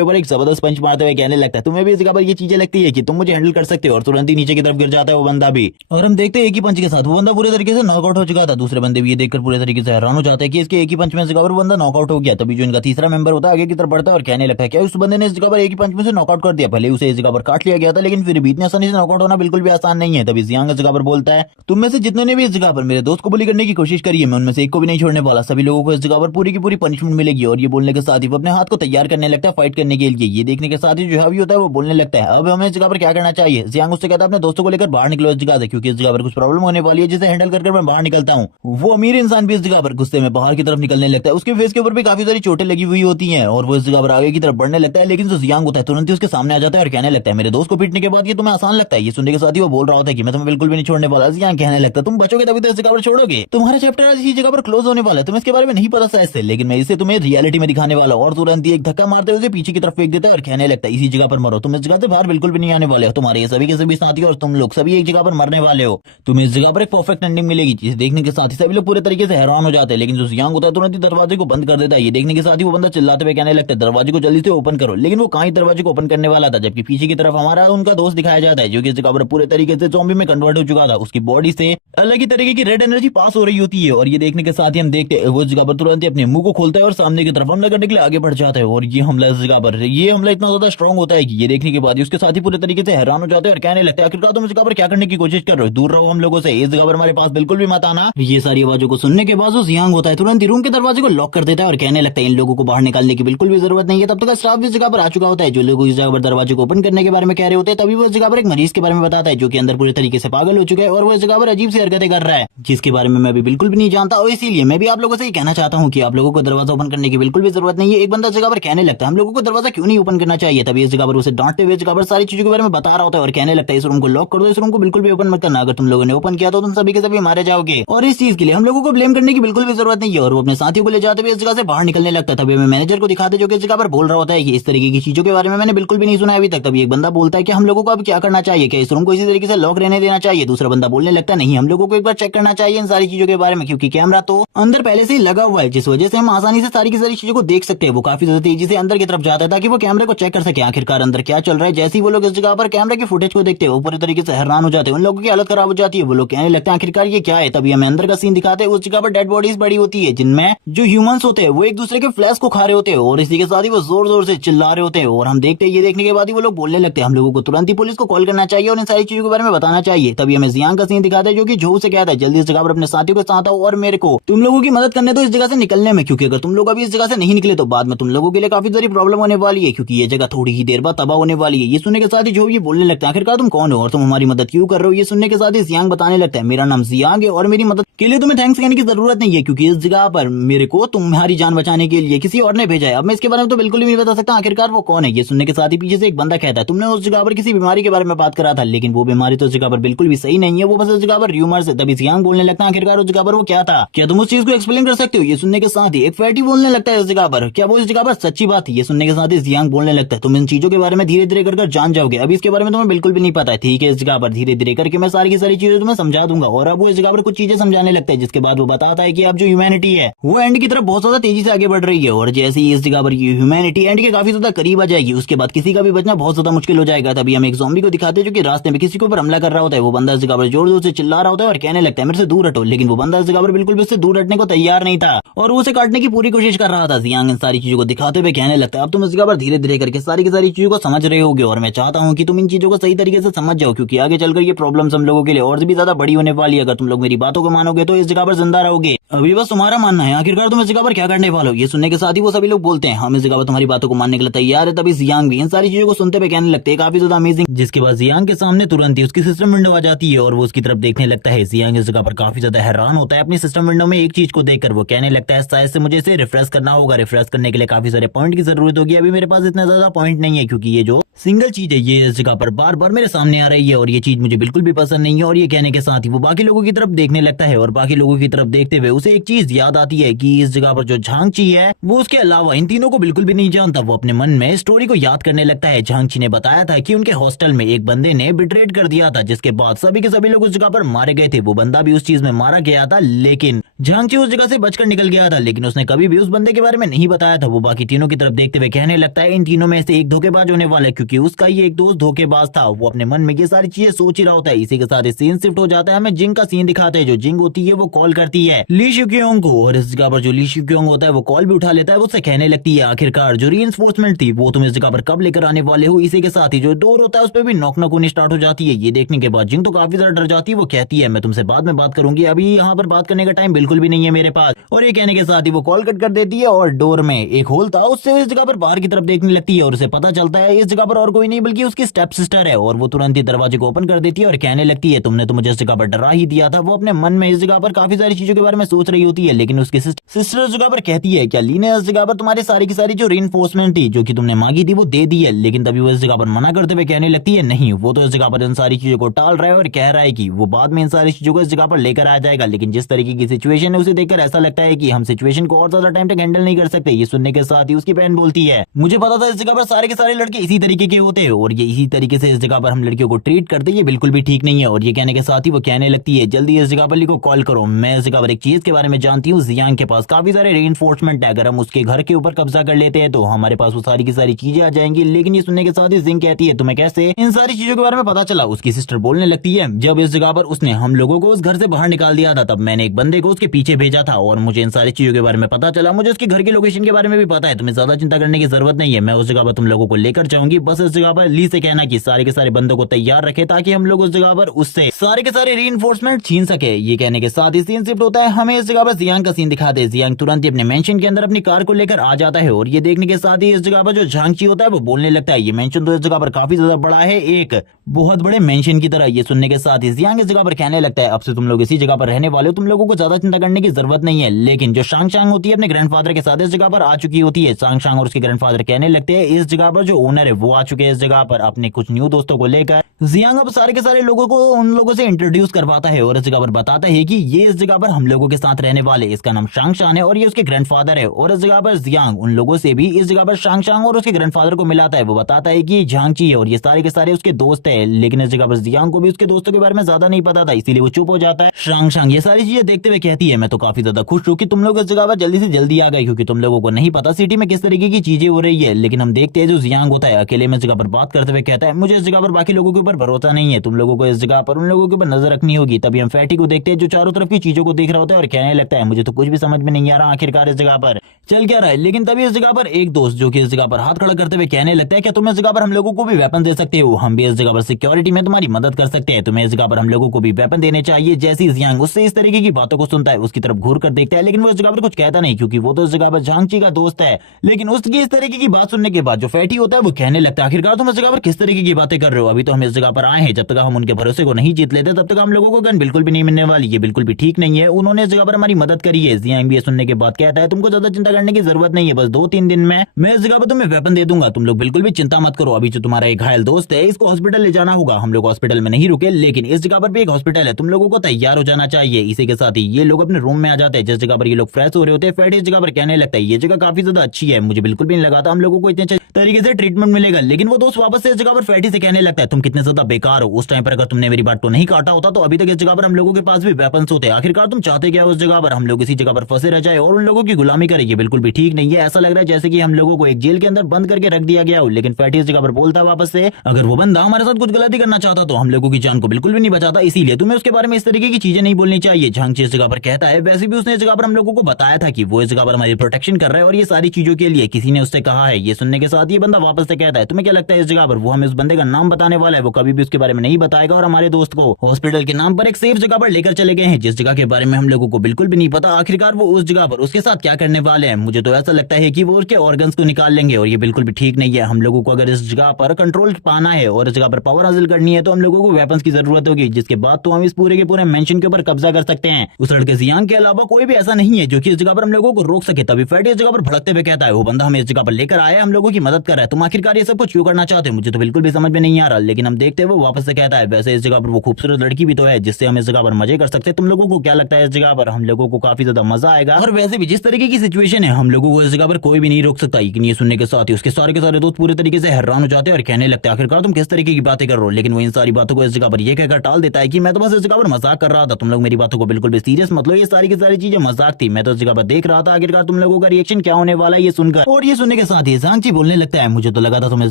ऊपर एक जबरदस्त पंच मारते हुए कहने लगता है, तुम्हें भी इस जगह पर ये चीजें लगती है कि तुम मुझे हैंडल कर सकते हो। और तुरंत ही नीचे की तरफ गिर जाता है वो बंदा भी। और हम देखते हैं एक ही पंच के साथ वो बंदा पूरे तरीके से नॉकआउट हो चुका था। दूसरे बंदे भी ये देखकर पूरे तरीके से हैरान हो जाते हैं कि इसके एक ही पंच में इस जगह पर बंदा नॉकआउट हो गया। तभी जो इनका तीसरा मेंबर होता है आगे की तरफ बढ़ता है और कहने लगता है, क्या उस बंदे ने इस जगह पर एक ही पंच में से नॉकआउट कर दिया। भले उसे इस जगह पर काट लिया गया था, लेकिन फिर भी इतनी आसानी से नॉकआउट होना बिल्कुल भी आसान नहीं है। तभी जियांग इस जगह पर बोलता है, तुम में से जितने ने भी इस जगह पर मेरे दोस्त को बुली करने की कोशिश करी है, मैं उनमें से एक को भी नहीं छोड़ने वाला, सभी लोगों को इस जगह पर पूरी की पूरी पनिशमेंट मिलेगी। और ये बोलने के साथ ही वो अपने हाथ को तैयार करने लगता है फाइट करने के लिए। ये देखने के साथ ही जो है होता है वो बोलने लगता है, अब हमें इस जगह पर क्या करना चाहिए। जियांग उससे कहता है, अपने दोस्तों को लेकर बाहर निकलो इस जगह से, क्योंकि इस जगह पर कुछ प्रॉब्लम होने वाली है जिसे हैंडल करके मैं बाहर निकलता हूँ। वो अमीर इंसान भी इस जगह पर गुस्से में बाहर की तरफ निकलने लगता है। उसके फेस के ऊपर भी काफी सारी चोटें लगी हुई होती हैं और वो इस जगह पर आगे की तरफ बढ़ने लगता है। लेकिन जो जियांग होता है तुरंत ही उसके सामने आ जाता है और कहने लगता है, मेरे दोस्त को पीटने के बाद ये तुम्हें आसान लगता है। ये सुनने के साथ ही वो बोल रहा होता है कि मैं तुम्हें बिल्कुल भी नहीं छोड़ने वाला। जियांग कहने लगता है, तुम बचोगे तभी तो इस जगह पर छोड़ोगे, तुम्हारा चैप्टर आज इसी जगह पर क्लोज होने वाला है, तुम्हें इसके बारे में नहीं पता शायद से, लेकिन मैं इसे तुम्हें रियलिटी में दिखाने वाला हूं। और तुरंत ही एक धक्का मारते हुए पीछे की तरफ फेंक देता है और कहने लगता है, इसी जगह पर मरो, तुम इस जगह से बाहर बिल्कुल भी नहीं आने वाले हो, तुम्हारे सभी के सभी साथी और तुम लोग सभी एक जगह पर मरने वाले हो, तुम्हें इस जगह पर एक परफेक्ट एंडिंग मिलेगी। जिसे देखने के साथ ही सभी लोग पूरे तरीके से हैरान हो जाते हैं। लेकिन जो जियांग होता है तुरंत ही दरवाजे को बंद कर देता है। ये देखने के साथ ही वो बंदा चिल्लाते हुए कहने लगता है, दरवाजे को जल्दी से ओपन करो। लेकिन वो कहीं दरवाजे को ओपन करने वाला था, जबकि पीछे की तरफ हमारा उनका दोस्त दिखाया जाता है, जो कि इस जगह पर पूरे तरीके से ज़ॉम्बी में कन्वर्ट हो चुका था। उसकी बॉडी से अलग ही तरीके की रेड एनर्जी पास हो रही होती है। और ये देखने के साथ ही हम देखते हैं वो जगह पर तुरंत ही अपने मुंह को खोलता है और सामने की तरफ हमला करने के लिए आगे बढ़ जाता है। और ये हमला इस जगह पर ये हमला इतना ज्यादा स्ट्रॉन्ग होता है कि ये देखने के बाद ही उसके साथ ही पूरे तरीके से हैरान हो जाते हैं और कहने लगता है, आखिरकार तुम इस जगह पर क्या करने की कोशिश कर रहे हो, दूर रहो हम लोगों से, इस जगह पर हमारे पास बिल्कुल भी मत आना। ये सारी आवाजों को सुनने के बाद जो जियांग होता है तुरंत ही रूम के दरवाजे को लॉक कर देता है और कहने लगता है, इन लोगों को बाहर निकालने की बिल्कुल भी जरूरत नहीं है। तब तक स्टाफ भी इस जगह पर आ चुका होता है। जो लोग इस जगह पर दरवाजे को ओपन करने के बारे में कह रहे होते हैं, तभी वो इस जगह पर एक मरीज के बारे में बताता है, जो कि अंदर पूरे तरीके से पागल हो चुका है और वो इस जगह पर अजीब सी हरकतें कर रहा है, जिसके बारे में मैं भी बिल्कुल भी नहीं जानता। और इसीलिए मैं भी आप लोगों से ये कहना चाहता हूँ कि आप लोगों को दरवाजा ओपन करने की बिल्कुल भी जरूरत नहीं है। एक बंदा इस जगह पर कहने लगता है, हम लोगों को दरवाजा क्यों नहीं ओपन करना चाहिए। तभी इस जगह पर उसे डांटते हुए इस जगह पर सारी चीजों के बारे में बता रहा होता है और कहने लगता है, इस रूम को लॉक कर दो, इस रूम को बिल्कुल भी ओपन मत करना, अगर तुम लोगों ने ओपन किया तो तुम सभी के सभी मारे जाओगे। और इस चीज के लिए हम लोगों को ब्लेम करने की बिल्कुल भी जरूरत नहीं है। और वो अपने साथियों को ले जाते हुए इस जगह से बाहर निकलने लगता है। तभी हमें मैनेजर को दिखाते, जो कि इस जगह पर बोल रहा होता है कि इस तरीके की चीजों के बारे में मैंने बिल्कुल भी नहीं सुना अभी तक। तभी एक बंदा बोलता है कि हम लोगों को अब क्या करना चाहिए, क्या इस रूम को इसी तरीके से लॉक रहने देना चाहिए। दूसरा बंदा बोलने लगता है, नहीं, हम लोगों को एक बार चेक करना चाहिए इन सारी चीजों के बारे में, क्योंकि कैमरा तो अंदर पहले से ही लगा हुआ है, जिस वजह से हम आसानी से सारी की सारी चीजों को देख सकते हैं। वो काफी ज्यादा तेजी से अंदर की तरफ जाता है ताकि वो कैमरे को चेक कर सके आखिरकार अंदर क्या चल रहा है। जैसे ही वो लोग इस जगह पर कैमरे की फुटेज को देखते हैं, वो पूरी तरीके से हैरान हो जाते हैं, उन लोगों की हालत खराब हो जाती है। वो लोग कहने लगते हैं, आखिरकार ये क्या है। तभी हमें अंदर का सीन दिखाते हैं। उस जगह पर डेड बॉडीज पड़ी होती है, जिनमें जो ह्यूमंस होते हैं वो एक दूसरे के फ्लैश को खा रहे होते हैं और इसी के साथ ही वो जोर जोर जोर से चिल्ला रहे होते हैं और हम देखते हैं ये देखने के बाद ही वो लोग बोलने लगते हैं हम लोगों को तुरंत ही पुलिस को कॉल करना चाहिए और इन सारी चीजों के बारे में बताना चाहिए। तभी हमें जियांग का सीन दिखाता है जो कि जोहू से कहता है जल्दी इस जगह पर अपने साथियों के साथ आओ और मेरे को तुम लोगों की मदद करने दो इस जगह से निकलने में, क्योंकि अगर तुम लोग अभी इस जगह से नहीं निकले तो बाद में तुम लोगों के लिए काफी सारी प्रॉब्लम होने वाली है, क्योंकि ये जगह थोड़ी ही देर बाद तबाह होने वाली है। ये सुनने के साथ ही जो ये बोलने लगता है आखिरकार तुम कौन हो और तुम हमारी मदद क्यों कर रहे हो। ये सुनने के साथ ही जियांग बताने लगता है मेरा नाम जियांग है और मेरी मदद के लिए तुम्हें थैंक्स कहने की जरूरत नहीं है, क्योंकि इस जगह पर मेरे को तुम्हारी जान बचाने के लिए किसी और ने भेजा है। अब मैं इसके बारे में तो बिल्कुल भी नहीं बता सकता आखिरकार वो कौन है। ये सुनने के साथ ही पीछे से एक बंदा कहता है तुमने उस जगह पर किसी बीमारी के बारे में बात करा था, लेकिन वो बीमारी तो उस जगह पर बिल्कुल भी सही नहीं है, वो बस उस जगह पर र्यूमर्स है। तभी जियांग बोलने लगता है आखिरकार उस जगह पर वो क्या था, क्या तुम उस चीज को एक्सप्लेन कर सकते हो। ये सुनने के साथ ही एक फैटी बोलने लगता है उस जगह पर क्या वो इस जगह पर सच्ची बात है। ये सुनने के साथ ही जियांग बोलने लगता है तुम इन चीजों के बारे में धीरे धीरे कर जान जाओगे, अभी इसके बारे में तुम्हें बिल्कुल भी नहीं पता है, ठीक है। इस जगह पर धीरे धीरे करके मैं सारी की सारी चीजें तुम्हें समझा दूंगा। और अब वो इस जगह पर कुछ चीजें समझाने लगता है जिसके बाद वो बताता है कि अब जो ह्यूमैनिटी है वो एंड की तरफ बहुत ज्यादा तेजी से आगे बढ़ रही है और जैसे ही इस जगह पर ह्यूमैनिटी एंड के काफी ज्यादा करीब आ जाएगी उसके बाद किसी का भी बचना बहुत ज्यादा मुश्किल हो जाएगा। तभी हम एक ज़ॉम्बी को दिखाते हैं जो कि रास्ते में किसी के ऊपर हमला कर रहा होता है। वो बंदा इस जगह पर जोर जोर से चिल्ला रहा होता है और कहने लगता है मेरे से दूर हटो, लेकिन वो बंदा इस जगह पर बिल्कुल भी उससे दूर हटने को तैयार नहीं था और उसे काटने की पूरी कोशिश कर रहा था। जियांग इन सारी चीजों को दिखाते हुए कहने लगता है अब तुम इस जगह पर धीरे धीरे करके सारी की सारी चीजों को समझ रहे होगे और मैं चाहता हूँ कि तुम इन चीजों को सही तरीके से समझ जाओ, क्योंकि आगे चलकर ये प्रॉब्लम्स हम लोगों के लिए और भी ज्यादा बड़ी होने वाली है। अगर तुम लोग मेरी बातों को मानोगे तो इस जगह पर जिंदा रहोगे, अभी बस तुम्हारा मानना है आखिरकार तुम इस जगह पर क्या करने वाले हो। ये सुनने के साथ ही वो सभी लोग बोलते हैं हम इस जगह पर तुम्हारी बातों को मानने के लिए तैयार है। तभी जियांग भी इन सारी चीजों को सुनते हुए कहने लगते हैं काफी ज्यादा अमेजिंग, जिसके बाद जियांग के सामने तुरंत ही उसकी सिस्टम विंडो आ जाती है और वो उसकी तरफ देखने लगता है। जियांग इस जगह पर काफी ज्यादा हैरान होता है अपनी सिस्टम विंडो में एक चीज को देखकर। वो कहने लगता है शायद से मुझे इसे रिफ्रेश करना होगा, रिफ्रेश करने के लिए काफी सारे पॉइंट की जरूरत होगी, अभी मेरे पास इतना ज्यादा पॉइंट नहीं है, क्योंकि ये जो सिंगल चीज है ये इस जगह पर बार बार मेरे सामने आ रही है और ये चीज मुझे बिल्कुल भी पसंद नहीं है। और ये कहने के साथ ही वो बाकी लोगों की तरफ देखने लगता है और बाकी लोगों की तरफ देखते हुए उसे एक चीज याद आती है कि इस जगह पर जो झांगची है वो उसके अलावा इन तीनों को बिल्कुल भी नहीं जानता। वो अपने मन में स्टोरी को याद करने लगता है। झांगची ने बताया था कि उनके हॉस्टल में एक बंदे ने बिट्रेड कर दिया था, जिसके बाद सभी के सभी लोग उस जगह पर मारे गए थे। वो बंदा भी उस चीज में मारा गया था, लेकिन झांगची उस जगह से बचकर निकल गया था, लेकिन उसने कभी भी उस बंदे के बारे में नहीं बताया था। वो बाकी तीनों की तरफ देखते हुए कहने लगता है इन तीनों में से एक धोखेबाज होने वाला है, क्योंकि उसका ये एक दोस्त धोखेबाज था। वो अपने मन में ये सारी चीजें सोच ही रहा होता है। इसी के साथ सीन शिफ्ट हो जाता है, हमें जिंग का सीन दिखाते हैं। जो जिंग होती है वो कॉल करती है ली शुक्योंग को और इस जगह पर जो ली शुक्योंग होता है वो कॉल भी उठा लेता है। वो उससे कहने लगती है आखिरकार जो रीइंफोर्समेंट थी वो तुम इस जगह पर कब लेकर आने वाले हो। इसी के साथ ही जो डोर होता है उस पर भी नॉक नॉक होनी स्टार्ट हो जाती है। ये देखने के बाद जिंग तो काफी ज्यादा डर जाती है। वो कहती है मैं तुमसे बाद में बात करूंगी, अभी यहाँ पर बात करने का टाइम बिल्कुल भी नहीं है मेरे पास। और ये कहने के साथ ही वो कॉल कट कर देती है और डोर में एक होल था उससे इस जगह पर बाहर की तरफ देखने लगती है और उसे पता चलता है इस जगह पर और कोई नहीं बल्कि उसकी स्टेप सिस्टर है। और वो तुरंत ही दरवाजे को ओपन कर देती है और कहने लगती है तुमने तो मुझे इस जगह पर डरा ही दिया था। वो अपने मन में इस जगह पर काफी सारी चीजों के बारे में सोच रही होती है, लेकिन उसकी सिस्टर इस जगह पर कहती है क्या ली ने इस जगह पर तुम्हारी सारी की सारी जो रीइंफोर्समेंट थी जो कि तुमने मांगी थी वो दे दी है। लेकिन तभी वो इस जगह पर मना करते हुए कहने लगती है नहीं, वो तो इस जगह पर इन सारी चीजों को टाल रहा है और कह रहा है कि वो बाद में इन सारी चीजों को इस जगह पर लेकर आ जाएगा। लेकिन जिस तरीके की सिचुएशन है उसे देखकर ऐसा लगता है कि हम सिचुएशन को और ज्यादा टाइम तक हैंडल नहीं कर सकते। ये सुनने के साथ ही उसकी बहन बोलती है मुझे पता था इस जगह पर सारे के सारे लड़के इसी तरीके के होते हैं और ये इसी तरीके से इस जगह पर हम लड़कियों को ट्रीट करते, ये बिल्कुल भी ठीक नहीं है। और ये कहने के साथ ही वो कहने लगती है जल्दी इस जगह पर ली को कॉल करो, मैं इस जगह पर एक चीज के बारे में जानती हूँ। जियांग के पास काफी सारे रीइंफोर्समेंट है, अगर हम उसके घर के ऊपर कब्जा कर लेते हैं तो हमारे पास वो सारी की सारी चीजें आ जाएंगी। लेकिन ये सुनने के साथ ही जिंग कहती है तुम्हें कैसे इन सारी चीजों के बारे में पता चला। उसकी सिस्टर बोलने लगती है जब इस जगह पर उसने हम लोगों को उस घर से बाहर निकाल दिया था तब मैंने एक बंदे को उसके पीछे भेजा था और मुझे इन सारी चीजों के बारे में पता चला। मुझे उसके घर के लोकेशन के बारे में भी पता है, तुम्हें ज्यादा चिंता करने की जरूरत नहीं है। मैं उस जगह पर तुम लोगों को लेकर जाऊंगी, बस इस जगह पर ली से कहना कि सारे के सारे बंदों को तैयार रखे ताकि हम लोग उस जगह पर उससे सारे के सारे रीइंफोर्समेंट छीन सके। ये कहने के साथ ही सीन शिफ्ट होता है, हमें इस जगह पर जियांग का सीन दिखाते हैं। जियांग तुरंत ही अपने मेंशन के अंदर अपनी कार को लेकर आ जाता है और ये देखने के साथ ही इस जगह पर जो झांगची होता है वो बोलने लगता है ये मेंशन तो इस जगह पर काफी ज्यादा बड़ा है, एक बहुत बड़े मेंशन की तरह। ये सुनने के साथ ही जियांग इस जगह पर कहने लगता है अब से तुम लोग इसी जगह पर रहने वाले हो, तुम लोगों को ज्यादा चिंता करने की जरूरत नहीं है। लेकिन जो शांग शांग होती है अपने ग्रैंडफादर के साथ इस जगह पर आ चुकी होती है। शांग शांग और उसके ग्रैंडफादर कहने लगते हैं इस जगह पर जो ओनर है वो आ चुके हैं इस जगह पर अपने कुछ न्यू दोस्तों को लेकर। जियांग अब सारे के सारे लोगों को उन लोगों से इंट्रोड्यूस करवाता है और इस जगह पर बताता है कि ये इस जगह पर हम लोगों के साथ रहने वाले, इसका नाम शांग शान है और ये उसके ग्रैंडफादर है। और इस जगह पर जियांग उन लोगों से भी इस जगह पर शांग शांग और उसके ग्रैंडफादर को मिलाता है। वो बताता है कि ये झांगची है और ये सारे के सारे उसके दोस्त है। लेकिन इस जगह पर जियांग को भी उसके दोस्तों के बारे में ज्यादा नहीं पता था, इसीलिए वो चुप हो जाता है। शांग शांग ये सारी चीजें देखते हुए कहती है मैं तो काफी ज्यादा खुश हूँ कि तुम लोग इस जगह पर जल्दी से जल्दी आ गए, क्योंकि तुम लोगों को नहीं पता सिटी में किस तरीके की चीजें हो रही है। लेकिन हम देखते हैं जो जियांग होता है अकेले में इस जगह पर बात करते हुए कहता है मुझे इस जगह पर बाकी लोगों के ऊपर ऊपर भरोसा नहीं है। तुम लोगों को इस जगह पर उन लोगों के ऊपर नजर रखनी होगी। तभी हम फैटी को देखते हैं जो चारों तरफ की चीजों को देख रहा होता है और कहने लगता है मुझे तो कुछ भी समझ में नहीं आ रहा आखिरकार इस जगह पर चल क्या रहा है। लेकिन तभी इस जगह पर एक दोस्त जो कि इस जगह पर हाथ खड़ा करते हुए कहने लगता है क्या तुम इस जगह पर हम लोगों को भी वेपन दे सकते हो, हम भी इस जगह पर सिक्योरिटी में तुम्हारी मदद कर सकते हैं, तुम्हें इस जगह पर हम लोगों को भी वेपन देने चाहिए। जैसी जियांग उससे इस तरीके की बातों को सुनता है उसकी तरफ घूर कर देखता है, लेकिन वो इस जगह पर कुछ कहता नहीं क्योंकि वो तो इस जगह पर झांगची का दोस्त है। लेकिन उसकी इस तरीके की बात सुनने के बाद जो फैटी होता है वो कहने लगता है आखिरकार तुम इस जगह पर किस तरीके की बातें कर रहे हो, अभी तो हम इस जगह पर आए हैं, जब तक हम उनके भरोसे को नहीं जीत लेते तब तक हम लोगों को गन बिल्कुल भी नहीं मिलने वाली, ये बिल्कुल भी ठीक नहीं है। उन्होंने इस जगह पर हमारी मदद करी है। जियांग भी सुनने के बाद कहता है तुमको ज्यादा चिंता करने की जरूरत नहीं है, बस 2-3 दिन में मैं इस जगह पर तुम्हें वेपन दे दूंगा, तुम लोग बिल्कुल भी चिंता मत करो। अभी जो तुम्हारा एक घायल दोस्त है इसको हॉस्पिटल ले जाना होगा। हम लोग हॉस्पिटल में नहीं रुके लेकिन इस जगह पर भी एक हॉस्पिटल है, तुम लोगों को तैयार हो जाना चाहिए। इसी के साथ ही ये लोग अपने रूम में आ जाते हैं जिस जगह पर ये लोग फ्रेश हो रहे होते हैं। फैट इस जगह पर कहने लगता है ये जगह काफी ज्यादा अच्छी है, मुझे बिल्कुल भी नहीं लगा था हम लोगों को इतने अच्छे तरीके से ट्रीटमेंट मिलेगा। लेकिन वो दोस्त वापस से इस जगह पर फैटी से कहने लगता है तुम कितने ज्यादा बेकार हो, उस टाइम पर अगर तुमने मेरी बात तो नहीं काटा होता तो अभी तक इस जगह पर हम लोगों के पास भी वेपन्स होते। आखिरकार तुम चाहते क्या उस जगह पर हम लोग इसी जगह पर फंसे रह जाए और उन लोगों की गुलामी करें, ये बिल्कुल भी ठीक नहीं है। ऐसा लग रहा है जैसे कि हम लोगों को एक जेल के अंदर बंद करके रख दिया गया हो। लेकिन फैटी इस जगह पर बोलता वापस से अगर वो बंदा हमारे साथ कुछ गलती करना चाहता तो हम लोगों की जान को बिल्कुल भी नहीं बचाता, इसीलिए तुम्हें उसके बारे में इस तरीके की चीजें नहीं बोलनी चाहिए। झांगची इस जगह पर कहता है वैसे भी उसने इस जगह पर हम लोगों को बताया था कि वो इस जगह पर हमारी प्रोटेक्शन कर रहा है और ये सारी चीजों के लिए किसी ने उससे कहा है। ये सुनने के साथ ये बंदा वापस से कहता है तुम्हें क्या लगता है इस जगह पर वो हमें उस बंदे का नाम बताने वाला है, वो कभी भी उसके बारे में नहीं बताएगा और हमारे दोस्त को हॉस्पिटल के नाम पर एक सेफ जगह पर लेकर चले गए हैं जिस जगह के बारे में हम लोगों को बिल्कुल भी नहीं पता। आखिरकार वो उस जगह पर उसके साथ क्या करने वाले हैं, मुझे तो ऐसा लगता है कि वो उसके ऑर्गन्स को निकाल लेंगे और ये बिल्कुल भी ठीक नहीं है। हम लोगों को अगर इस जगह पर कंट्रोल पाना है और इस जगह पर पावर हासिल करनी है तो हम लोगों को वेपन्स की जरूरत होगी, जिसके बाद तो हम इस पूरे के पूरे मेंशन के ऊपर कब्जा कर सकते हैं। उस लड़के जियांग के अलावा कोई भी ऐसा नहीं है जो कि इस जगह पर हम लोगों को रोक सके। तभी फैटी इस जगह पर भड़कते हुए कहता है वो बंदा हमें इस जगह पर लेकर आया है, हम लोगों की मदद कर रहा है, तुम आखिरकार ये सब कुछ क्यों करना चाहते हो, मुझे तो बिल्कुल भी समझ में नहीं आ रहा। लेकिन हम देखते हैं वो वापस से कहता है वैसे इस जगह पर वो खूबसूरत लड़की भी तो है जिससे हम इस जगह पर मजे कर सकते हैं, तुम लोगों को क्या लगता है इस जगह पर हम लोगों को काफी ज्यादा मजा आएगा। और वैसे भी जिस तरीके की सिचुएशन है हम लोगों को इस जगह पर कोई भी नहीं रोक सकता। लेकिन ये सुनने के साथ ही उसके सारे के सारे दोस्त पूरे तरीके से हैरान हो जाते हैं और कहने लगते हैं आखिरकार तुम किस तरीके की बातें कर रहे हो। लेकिन वो इन सारी बातों को इस जगह पर ये कहकर टाल देता है कि मैं तो बस इस जगह पर मजाक कर रहा था, तुम लोग मेरी बातों को बिल्कुल भी सीरियस मत लो, ये सारी की सारी चीजें मजाक थी, मैं तो इस जगह पर देख रहा था आखिरकार तुम लोगों का रिएक्शन क्या होने वाला है ये सुनकर। और ये सुनने के साथ ही झांगची बोलने लगता है मुझे तो लगा था तुम इस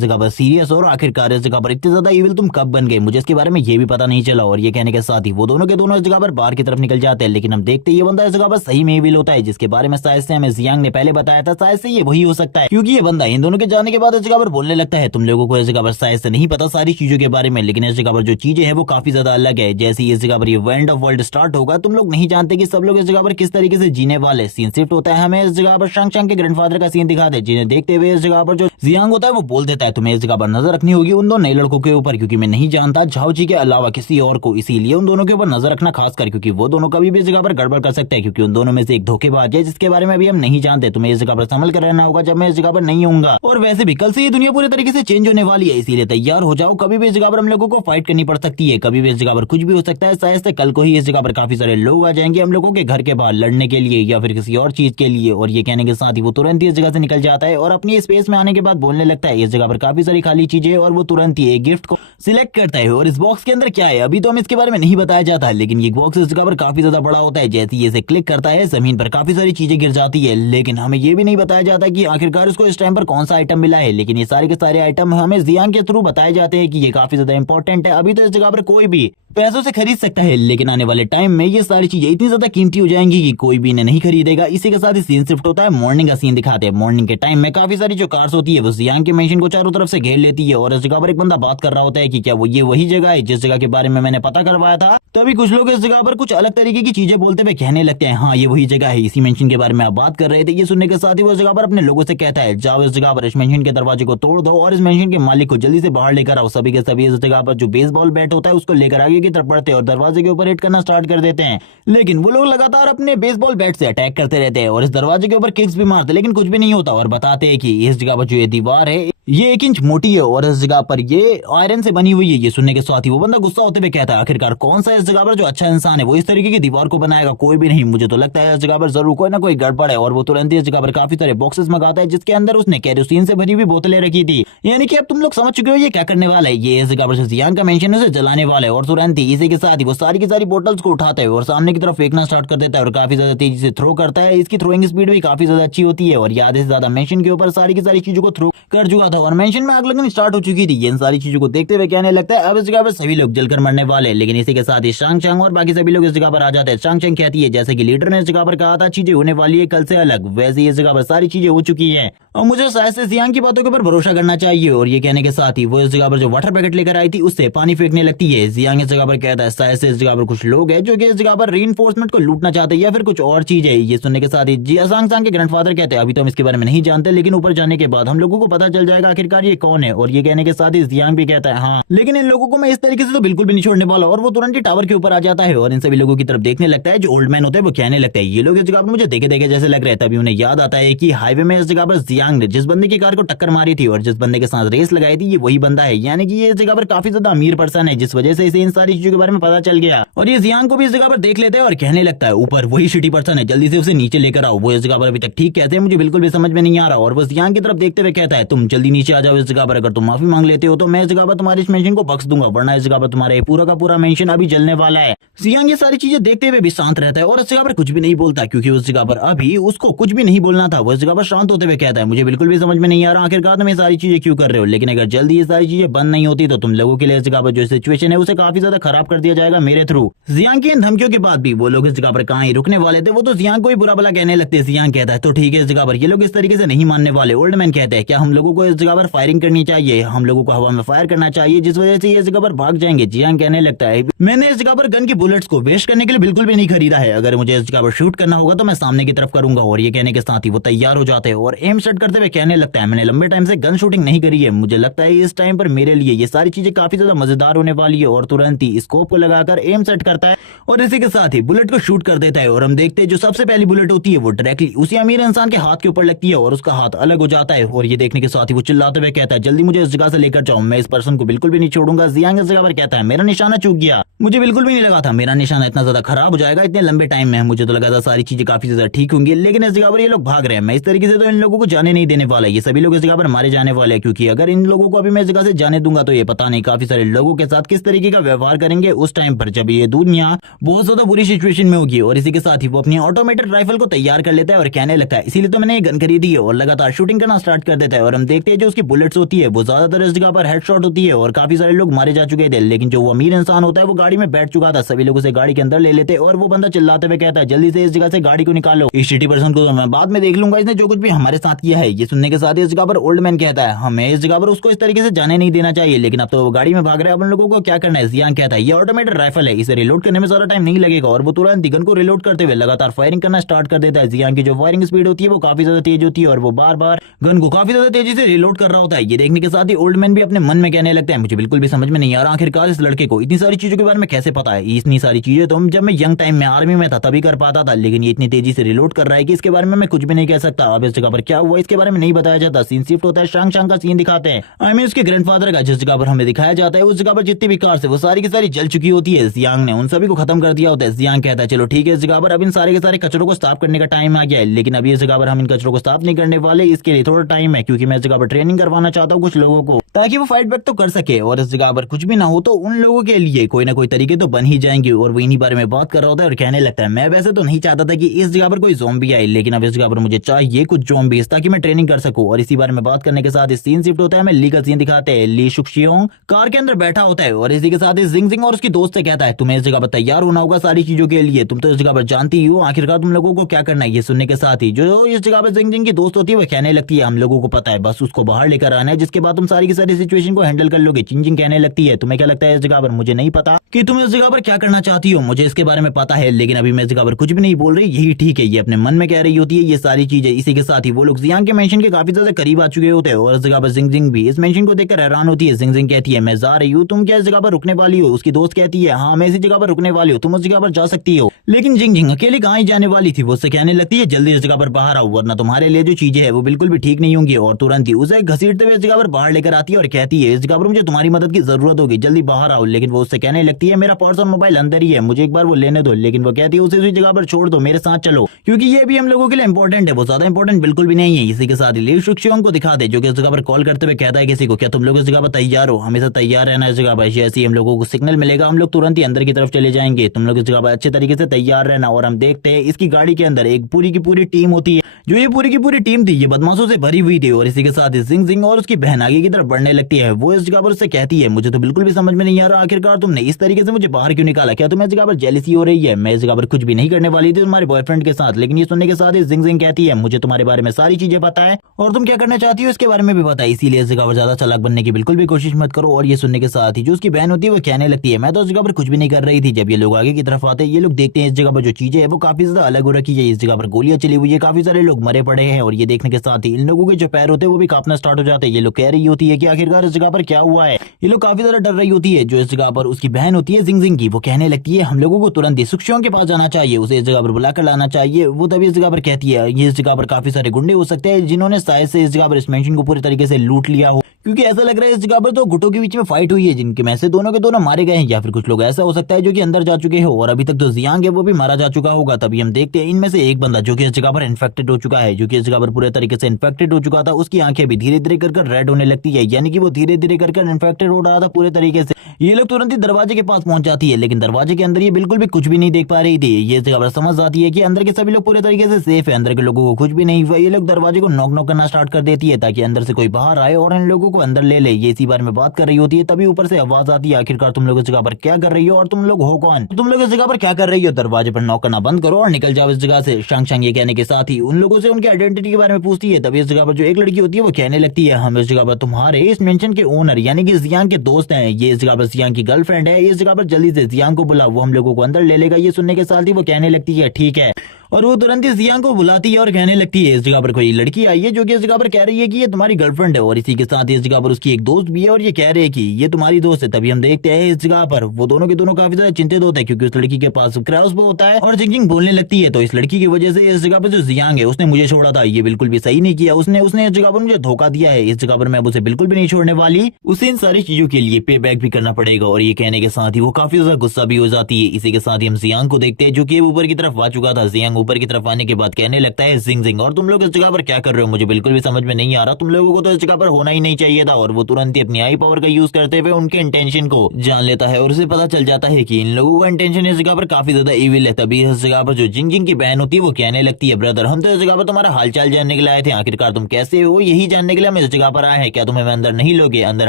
जगह पर सीरियस और आखिरकार इस जगह पर इतने ज्यादा इविल तुम कब बन गए, मुझे इसके बारे में ये भी पता नहीं चला। और ये कहने के साथ ही वो दोनों के दोनों इस जगह पर बाहर की तरफ निकल जाते हैं। लेकिन हम देखते ये बंदा इस जगह पर सही में इविल होता है जिसके बारे में शायद से हमें जियांग ने पहले बताया था, शायद से ये वही हो सकता है क्योंकि ये बंदा इन दोनों के जाने के बाद इस जगह पर बोलने लगता है तुम लोगों को इस जगह पर शायद से नहीं पता सारी चीजों के बारे में, लेकिन इस जगह पर जो चीजें हैं वो काफी ज्यादा अलग है। जैसे इस जगह पर ये एंड ऑफ वर्ल्ड स्टार्ट होगा तुम लोग नहीं जानते कि सब लोग इस जगह पर किस तरीके से जीने वाले। सीन शिफ्ट होता है, हमें इस जगह पर शंग शंग के ग्रैंडफादर का सीन दिखाते हैं जिन्हें देखते हुए इस जगह पर जो जियांग होता है वो बोल देता है तुम्हें इस जगह पर नजर रखनी होगी उन दो नए लड़कों के ऊपर क्योंकि मैं नहीं जानता झाओची के अलावा किसी और को, इसीलिए उन दोनों के ऊपर नजर रखना खास कर क्योंकि वो दोनों कभी भी इस जगह पर गड़बड़ कर सकते हैं क्योंकि उन दोनों में से एक धोखेबाज है जिसके बारे में अभी हम नहीं जानते। तुम्हें इस जगह पर संभल कर रहना होगा जब मैं इस जगह पर नहीं होऊंगा। और वैसे भी कल से ये दुनिया पूरी तरीके से चेंज होने वाली है इसीलिए तैयार हो जाओ, कभी भी इस जगह पर हम लोगों को फाइट करनी पड़ सकती है, कभी भी इस जगह पर कुछ भी हो सकता है। शायद से कल को ही इस जगह पर काफी सारे लोग आ जाएंगे हम लोगों के घर के बाहर लड़ने के लिए या फिर किसी और चीज के लिए। और ये कहने के साथ ही वो तुरंत ही इस जगह से निकल जाता है और अपनी स्पेस में आने के बाद बोलने लगता है इस जगह पर काफी सारी खाली चीजें और वो तुरंत ही एक गिफ्ट को सिलेक्ट करता है। और इस बॉक्स के अंदर क्या है अभी तो हम इसके बारे में नहीं बताया जाता है, लेकिन ये बॉक्स इस जगह पर काफी ज्यादा बड़ा होता है। जैसे ही इसे क्लिक करता है जमीन पर काफी सारी चीजें गिर जाती है, लेकिन हमें ये भी नहीं बताया जाता कि आखिरकार उसको इस टाइम पर कौन सा आइटम मिला है। लेकिन ये सारे के सारे आइटम हमें जियांग के थ्रू बताए जाते हैं कि ये काफी ज्यादा इंपॉर्टेंट है। अभी तो इस जगह पर कोई भी पैसों से खरीद सकता है, लेकिन आने वाले टाइम में ये सारी चीजें इतनी ज्यादा कीमती हो जाएंगी कि कोई भी इन्हें नहीं खरीदेगा। इसी के साथ ही सीन शिफ्ट होता है, मॉर्निंग का सीन दिखाते हैं। मॉर्निंग के टाइम में काफी सारी जो कार्स होती है वो जियांग के मेंशन को चारों तरफ से घेर लेती है और इस जगह पर एक बंदा बात कर रहा होता है कि क्या वो ये वही जगह है जिस जगह के बारे में मैंने पता करवाया था। तभी कुछ लोग इस जगह पर कुछ अलग तरीके की चीजें बोलते हुए कहने लगते हैं हाँ ये वही जगह है, इसी मेंशन के बारे में आप बात कर रहे थे। ये सुनने के साथ ही वो इस जगह पर अपने लोगों से कहता है जाओ इस जगह पर इस मेंशन के दरवाजे को तोड़ दो और इस मेंशन के मालिक को जल्दी से बाहर लेकर आओ। सभी के सभी इस जगह पर जो बेसबॉल बैट होता है उसको लेकर आगे की तरफ बढ़ते हैं और दरवाजे के ऊपर हिट करना स्टार्ट कर देते हैं। लेकिन वो लोग लगातार अपने बेसबॉल बैट से अटैक करते रहते हैं और इस दरवाजे के ऊपर किक्स भी मारते, लेकिन कुछ भी नहीं होता। और बताते हैं कि इस जगह पर जो ये दीवार है ये 1 इंच मोटी है और इस जगह पर ये आयरन से बनी हुई है। ये सुनने के साथ ही वो बंदा गुस्सा होते हुए कहता है आखिरकार कौन सा इस जगह पर जो अच्छा इंसान है वो इस तरीके की दीवार को बनाएगा, कोई भी नहीं। मुझे तो लगता है इस जगह पर जरूर कोई ना कोई गड़बड़ है। और वो तुरंत ही इस जगह पर काफी सारे बॉक्सेस मंगाता है जिसके अंदर उसने केरोसिन से भरी हुई बोतलें रखी थी। यानी कि अब तुम लोग समझ चुके हो ये क्या करने वाला है, ये इस जगह पर जियांग का मेंशन है उसे जलाने वाला है। और तुरंत ही इसी के साथ ही वो सारी की सारी बोतल्स को उठाता है और सामने की तरफ फेंकना स्टार्ट कर देता है और काफी ज्यादा तेजी से थ्रो करता है। इसकी थ्रोइंग स्पीड भी काफी ज्यादा अच्छी होती है और ये आधे से ज्यादा मेंशन के ऊपर सारी की सारी चीजों को थ्रो कर चुका था और मेंशन में आग लगनी स्टार्ट हो चुकी थी। इन सारी चीजों को देखते हुए कहने लगता है अब इस जगह पर सभी लोग जलकर मरने वाले। लेकिन इसी के साथ ही शांग चांग और बाकी सभी लोग इस जगह पर आ जाते हैं। शांग चांग कहती है जैसे कि लीडर ने इस जगह पर कहा था चीजें होने वाली है कल से अलग, वैसे इस जगह पर सारी चीजें हो चुकी है और मुझे शायद से जियांग की बातों के ऊपर भरोसा करना चाहिए। और ये कहने के साथ ही वो इस जगह पर जो वाटर पैकेट लेकर आई थी उससे पानी फेंकने लगती है। जियांग इस जगह पर कहता है शायद से इस जगह पर कुछ लोग हैं जो कि इस जगह पर रीइंफोर्समेंट को लूटना चाहते हैं या फिर कुछ और चीज है। ये सुनने के साथ ही जियांग सांग के ग्रैंडफादर कहते हैं अभी तो हम इसके बारे में नहीं जानते, लेकिन ऊपर जाने के बाद हम लोगों को पता चल जाएगा आखिरकार ये कौन है। और ये कहने के साथ ही जियांग भी कहता है हाँ, लेकिन इन लोगों को मैं इस तरीके से तो बिल्कुल भी नहीं छोड़ने वाला। और वो तुरंत ही टावर के ऊपर आ जाता है और इन सभी लोगों की तरफ देखने लगता है। जो ओल्ड मैन होते हैं वो कहने लगता है ये लोग इस जगह पर मुझे देखे देखे जैसे लग रहे हैं। तभी उन्हें याद आता है कि हाईवे में इस जगह पर जियांग ने जिस बंदे की कार को टक्कर मारी थी और जिस बंदे के साथ रेस लगाई थी ये वही बंदा है, यानी कि ये इस जगह पर काफी ज्यादा अमीर पर्सन है जिस वजह से इसे इन सारी चीजों के बारे में पता चल गया। और ये जियांग को भी इस जगह पर देख लेते हैं और कहने लगता है ऊपर वही सिटी पर्सन है, जल्दी से उसे नीचे लेकर आओ। वो इस जगह पर अभी तक ठीक कहते हैं, मुझे बिल्कुल भी समझ में नहीं आ रहा। और वो जियांग की तरफ देखते हुए कहता है तुम जल्दी नीचे आ जाओ इस जगह पर, अगर तुम माफी मांग लेते हो तो मैं इस जगह पर तुम्हारी इस मेंशन को बख्श दूंगा, वरना इस जगह पर तुम्हारा पूरा का पूरा मेंशन अभी जलने वाला है। जियांग ये सारी चीजें देखते हुए भी शांत रहता है और इस जगह पर कुछ भी नहीं बोलता क्योंकि उस जगह पर अभी उसको कुछ भी नहीं बोलना था। वो इस जगह पर शांत होते हुए कहता है मुझे बिल्कुल भी समझ में नहीं आ रहा आखिरकार तुम ये सारी चीजें क्यों कर रहे हो, लेकिन अगर जल्दी ये सारी चीजें बंद नहीं होती तो तुम लोगों के लिए इस जगह पर जो सिचुएशन है उसे काफी ज्यादा खराब कर दिया जाएगा मेरे थ्रू। जियांग की इन धमकियों के बाद भी वो लोग इस जगह पर कहाँ ही रुकने वाले थे, वो तो जियांग को ही बुरा भला कहने लगते। जियांग कहता है तो ठीक है इस जगह पर ये लोग इस तरीके से नहीं मानने वाले। ओल्ड मैन कहते हैं क्या हम लोगों को इस जगह पर फायरिंग करनी चाहिए, हम लोगों को हवा में फायर करना चाहिए जिस वजह से ये इस जगह पर भाग जाएंगे। जियांग कहने लगता है मैंने इस जगह पर गन की बुलेट्स को वेस्ट करने के लिए बिल्कुल भी नहीं खरीदा है, अगर मुझे इस जगह पर शूट करना होगा तो मैं सामने की तरफ करूंगा। और ये कहने के साथ ही वो तैयार हो जाते हैं और एम सेट करते हुए कहने लगता है मैंने लंबे टाइम से गन शूटिंग नहीं करी है, मुझे लगता है इस टाइम पर मेरे लिए ये सारी चीजें काफी ज्यादा मजेदार होने वाली है। और तुरंत ही स्कोप को लगाकर एम सेट करता है और इसी के साथ ही बुलेट को शूट कर देता है। और हम देखते हैं जो सबसे पहली बुलेट होती है वो डायरेक्टली उसी अमीर इंसान के हाथ के ऊपर लगती है और उसका हाथ अलग हो जाता है। और ये देखने के साथ ही वो चिल्लाते हुए कहता है जल्दी मुझे इस जगह से लेकर जाओ, मैं इस पर्सन को बिल्कुल भी नहीं छोड़ूंगा। जियांग इस जगह पर कहता है मेरा निशाना चूक गया, मुझे बिल्कुल भी नहीं लगा था मेरा निशाना इतना ज्यादा खराब हो जाएगा इतने लंबे टाइम में, मुझे तो लगा था सारी चीजें काफी ज्यादा ठीक होंगी, लेकिन इस जगह पर ये लोग भाग रहे हैं। मैं इस तरीके से तो इन लोगों को जाने नहीं देने वाला, ये सभी लोग इस जगह पर मारे जाने वाले हैं क्योंकि अगर इन लोगों को अभी मैं इस जगह से जाने दूंगा तो ये पता नहीं काफी सारे लोगों के साथ किस तरीके का व्यवहार करेंगे उस टाइम पर जब ये दुनिया बहुत ज्यादा बुरी सिचुएशन में होगी। और इसी के साथ ही वो अपनी ऑटोमेटेड राइफल को तैयार कर लेता है और कहने लगता है इसीलिए तो मैंने ये गन खरीदी है, और लगातार शूटिंग करना स्टार्ट कर देता है। और हम देखते हैं जो उसकी बुलेट्स होती है वो ज्यादातर इस जगह पर हेडशॉट होती है और काफी सारे लोग मारे जा चुके थे, लेकिन जो वो अमीर इंसान होता है वो गाड़ी में बैठ चुका था। सभी लोग उसे गाड़ी के अंदर ले लेते और वो बंदा चिल्लाते हुए कहता है जल्दी से इस जगह से गाड़ी को निकालो, इस सिटी पर्सन को तो मैं बाद में देख लूंगा, इसने जो कुछ भी हमारे साथ किया है। ये सुनने के साथ ही इस जगह पर ओल्ड मैन कहता है हमें इस जगह पर उसको इस तरीके से जाने नहीं देना चाहिए, लेकिन अब तो वो गाड़ी में भाग रहा है, अपन लोगों को क्या करना है। जियांग कहता है ये ऑटोमेटेड राइफल है, इसे रिलोड करने में ज्यादा टाइम नहीं लगेगा। और वो तुरंत गन को रिलोड करते हुए लगातार फायरिंग करना स्टार्ट कर देता है। जियांग की जो फायरिंग स्पीड होती है वो काफी ज्यादा तेज होती है और वो बार बार गन को काफी ज्यादा तेजी से रिलोड कर रहा होता है। ये देखने के साथ ही ओल्ड मैन भी अपने मन में कहने लगता है मुझे बिल्कुल भी समझ में नहीं आ रहा आखिरकार इस लड़के को इतनी सारी चीजों के बारे में कैसे पता है। इतनी सारी चीजें तो जब मैं यंग टाइम में आर्मी में था तभी कर पाता था, लेकिन ये इतनी तेजी से रिलोड कर रहा है कि इसके बारे में मैं कुछ भी नहीं कह सकता। अब इस जगह पर क्या हुआ इसके बारे में नहीं बताया जाता। सीन शिफ्ट होता है, शांग शांग का सीन दिखाते हैं, आई मीन उसके ग्रैंडफादर का, जिस जगह पर हमें दिखाया जाता है उस जगह पर जितनी भी कार्स है वो सारी की सारी जल चुकी होती है। जियांग ने उन सभी को खत्म कर दिया होता है। जियांग कहता है चलो ठीक है इस जगह पर अब इन सारे के सारे कचरों को साफ करने का टाइम आ गया है, लेकिन अभी इस जगह पर हम इन कचरों को साफ नहीं करने वाले, इसके लिए थोड़ा टाइम है क्योंकि मैं इस जगह पर ट्रेनिंग करवाना चाहता हूँ कुछ लोगों को ताकि वो फाइट बैक तो कर सके। और इस जगह पर कुछ भी ना हो तो उन लोगों के लिए कोई ना कोई तरीके तो बन ही जाएंगे। और वो इन्हीं बारे में बात कर रहा होता है और कहने लगता है मैं वैसे तो नहीं चाहता था कि इस जगह पर कोई ज़ॉम्बी आए, लेकिन अब इस जगह पर मुझे चाहिए कुछ ज़ॉम्बीज ताकि मैं ट्रेनिंग कर सकूं। और इसी बारे में बात करने के साथ इस सीन शिफ्ट होता है, हमें ली का सीन दिखाते हैं। ली शुक्शियोंग कार के अंदर बैठा होता है और इसी के साथ जिंग जिंग और उसकी दोस्त से कहता है तुम्हें इस जगह पर तैयार होना होगा सारी चीजों के लिए, तुम तो इस जगह पर जानती हो आखिरकार तुम लोगों को क्या करना है। ये सुनने के साथ ही जो इस जगह पर जिंग जिंग की दोस्त होती है वो कहने लगती है हम लोगों को पता है, बस उसको बाहर लेकर आना है जिसके बाद तुम सारी की सारी सिचुएशन को हैंडल कर लोगे। जिंग जिंग कहने लगती है तुम्हें क्या लगता है इस जगह पर, मुझे नहीं पता कि तुम इस जगह पर क्या करना चाहती हो, मुझे इसके बारे में पता है, लेकिन अभी मैं इस जगह पर कुछ भी नहीं बोल रही, यही ठीक है। ये अपने मन में कह रही होती है ये सारी चीजें। इसी के साथ ही वो लोग जियांग के मेंशन के काफी ज्यादा करीब आ चुके होते हैं और इस जगह पर जिंग जिंग भी इस मेंशन को देखकर हैरान होती है। जिंग जिंग कहती है मैं जा रही हूँ, तुम क्या इस जगह पर रुकने वाली हो। उसकी दोस्त कहती है हाँ मैं इसी जगह पर रुकने वाली हूँ, तुम उस जगह पर जा सकती हो। लेकिन जिंग जिंग अकेले कहाँ ही जाने वाली थी, वो उससे कहने लगती है जल्दी इस जगह पर बाहर आओ वरना तुम्हारे लिए जो चीजें है वो बिल्कुल भी ठीक नहीं होंगी। और तुरंत ही उसे घसीटते हुए इस जगह पर बाहर लेकर आती है और कहती है इस जगह पर मुझे तुम्हारी मदद की जरूरत होगी, जल्दी बाहर आओ। लेकिन वो उससे कहने लगती है मेरा पर्स और मोबाइल अंदर ही है, मुझे एक बार वो लेने दो। लेकिन वो कहती है उसे उसी जगह पर छोड़ दो, मेरे साथ चलो क्योंकि ये भी हम लोगों के लिए इंपॉर्टेंट है, वो ज्यादा इंपॉर्टेंट बिल्कुल भी नहीं है। इसी के साथ ली शुक्शियोंग को दिखा दे जो कि इस जगह पर कॉल करते हुए कहता है किसी को क्या तुम लोग इस जगह पर तैयार हो, हमेशा तैयार रहना इस जगह पर, जैसे ही हम लोगों को सिग्नल मिलेगा हम लोग तुरंत ही अंदर की तरफ चले जाएंगे, तुम लोग इस जगह पर अच्छे तरीके से तैयार रहना। और हम देखते हैं इसकी गाड़ी के अंदर एक पूरी की पूरी टीम होती है, जो ये पूरी की पूरी टीम थी ये बदमाशों से भरी हुई थी। और इसी के साथ से जिंग जिंग और उसकी बहन आगे की तरफ बढ़ने लगती है। वो इस जगह पर उससे कहती है, मुझे तो बिल्कुल भी समझ में नहीं आ रहा आखिरकार तुमने इस तरीके से मुझे बाहर क्यों निकाला, क्या तुम्हें इस जगह पर जेलसी हो रही है? मैं इस जगह पर कुछ भी नहीं करने वाली थी तुम्हारे बॉयफ्रेंड के साथ। लेकिन ये सुनने के साथ ही जिंग जिंग कहती है, मुझे तुम्हारे बारे में सारी चीजें पता है और तुम क्या करना चाहती हो इसके बारे में भी पता है, इसीलिए इस जगह पर ज्यादा चालाक बनने की बिल्कुल भी कोशिश मत करो। और ये सुनने के साथ ही जो उसकी बहन होती है वो कहने लगती है, मैं तो इस जगह पर कुछ भी नहीं कर रही थी। जब ये लोग आगे की तरफ आते हैं, ये लोग देखते हैं इस जगह पर जो चीजें है वो काफी ज्यादा अलग हो रखी है। इस जगह पर गोलियां चली हुई है, काफी सारे लोग मरे पड़े हैं और ये देखने के साथ ही इन लोगों के जो पैर होते हैं वो भी कांपना स्टार्ट हो जाते हैं। ये लोग कह रही होती है कि आखिरकार इस जगह पर क्या हुआ है। ये लोग काफी ज्यादा डर रही होती है। जो इस जगह पर उसकी बहन होती है जिंग जिंग की, वो कहने लगती है, हम लोगों को तुरंत ही सुक्षियों के पास जाना चाहिए, उसे इस जगह पर बुलाकर लाना चाहिए। वो तभी इस जगह पर कहती है, ये इस जगह पर काफी सारे गुंडे हो सकते हैं जिन्होंने शायद से इस जगह पर इस मेंशन को पूरी तरीके से लूट लिया हो, क्योंकि ऐसा लग रहा है इस जगह पर तो गुटों के बीच में फाइट हुई है जिनके में से दोनों के दोनों मारे गए हैं, या फिर कुछ लोग ऐसा हो सकता है जो कि अंदर जा चुके हो और अभी तक तो जियांग है वो भी मारा जा चुका होगा। तभी हम देखते हैं इनमें से एक बंदा जो कि इस जगह पर इन्फेक्टेड हो चुका है, जो कि इस जगह पर पूरे तरीके से इन्फेक्टेड हो चुका था, उसकी आंखें भी धीरे धीरे कर रेड होने लगती है, यानी कि वो धीरे धीरे कर इन्फेक्टेड हो रहा था पूरे तरीके से। ये लोग तुरंत ही दरवाजे के पास पहुंच जाती है, लेकिन दरवाजे के अंदर ये बिल्कुल भी कुछ भी नहीं देख पा रही थी। ये इस जगह पर समझ जाती है कि अंदर के सभी लोग पूरे तरीके से सेफ है, अंदर के लोगों को कुछ भी नहीं हुआ। ये लोग दरवाजे को नॉक नॉक करना स्टार्ट कर देती है ताकि अंदर से कोई बाहर आए और इन लोगों को अंदर ले ले। ये इसी बारे में बात कर रही होती है, तभी ऊपर से आवाज आती है, आखिरकार तुम लोग इस जगह पर क्या कर रही हो और तुम लोग हो कौन? तुम लोग इस जगह पर क्या कर रही हो? दरवाजे पर नॉक करना बंद करो और निकल जाओ इस जगह से। शांग शांग ये कहने के साथ ही उन लोगों से उनकी आइडेंटिटी के बारे में पूछती है। तभी इस जगह पर जो एक लड़की होती है वो कहने लगती है, हम इस जगह पर तुम्हारे इस मेंशन के ओनर यानी कि जियांग के दोस्त हैं, ये इस जगह पर जियांग की गर्लफ्रेंड है, इस जगह पर जल्दी से जियांग को बुला, वो हम लोगों को अंदर ले लेगा। ये सुनने के साथ ही वो कहने लगती है, ठीक है, और वो तुरंत ही जियांग को बुलाती है और कहने लगती है, इस जगह पर कोई लड़की आई है जो कि इस जगह पर कह रही है कि ये तुम्हारी गर्लफ्रेंड है और इसी के साथ इस जगह पर उसकी एक दोस्त भी है और ये कह रहे हैं कि ये तुम्हारी दोस्त है। तभी हम देखते हैं इस जगह पर वो दोनों के दोनों काफी ज्यादा चिंतित होते हैं क्योंकि उस लड़की के पास क्रॉसबो होता है और जिंग जिंग बोलने लगती है, तो इस लड़की की वजह से इस जगह पर जो जियांग है उसने मुझे छोड़ा था, ये बिल्कुल भी सही नहीं किया, उसने इस जगह पर मुझे धोखा दिया है, इस जगह पर मैं उसे बिल्कुल भी नहीं छोड़ने वाली, उसे इन सारी चीजों के लिए पे बैक भी करना पड़ेगा। और ये कहने के साथ ही वो काफी ज्यादा गुस्सा भी हो जाती है। इसी के साथ ही हम जियांग को देखते हैं जो कि ऊपर की तरफ आ चुका था। जियांग ऊपर की तरफ आने के बाद कहने लगता है, जिंग जिंग और तुम लोग इस जगह पर क्या कर रहे हो, मुझे बिल्कुल भी समझ में नहीं आ रहा, तुम लोगों को तो इस जगह पर होना ही नहीं चाहिए था। और वो तुरंत ही अपनी आई पावर का यूज करते हुए उनके इंटेंशन को जान लेता है और उसे पता चल जाता है कि इन लोगों का इंटेंशन इस जगह पर काफी ज्यादा इविल है। तभी इस जगह पर जो जिंग जिंग की बहन होती है वो कहने लगती है, ब्रदर हम तो इस जगह पर तुम्हारा हालचाल जानने के लिए आए थे, आखिरकार तुम कैसे हो यही जानने के लिए हम इस जगह पर आए हैं, क्या तुम्हें अंदर नहीं लोगे, अंदर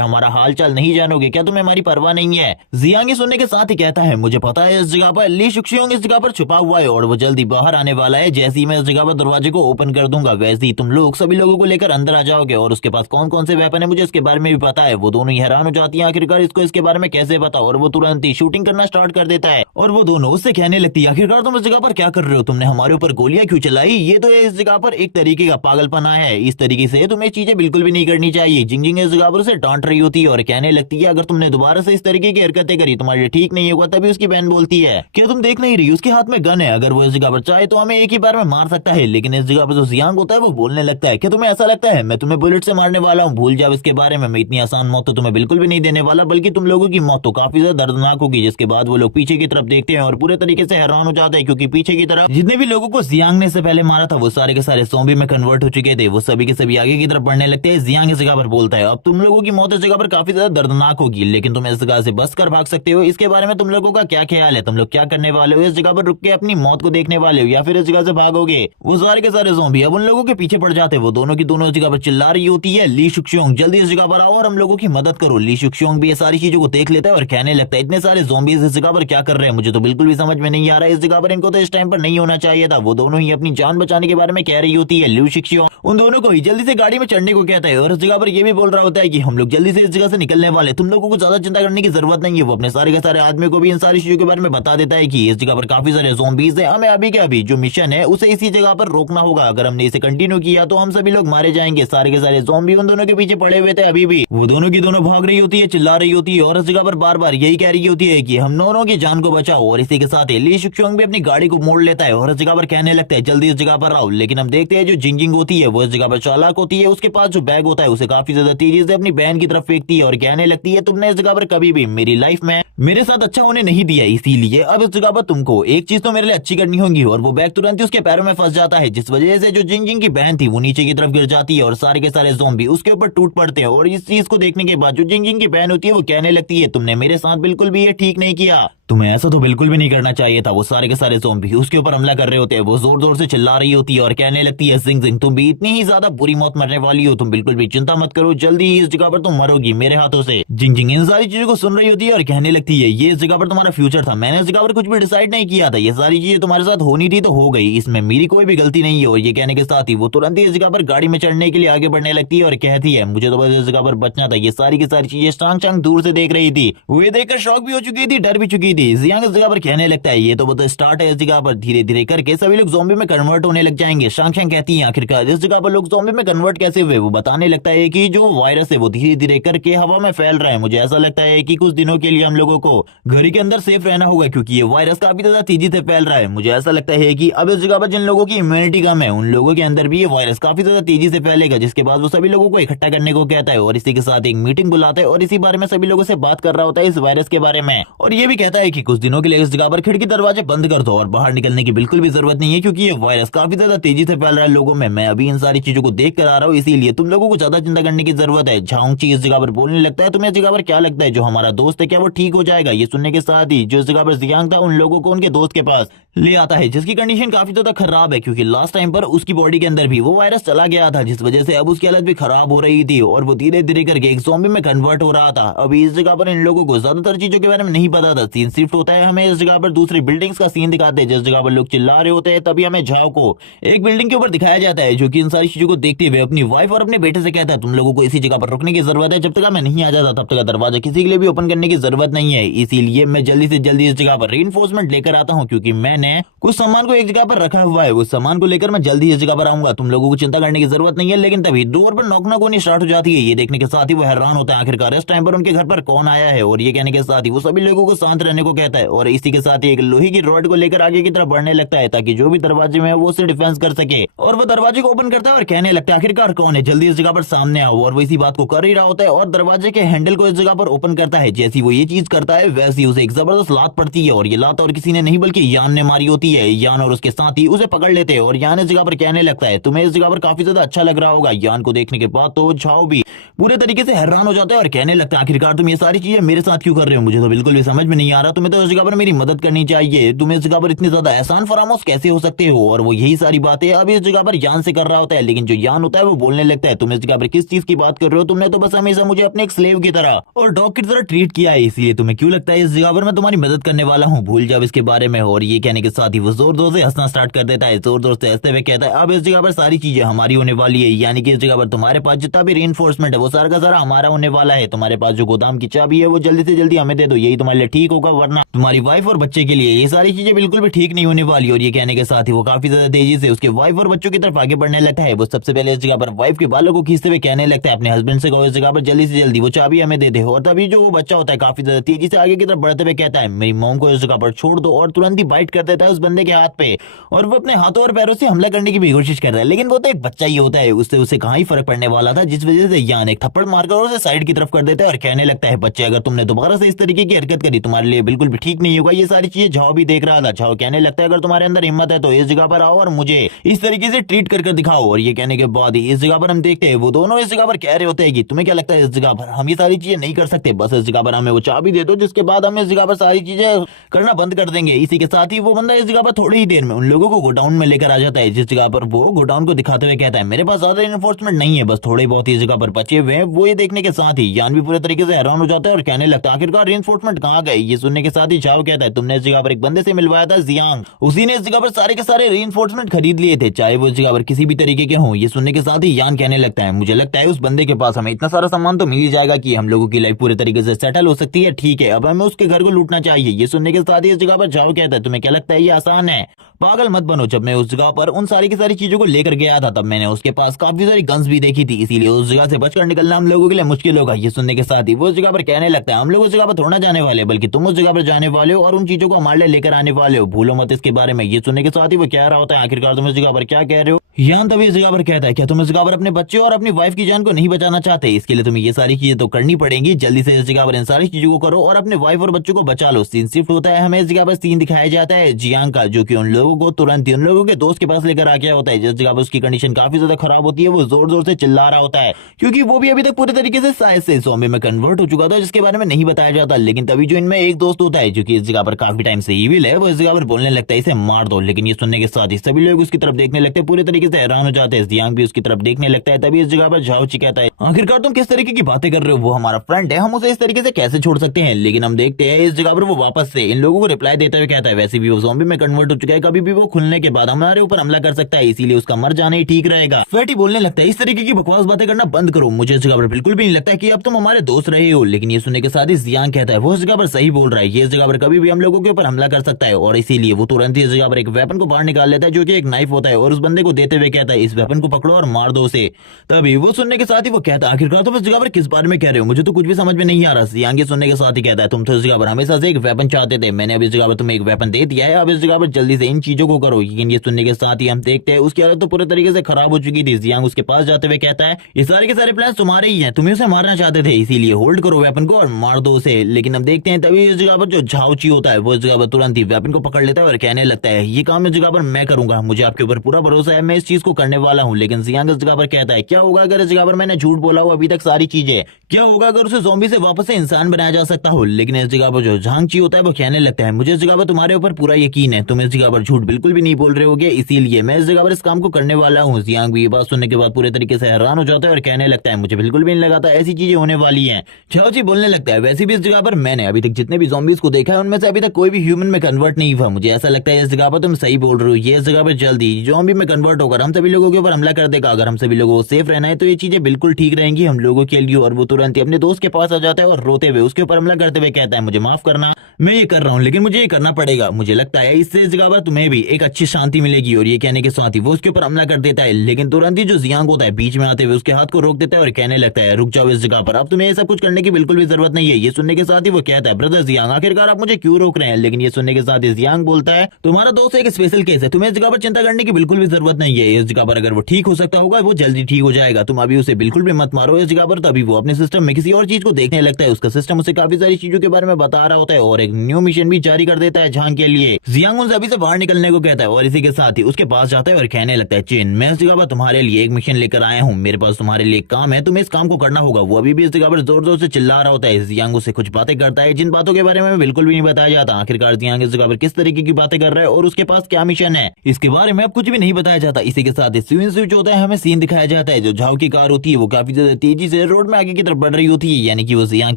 हमारा हालचाल नहीं जानोगे, क्या तुम्हें हमारी परवाह नहीं है? जियांग सुनने के साथ ही कहता है, मुझे पता है इस जगह पर ली शुक्शियोंग इस जगह पर छुपा हुआ है और वो जल्दी बाहर आने वाला है, जैसे ही मैं इस जगह पर दरवाजे को ओपन कर दूंगा वैसे ही तुम लोग सभी लोगों को लेकर अंदर आ जाओगे और उसके पास कौन कौन से वेपन है मुझे इसके बारे में भी पता है। वो दोनों ही हैरान हो जाती है, आखिरकार इसको इसके बारे में कैसे पता, और वो तुरंत ही शूटिंग करना स्टार्ट कर देता है और वो दोनों उससे कहने लगती है, आखिरकार तुम इस जगह पर क्या कर रहे हो, तुमने हमारे ऊपर गोलियां क्यों चलाई, ये तो इस जगह पर एक तरीके का पागलपना है, इस तरीके से तुम्हें चीजें बिल्कुल भी नहीं करनी चाहिए। जिंग जिंग इस जगह पर उसे डांट रही होती है और कहने लगती है, अगर तुमने दोबारा से इस तरीके की हरकतें करी तुम्हारे लिए ठीक नहीं होगा। तभी उसकी बहन बोलती है, क्या तुम देख नहीं रही उसके हाथ में गन है, अगर वो इस जगह पर चाहे तो हमें एक ही बार में मार सकता है। लेकिन इस जगह पर जो जियांग होता है वो बोलने लगता है, क्या तुम्हें ऐसा लगता है मैं तुम्हें बुलेट से मारने वाला हूँ, भूल जाओ इसके बारे में, मैं इतनी आसान मौत तो तुम्हें बिल्कुल भी नहीं देने वाला, बल्कि तुम लोगों की मौत तो काफी ज्यादा दर्दनाक होगी। जिसके बाद वो लोग पीछे की तरफ देखते हैं और पूरे तरीके से हैरान हो जाते हैं क्योंकि पीछे की तरफ जितने भी लोगों को जियांग ने से पहले मारा था वो सारे के सारे ज़ॉम्बी में कन्वर्ट हो चुके थे। वो सभी के सभी आगे की तरफ बढ़ने लगते हैं। जियांग इस जगह पर बोलता है, अब तुम लोगों की मौत इस जगह पर काफी ज्यादा दर्दनाक होगी, लेकिन तुम इस जगह से बच कर भाग सकते हो, इसके बारे में तुम लोगों का क्या ख्याल है, तुम लोग क्या करने वाले हो, इस जगह पर रुक के अपनी मौत को देखने वाले हो या फिर इस जगह से भागोगे? वो सारे के सारे ज़ॉम्बी अब उन लोगों के पीछे पड़ जाते हैं। वो दोनों की दोनों इस जगह पर चिल्ला रही होती है, ली शुक्शियोंग जल्दी इस जगह पर आओ और हम लोगों की मदद करो। ली शुक्शियोंग भी ये सारी चीजों को देख लेता है और कहने लगता है, इतने सारे ज़ॉम्बीज़ इस जगह पर क्या कर रहे हैं, मुझे तो बिल्कुल भी समझ में नहीं आ रहा है, इस जगह पर इनको तो इस टाइम पर नहीं होना चाहिए था। वो दोनों ही अपनी जान बचाने के बारे में कह रही होती है। ली शुक्शियोंग उन दोनों को ही जल्दी से गाड़ी में चढ़ने को कहता है और इस जगह पर ये भी बोल रहा होता है कि हम लोग जल्दी से इस जगह से निकलने वाले, तुम लोगों को ज्यादा चिंता करने की जरूरत नहीं है। वो अपने सारे के सारे आदमी को भी इन सारी चीजों के बारे में बता देता है कि इस जगह पर काफी सारे ज़ॉम्बीज़ हैं, हमें अभी के अभी जो मिशन है उसे इसी जगह पर रोकना होगा, अगर हमने इसे कंटिन्यू किया तो हम सभी लोग मारे जाएंगे। सारे के सारे ज़ॉम्बी उन दोनों के पीछे पड़े हुए थे अभी भी। वो दोनों की दोनों भाग रही होती है, चिल्ला रही होती है और इस जगह पर बार बार यही कह रही होती है कि हम दोनों की जान को बचाओ। और इसी के साथ ली शुक्शियोंग भी अपनी गाड़ी को मोड़ लेता है और इस जगह पर कहने लगता है, जल्दी इस जगह पर आओ। लेकिन हम देखते हैं जो जिंग जिंग होती है वो इस जगह पर चालाक होती है, उसके पास जो बैग होता है उसे काफी ज्यादा तेजी से अपनी बहन की तरफ फेंकती है और कहने लगती है, तुमने इस जगह पर कभी भी मेरी लाइफ में मेरे साथ अच्छा होने नहीं दिया, इसीलिए अब इस जगह पर तुमको एक चीज तो मेरे लिए अच्छी करनी होगी और वो वो बैग तुरंत ही उसके पैरों में फंस जाता है, जिस वजह से जो जिंग जिंग की बहन थी वो नीचे की तरफ गिर जाती है और सारे के सारे ज़ॉम्बी उसके ऊपर टूट पड़ते हैं। और इस चीज को देखने के बाद जो जिंग जिंग की बहन होती है वो कहने लगती है, तुमने मेरे साथ बिल्कुल भी ये ठीक नहीं किया, तुम्हें ऐसा तो बिल्कुल भी नहीं करना चाहिए था। वो सारे के सारे ज़ॉम्बी उसके ऊपर हमला कर रहे होते हैं। वो जोर जोर से चिल्ला रही होती है और कहने लगती है, जिंग जिंग तुम भी इतनी ही ज्यादा बुरी मौत मरने वाली हो, तुम बिल्कुल भी चिंता मत करो, जल्दी ही इस जगह पर तुम मरोगी मेरे हाथों से। जिंग जिंग इन सारी चीजों को सुन रही होती है और कहने लगती है, ये इस जगह पर तुम्हारा फ्यूचर था, मैंने इस जगह पर कुछ भी डिसाइड नहीं किया था, ये सारी चीजें तुम्हारे साथ होनी थी तो हो गई, इसमें मेरी कोई भी गलती नहीं है। और ये कहने के साथ ही वो तुरंत ही इस जगह पर गाड़ी में चढ़ने के लिए आगे बढ़ने लगती है और कहती है, मुझे तो बस इस जगह पर बचना था। ये सारी की सारी चीजें स्टांग चांग दूर से देख रही थी, वो ये देखकर शॉक भी हो चुकी थी, डर भी चुकी थी। जियांग इस जगह पर कहने लगता है, ये तो बस स्टार्ट है, इस जगह पर धीरे धीरे करके सभी लोग ज़ॉम्बी में कन्वर्ट होने लग जाएंगे। शांग शांग कहती है, आखिरकार इस जगह पर लोग ज़ॉम्बी में कन्वर्ट कैसे हुए। वो बताने लगता है कि जो वायरस है वो धीरे धीरे करके हवा में फैल रहा है, मुझे ऐसा लगता है कि कुछ दिनों के लिए हम लोगों को घर के अंदर सेफ रहना होगा, क्योंकि ये वायरस काफी ज्यादा तेजी से फैल रहा है। मुझे ऐसा लगता है कि अब इस जगह पर जिन लोगों की इम्यूनिटी कम है उन लोगों के अंदर भी ये वायरस काफी ज्यादा तेजी से फैलेगा, जिसके बाद वो सभी लोगों को इकट्ठा करने को कहता है और इसी के साथ एक मीटिंग बुलाता है और इसी बारे में सभी लोगों से बात कर रहा होता है, इस वायरस के बारे में। और ये भी कहता है कि कुछ दिनों के लिए इस जगह पर खिड़की दरवाजे बंद कर दो और बाहर निकलने की बिल्कुल भी जरूरत नहीं है, क्योंकि ये वायरस काफी ज्यादा तेजी से फैल रहा है लोगों में। मैं अभी इन सारी चीजों को देख कर आ रहा हूँ, इसीलिए तुम लोगों को ज्यादा चिंता करने की जरूरत है। झांगची इस जगह पर बोलने लगता है, तुम्हें इस जगह पर क्या लगता है, जो हमारा दोस्त है क्या वो ठीक हो जाएगा। ये सुनने के साथ ही जो इस जगह पर जियांग था उन लोगों को उनके दोस्त के पास ले आता है, जिसकी कंडीशन काफी ज्यादा खराब है, क्योंकि लास्ट टाइम पर उसकी बॉडी के अंदर भी वो वायरस चला गया था, जिस वजह से अब उसकी हालत भी खराब हो रही थी और वो धीरे धीरे करके एक ज़ॉम्बी में कन्वर्ट हो रहा था। अभी इस जगह पर इन लोगों को ज्यादातर चीजों के बारे में नहीं पता था। सीन शिफ्ट होता है, हमें इस जगह पर दूसरी बिल्डिंग्स का सीन दिखाते हैं, जिस जगह पर लोग चिल्ला रहे होते हैं। तभी हमें झाओ को एक बिल्डिंग के ऊपर दिखाया जाता है, जो कि इन सारी चीजों को देखते हुए अपनी वाइफ और अपने बेटे से कहता है, तुम लोगों को इसी जगह पर रुकने की जरूरत है, जब तक मैं नहीं आ जाता तब तक दरवाजा किसी के लिए भी ओपन करने की जरूरत नहीं है। इसीलिए मैं जल्दी से जल्दी इस जगह पर रीइंफोर्समेंट लेकर आता हूँ, क्योंकि मैंने कुछ सामान को एक जगह पर रखा हुआ है, उस सामान को लेकर मैं जल्दी इस जगह पर आऊंगा, तुम लोगों को चिंता करने की जरूरत नहीं है। लेकिन तभी डोर पर नॉक नॉक होनी स्टार्ट हो जाती है। ये देखने के साथ ही वो हैरान होता है, आखिरकार इस टाइम पर उनके घर पर कौन आया है। और ये कहने के साथ ही वो सभी लोगों को शांत रहने को कहता है और इसी के साथ ही एक लोहे की रॉड को लेकर आगे की तरफ बढ़ने लगता है, ताकि जो भी दरवाजे में है वो उससे डिफेंस कर सके। और वो दरवाजे को ओपन करता है और कहने लगता है, आखिरकार कौन है, जल्दी इस जगह पर सामने आओ। और वो इसी बात को कर ही रहा होता है और दरवाजे के हैंडल को इस जगह पर ओपन करता है। जैसी वो ये चीज करता है वैसी उसे एक जबरदस्त लात पड़ती है, और ये लात और किसी ने नहीं बल्कि यान ने मारी होती है। यान और उसके साथ ही उसे पकड़ लेते हैं और यान इस जगह पर कहने लगता है, तुम्हें इस जगह पर काफी ज्यादा अच्छा लग रहा होगा। यान को देखने के बाद तो झाओ भी पूरे तरीके से हैरान हो जाता है और कहने लगता है, आखिरकार तुम ये सारी चीजें मेरे साथ क्यों कर रहे हो, मुझे तो बिल्कुल भी समझ में नहीं आ रहा। तुम्हें तो इस जगह पर मेरी मदद करनी चाहिए, तुम इस जगह पर इतनी ज्यादा एहसान फरामोश कैसे हो सकते हो। और वो यही सारी बातें अब इस जगह पर यान से कर रहा होता है, लेकिन जो यान होता है वो बोलने लगता है, तुम इस जगह पर किस चीज की बात कर रहे हो, तुमने तो बस हमेशा मुझे अपने एक स्लेव की तरह और डॉग की तरह ट्रीट किया है, इसलिए तुम्हें क्यों लगता है इस जगह पर मैं तुम्हारी मदद करने वाला हूँ, भूल जाओ इसके बारे में। और ये कहने के साथ ही वो जोर जोर से हंसना स्टार्ट कर देता है। जोर जोर से हंसते हुए कहता है, अब इस जगह पर सारी चीजें हमारी होने वाली है, यानी कि इस जगह पर तुम्हारे पास जितना भी रीइंफोर्समेंट है वो सारा का सारा हमारा होने वाला है। तुम्हारे पास जो गोदाम की चाबी है वो जल्दी से जल्दी हमें दे दो, यही तुम्हारे लिए ठीक होगा, वरना तुम्हारी वाइफ और बच्चे के लिए ये सारी चीजें बिल्कुल भी ठीक नहीं होने वाली। और ये कहने के साथ ही वो काफी ज्यादा तेजी से उसके वाइफ और बच्चों की तरफ आगे बढ़ने लगता है। वो सबसे पहले इस जगह पर वाइफ के बालों को खींचते हुए कहने लगता है, अपने हस्बैंड से कहो इस जगह पर जल्दी से जल्दी वो चाबी हमें दे दे। और तभी जो वो बच्चा होता है काफी ज्यादा तेजी से आगे की तरफ बढ़ते हुए कहता है, मेरी मॉम को इस जगह पर छोड़ दो, और तुरंत ही बाइट कर देता है उस बंदे के हाथ पे और वो अपने हाथों और पैरों से हमला करने की भी कोशिश कर रहा है। लेकिन वो तो एक बच्चा ही होता है, उससे उसे कहाँ ही फर्क पड़ने वाला था, जिस वजह से यान एक थप्पड़ मारकर उसे साइड की तरफ कर देता है और कहने लगता है, बच्चे अगर तुमने दोबारा से इस तरीके की हरकत करी तुम्हारे लिए बिल्कुल भी ठीक नहीं होगा। ये सारी चीजें झाओ भी देख रहा था। झाओ कहने लगता है, अगर तुम्हारे अंदर हिम्मत है तो इस जगह पर आओ और मुझे इस तरीके से ट्रीट कर दिखाओ। और ये कहने के बाद इस जगह पर हम देखते हैं वो दोनों इस जगह पर कह रहे होते हैं कि तुम्हें क्या लगता है इस जगह पर हम ये सारी चीजें नहीं कर सकते, बस इस जगह पर हमें वो चाबी दे दो, जिसके बाद हम इस जगह पर सारी चीजें करना बंद कर देंगे। इसी के साथ ही वो बंदा इस जगह पर थोड़ी ही देर में उन लोगों को गोडाउन में लेकर आ जाता है, जिस जगह पर वो गोडाउन को दिखाते हुए कहता है, मेरे पास ज्यादा इन्फोर्समेंट नहीं है, बस थोड़े बहुत ही जगह पर बचे हुए हैं। वो ये देखने के साथ ही यान भी पूरे तरीके से हैरान हो जाता है और कहने लगता है, आखिरकार रीइंफोर्समेंट कहाँ गए। ये सुनने के साथ ही झाओ कहता है, तुमने इस जगह पर एक बंदे से मिलवाया था जियांग, उसी ने इस जगह पर सारे के सारे रीइंफोर्समेंट खरीद लिए थे, चाहे वो इस जगह पर किसी भी तरीके के हों। ये सुनने के साथ ही यान कहने लगता है, मुझे लगता है उस बंदे के पास हमें इतना सारा सामान तो मिल ही जाएगा कि हम लोगों की लाइफ पूरे तरीके से सेटल हो सकती है। ठीक है, अब हमें उसके घर को लूटना चाहिए। ये सुनने के साथ ही इस जगह पर झाओ कहता है, तुम्हें क्या लगता है ये आसान है, पागल मत बनो। जब मैं उस जगह पर उन सारी की सारी चीजों को लेकर गया था तब मैंने उसके पास काफी सारी गन्स भी देखी थी, इसीलिए उस जगह से बचकर निकलना हम लोगों के लिए मुश्किल होगा। ये सुनने के साथ ही वो उस जगह पर कहने लगता है, हम लोग उस जगह पर थोड़ा जाने वाले बल्कि तुम उस जगह पर जाने वाले हो और उन चीजों को हमारे लिए लेकर आने वाले हो, भूलो मत इसके बारे में। ये सुनने के साथ ही वो कह रहा होता है, आखिरकार तुम इस जगह पर क्या कह रहे हो। यान तभी इस जगह पर कहता है, क्या तुम इस जगह पर अपने बच्चे और अपनी वाइफ की जान को नहीं बचाना चाहते? इसके लिए तुम्हें ये सारी चीजें तो करनी पड़ेंगी। जल्दी से इस जगह पर इन सारी चीजों को करो और अपने वाइफ और बच्चों को बचा लो। सीन शिफ्ट होता है, हमें इस जगह पर सीन दिखाया जाता है जियांग का, जो कि उन लोगों को तुरंत ही उन लोगों के दोस्त के पास लेकर आ गया होता है। जिस जगह पर उसकी कंडीशन काफी ज्यादा खराब होती है, वो जोर जोर से चिल्ला रहा होता है, क्योंकि वो भी अभी तक पूरे तरीके से शायद से ज़ॉम्बी में कन्वर्ट हो चुका था, जिसके बारे में नहीं बताया जाता। लेकिन तभी जो इनमें एक दोस्त होता है, जो कि इस जगह पर काफी टाइम से इविल है, वो इस जगह पर बोलने लगता है इसे मार दो। लेकिन ये सुनने के साथ ही सभी लोग उसकी तरफ देखने लगते हैं, पूरे तरीके से हैरान हो जाते हैं। जियांग भी उसकी तरफ देखने लगता है। तभी इस जगह पर झाओची कहता है, आखिरकार तुम किस तरीके की बातें कर रहे हो? वो हमारा फ्रेंड है, हम उसे इस तरीके से कैसे छोड़ सकते हैं? लेकिन हम देखते हैं इस जगह पर वो वापस से इन लोगों को रिप्लाई देते हुए कहता है, वैसे भी वो ज़ॉम्बी में कन्वर्ट हो चुका है, कभी भी वो खुलने के बाद हमारे ऊपर हमला कर सकता है, इसीलिए उसका मर जाना ही ठीक रहेगा। फैटी बोलने लगता है, इस तरीके की बकवास बातें करना बंद करो, मुझे इस जगह पर बिल्कुल भी नहीं लगता है कि अब तुम हमारे दोस्त रहे हो। लेकिन ये सुनने के साथ ही जियांग कहता है, वो इस जगह पर सही बोल रहा है, ये इस जगह पर कभी भी हम लोगों के ऊपर हमला कर सकता है, और इसीलिए वो तुरंत ही इस जगह पर एक वेपन को बाहर निकाल लेता है, जो कि एक नाइफ होता है, और उस बंदे को देते हुए कहता है, इस वेपन को पकड़ो और मार दो उसे। तभी वो सुनने के साथ ही वो कहता है, आखिरकार तुम इस जगह पर किस बारे में कह रहे हो? मुझे तो कुछ भी समझ में नहीं आ रहा। जियांग ये सुनने के साथ ही कहता है, तुम तो इस जगह पर हमेशा से एक वेपन चाहते थे, मैंने अब इस जगह पर तुम्हें एक वेपन दे दिया है, अब इस जगह पर जल्दी से इन चीजों को करो। लेकिन ये सुनने के साथ ही हम देखते हैं उसकी हालत तो पूरे तरीके से खराब हो चुकी थी। जियांग उसके पास जाते हुए कहता है, ये सारे के सारे प्लान तुम्हारे ही हैं, तुम्हें उसे मारना चाहते थे, इसीलिए होल्ड करो वेपन को और मार दो उसे। लेकिन हम देखते हैं तभी इस जगह पर जो झाओची होता है, वो इस जगह पर तुरंत ही वेपन को पकड़ लेता है और कहने लगता है, ये काम इस जगह पर मैं करूंगा, मुझे आपके ऊपर पूरा भरोसा है, मैं इस चीज को करने वाला हूँ। लेकिन जियांग इस जगह पर कहता है, क्या होगा अगर इस जगह पर मैंने झूठ बोला हो अभी तक सारी चीजें? क्या होगा अगर उसे ज़ॉम्बी से वापस से इंसान बनाया जा सकता हो? लेकिन इस जगह पर जो झांगची होता है वो कहने लगता है, मुझे इस जगह पर तुम्हारे ऊपर पूरा यकीन है, तुम इस जगह पर झूठ बिल्कुल भी नहीं बोल रहे होगे, इसीलिए मैं इस जगह पर इस काम को करने वाला हूँ। जियांग भी ये बात सुनने के बाद पूरे तरीके से हैरान हो जाता है और कहने लगता है, मुझे बिल्कुल भी नहीं लगा था ऐसी चीजें होने वाली हैं। झाओची बोलने लगता है, वैसे भी इस जगह पर मैंने अभी तक जितने भी ज़ॉम्बीज को देखा है, उनमें से अभी तक कोई भी ह्यूमन में कन्वर्ट नहीं हुआ। मुझे ऐसा लगता है इस जगह पर तुम सही बोल रहे हो, ये इस जगह पर जल्दी ज़ॉम्बी में कन्वर्ट होकर हम सभी लोगों के ऊपर हमला कर देगा। अगर हम सभी लोगों को सेफ रहना है तो ये चीजें बिल्कुल ठीक रहेंगी हम लोगों के लिए। और वो तुरंत ही अपने दोस्त के पास आ जाता है और रोते हुए उसके ऊपर हमला करते हुए कहता है, मुझे माफ करना, मैं ये कर रहा हूँ, लेकिन मुझे ये करना पड़ेगा। मुझे लगता है इससे इस जगह पर तुम्हें भी एक अच्छी शांति मिलेगी। और ये कहने के साथ ही वो उसके ऊपर हमला कर देता है। लेकिन तुरंत ही जो जियांग होता है बीच में आते हुए उसके हाथ को रोक देता है और कहने लगता है, रुक जाओ इस जगह पर, अब तुम्हें ये सब कुछ करने की बिल्कुल भी जरूरत नहीं है। ये सुनने के साथ ही वो कहता है, ब्रदर जियांग, आखिरकार आप मुझे क्यों रोक रहे हैं? लेकिन ये सुनने के साथ ही जियांग बोलता है, तुम्हारा दोस्त एक स्पेशल केस है, तुम्हें इस जगह पर चिंता करने की बिल्कुल भी जरूरत नहीं है। इस जगह पर अगर वो ठीक हो सकता होगा वो जल्दी ठीक हो जाएगा, तुम अभी उसे बिल्कुल भी मत मारो इस जगह पर। तभी वो अपने सिस्टम में किसी और चीज को देखने लगता है। उसका सिस्टम उसे काफी सारी चीजों के बारे में बता रहा होता है और एक न्यू मिशन भी जारी कर देता है झांग के लिए। जियांग उनसे अभी से बाहर निकलने को कहता है और इसी के साथ ही उसके पास जाता है और कहने लगता है, चेन, मैं इस जगह पर तुम्हारे लिए एक मिशन लेकर आया हूँ, मेरे पास तुम्हारे लिए एक काम है, तुम्हें इस काम को करना होगा। वो अभी भी इस जगह पर जोर जोर से चिल्ला रहा होता है। जियांग उससे कुछ बातें करता है जिन बातों के बारे में बिल्कुल भी नहीं बताया जाता। आखिरकार जियांग इस जगह पर किस तरीके की बातें कर रहा है और उसके पास क्या मिशन है, इसके बारे में अब कुछ भी नहीं बताया जाता। इसी के साथ स्विच होता है, हमें सीन दिखाया जाता है। जो झाओ की कार होती है वो काफी ज्यादा तेजी से रोड में आगे की तरफ बढ़ रही होती है, यानी कि वो जियांग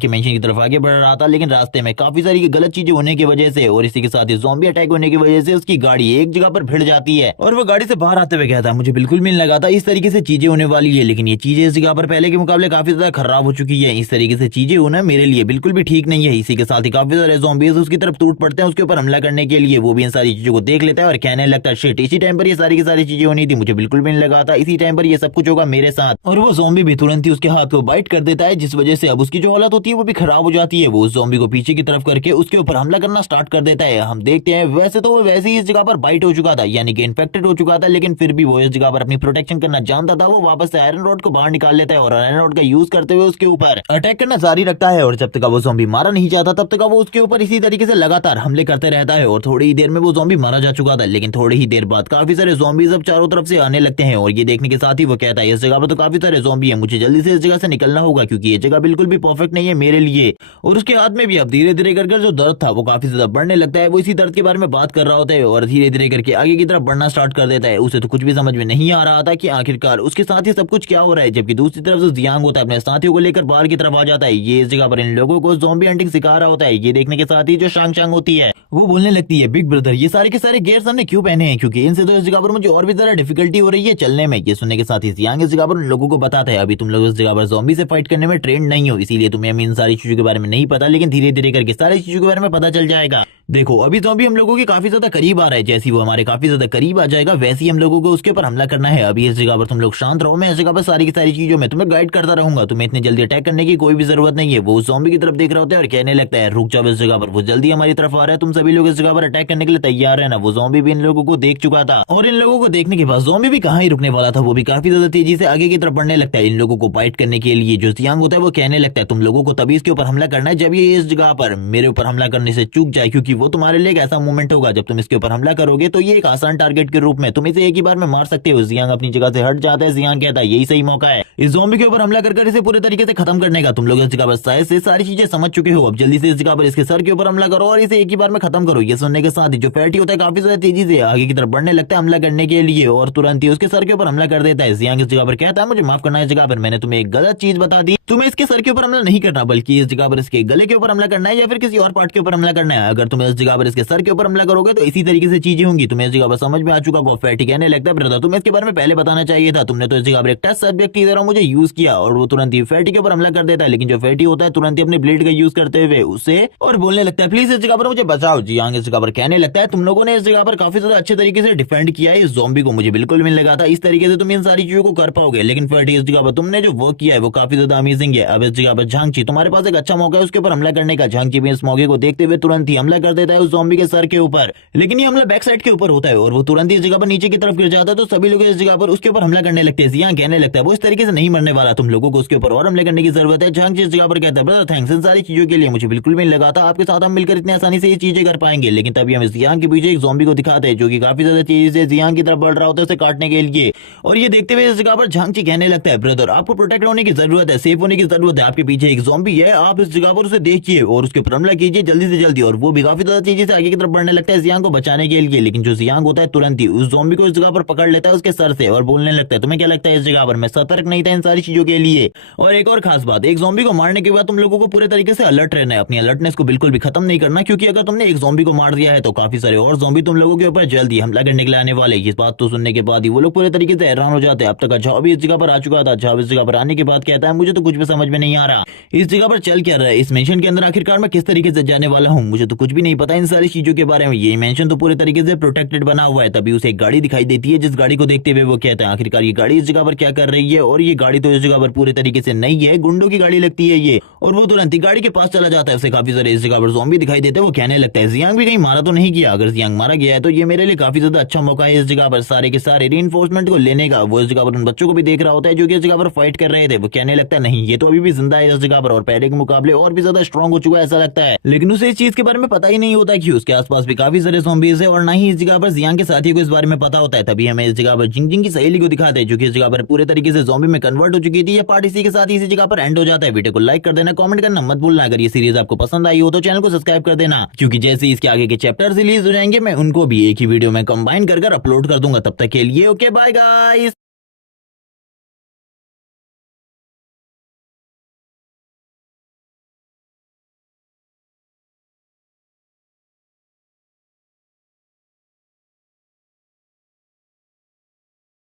के मेंशन की तरफ आगे बढ़ रहा था। लेकिन रास्ते में काफी सारी गलत चीजें होने की वजह से और इसी के साथ ही ज़ॉम्बी अटैक होने की वजह से उसकी गाड़ी एक जगह पर भिड़ जाती है और वो गाड़ी से बाहर आते हुए कहता है, मुझे बिल्कुल भी नहीं लगा था इस तरीके से चीजें होने वाली है। लेकिन ये चीजें इस जगह पर पहले के मुकाबले काफी ज्यादा खराब हो चुकी है। इस तरीके से चीजें होना मेरे लिए बिल्कुल भी ठीक नहीं है। इसी के साथ ही काफी सारे ज़ॉम्बीज उसकी तरफ टूट पड़ते हैं उसके ऊपर हमला करने के लिए। वो भी इन सारी चीजों को देख लेता है और कहने लगता है, शिट, इसी टाइम पर ये सारी की सारी चीजें होनी थी, मुझे बिल्कुल भी नहीं लगा था इसी टाइम पर ये सब कुछ होगा मेरे साथ। और वो ज़ॉम्बी भी तुरंत ही उसके हाथ को बाइट कर देता है, जिस वजह से अब उसकी जो हालत होती है वो भी खराब हो जाती है। वो उस ज़ॉम्बी को पीछे की तरफ करके उसके ऊपर हमला करना स्टार्ट कर देता है। हम देखते हैं वैसे तो वो वैसे ही इस जगह पर बाइट हो चुका था, यानी कि इन्फेक्टेड हो चुका था, लेकिन फिर भी वो इस जगह पर अपनी प्रोटेक्शन करना जानता था। वो वापस से आयरन रॉड को बाहर निकाल लेता है और आयरन रॉड का यूज करते हुए उसके ऊपर अटैक करना जारी रखता है। और जब तक वो ज़ॉम्बी मारा नहीं जाता तब तक वो उसके ऊपर इसी तरीके से लगातार हमले करते रहता है। और थोड़ी ही देर में वो ज़ॉम्बी मारा जा चुका था। लेकिन थोड़ी ही देर बाद काफी सारे ज़ॉम्बीज अब चारों तरफ से आने लगते हैं और ये देखने के साथ ही वो कहता है, इस जगह पर तो काफी सारे ज़ॉम्बी है, मुझे जल्दी से इस जगह से निकलना होगा क्योंकि ये जगह बिल्कुल भी परफेक्ट नहीं है मेरे लिए। और उसके हाथ में भी अब धीरे धीरे करके जो दर्द था वो काफी ज्यादा बढ़ने लगता है। वो इसी दर्द के बारे में बात कर रहा होता है और धीरे धीरे करके आगे की तरफ बढ़ना स्टार्ट कर देता है। उसे तो कुछ भी समझ में नहीं आ रहा था कि आखिरकार उसके साथ ही सब कुछ क्या हो रहा है। जबकि दूसरी तरफ से जियांग होता है अपने साथियों को लेकर बाहर की तरफ आ जाता है। ये इस जगह पर इन लोगों को ज़ॉम्बी हंटिंग सिखा रहा होता है। ये देखने के साथ ही जो शांग चांग होती है वो बोलने लगती है, बिग ब्रदर, ये सारे के सारे गियर्स हमने क्यों पहने हैं, क्योंकि इनसे तो इस जगह पर मुझे और भी ज्यादा डिफिकल्टी हो रही है चलने में। ये सुनने के साथ ही जियांग इस जगह पर उन लोगों को बताता है, अभी तुम लोग इस जगह पर ज़ॉम्बी से फाइट करने में ट्रेंड नहीं हो, इसीलिए तुम्हें इन सारी चीजों के बारे में नहीं पता, लेकिन धीरे धीरे करके सारी चीजों के बारे में पता चल जाएगा। देखो अभी तो अभी हम लोगों के काफी ज्यादा करीब आ रहा है, जैसे ही वो हमारे काफी ज्यादा करीब आ जाएगा वैसे ही हम लोगों को उसके ऊपर हमला करना है। अभी इस जगह पर तुम लोग शांत रहो, मैं इस जगह पर सारी की सारी चीजों में तुम्हें गाइड करता रहूंगा। तुम्हें इतनी जल्दी अटैक करने की कोई भी जरूरत नहीं है। वो उस ज़ॉम्बी की तरफ देख रहा होता है और कहने लगता है रुक जाओ इस जगह पर। वो जल्दी हमारी तरफ आ रहा है, तुम सभी लोग इस जगह पर अटैक करने के लिए तैयार है ना। वो ज़ॉम्बी भी इन लोगों को देख चुका था और इन लोगों को देखने के बाद ज़ॉम्बी भी कहाँ ही रुकने वाला था, वो भी काफी ज्यादा तेजी से आगे की तरफ बढ़ने लगता है इन लोगों को फाइट करने के लिए। जो जियांग होता है वो कहने लगता है तुम लोगों को तभी इसके ऊपर हमला करना है जब ये इस जगह पर मेरे ऊपर हमला करने से चूक जाए, क्योंकि वो तुम्हारे लिए एक ऐसा मोमेंट होगा जब तुम इसके ऊपर हमला करोगे तो ये एक आसान टारगेट के रूप में तुम इसे एक ही बार में मार सकते हो। जियांग अपनी जगह से हट जाता है। जियांग कहता है यही सही मौका है इस ज़ॉम्बी के ऊपर हमला कर इसे पूरे तरीके से खत्म करने का। तुम लोग इस जगह पर शायद से सारी चीजें समझ चुके हो, अब जल्दी से इस जगह पर इसके सर के ऊपर हमला करो और इसे एक ही बार में खत्म करो। ये सुनने के साथ ही जो फैटी होता है काफी ज्यादा तेजी से आगे की तरफ बढ़ने लगता है हमला करने के लिए और तुरंत ही उसके सर के ऊपर हमला कर देता है। जियांग इस जगह पर कहता है मुझे माफ करना है, इस जगह पर मैंने तुम्हें एक गलत चीज बता दी। तुम्हें इसके सर के ऊपर हमला नहीं करना बल्कि इस जगह पर इसके गले के ऊपर हमला करना है या फिर किसी और पार्ट के ऊपर हमला करना है। अगर तुम इस जगह पर इसके सर के ऊपर हमला करोगे तो इसी तरीके से चीजें होंगी। तुम्हें इस जगह पर समझ में आ चुका होगा। फैटी कहने लगता है ब्रदर तुम्हें इसके बारे में पहले बताना चाहिए था, तुमने तो इस जगह पर एक टेस्ट सब्जेक्ट की तरह मुझे यूज किया। और वो तुरंत ही फैटी के ऊपर हमला कर देता है, लेकिन जो फैटी होता है तुरंत ही अपने ब्लेड का यूज करते हुए उसे और बोलने लगता है प्लीज इस जगह पर मुझे बचाओ। जियांग इस जगह पर कहने लगता है तुम लोगों ने इस जगह पर काफी ज्यादा अच्छे तरीके से डिफेंड किया है इस ज़ॉम्बी को, मुझे बिल्कुल भी नहीं लगा था इस तरीके से तुम इन सारी चीजों को कर पाओगे। लेकिन फैटी इस जगह पर तुमने जो वर्क किया है वो काफी ज्यादा अमेजिंग है। अब इस जगह पर झांगची तुम्हारे पास एक अच्छा मौका है उसके ऊपर हमला करने का। झांगची भी इस मौके को देखते हुए तुरंत ही हमला कर देता है उस ज़ॉम्बी के सर के ऊपर, लेकिन ये हमला बैक साइड के ऊपर होता है और वो तुरंत ही इस जगह पर नीचे की तरफ गिर जाता है। तो सभी लोग इस जगह पर उसके ऊपर हमला करने लगते हैं। जियांग कहने लगता है वो इस तरीके से नहीं मरने वाला, तुम लोगों को उसके ऊपर और हमले करने की जरूरत है। झांगची इस जगह पर कहता है ब्रदर थैंक्स इन सारी चीजों के लिए, मुझे बिल्कुल भी नहीं लगा था आपके साथ हम मिलकर इतनी आसानी से ये चीजें कर पाएंगे। लेकिन तभी हम जियांग के पीछे एक ज़ॉम्बी को दिखाते हैं जो कि काफी ज्यादा तेजी से जियांग की तरफ बढ़ रहा होता है उसे काटने के लिए। और ये देखते हुए इस जगह पर झांगची कहने लगता है ब्रदर आपको प्रोटेक्ट होने की जरूरत है, सेफ होने की जरूरत है, आपके पीछे एक ज़ॉम्बी है, आप इस जगह पर उसे देखिए और उसके ऊपर हमला कीजिए जल्दी से जल्दी। और वो भी काफी ज्यादा तेजी से आगे की तरफ बढ़ने लगता है जियांग को बचाने के लिए। लेकिन जो जियांग होता है तुरंत ही उस ज़ॉम्बी को इस जगह पर पकड़ लेता है उसके सर से और बोलने लगता है तुम्हें क्या लगता है इस जगह पर मैं सतर्क नहीं था इन सारी चीजों के लिए। और एक और खास बात, एक ज़ॉम्बी को मारने के बाद तुम लोगों को पूरे तरीके से अलर्ट रहना है, अपनी अलर्टनेस को बिल्कुल भी खत्म नहीं करना, क्योंकि अगर तुमने एक ज़ॉम्बी को मार दिया है तो काफी सारे और ज़ॉम्बी तुम लोगों के ऊपर जल्दी हमला करने के लिए आने वाले। इस बात तो सुनने के बाद ही वो लोग पूरे तरीके से हैरान हो जाते हैं। अब तक अच्छा भी इस जगह पर आ चुका था। अच्छा इस जगह पर आने के बाद कहता है मुझे तो कुछ भी समझ में नहीं आ रहा इस जगह पर चल क्या रहा है, इस मेंशन के अंदर आखिरकार मैं किस तरीके से जाने वाला हूँ, मुझे तो कुछ भी नहीं पता इन सारी चीजों के बारे में। ये मेंशन तो पूरे तरीके से प्रोटेक्टेड बना हुआ है। तभी उसे एक गाड़ी दिखाई देती है जिस गाड़ी को देखते हुए वो कहता है आखिरकार ये गाड़ी इस जगह पर क्या कर रही है। और ये गाड़ी तो इस जगह पर पूरे तरीके से नहीं है, गुंडों की गाड़ी लगती है ये। और वो तुरंत ही गाड़ी के पास चला जाता है, उसे काफी सारे इस जगह पर ज़ॉम्बी दिखाई देते हैं। वो कहने लगता है जियांग भी कहीं मारा तो नहीं किया, अगर जियांग मारा गया है तो ये मेरे लिए काफी ज्यादा अच्छा मौका है इस जगह पर सारे के सारे रीइंफोर्समेंट को लेने का। वो इस जगह पर उन बच्चों को भी देख रहा होता है जो कि इस जगह पर फाइट कर रहे थे। वो कहने लगता है नहीं ये तो अभी भी जिंदा है इस जगह पर और पहले के मुकाबले और भी ज्यादा स्ट्रॉन्ग हो चुका है ऐसा लगता है। लेकिन उसे इस चीज के बारे में पता ही नहीं होता कि उसके आसपास भी काफी सारे ज़ॉम्बीज है और ना ही इस जगह पर जियांग के साथियों को इस बारे में पता होता है। तभी हमें इस जगह पर जिंग जिंग की सहेली को दिखाते हैं जो कि इस जगह पर पूरे तरीके से ज़ॉम्बी में कन्वर्ट हो चुकी थी। ये पार्ट इसी के साथ ही इसी जगह पर एंड हो जाता है। वीडियो को लाइक कर देना, कमेंट करना मत भूलना। अगर ये सीरीज आपको पसंद आई हो तो चैनल को सब्सक्राइब कर देना, क्योंकि जैसे ही इसके आगे के चैप्टर रिलीज हो जाएंगे मैं उनको भी एक ही वीडियो में कंबाइन कर अपलोड कर दूंगा। तब तक के लिए ओके बाय गाइस।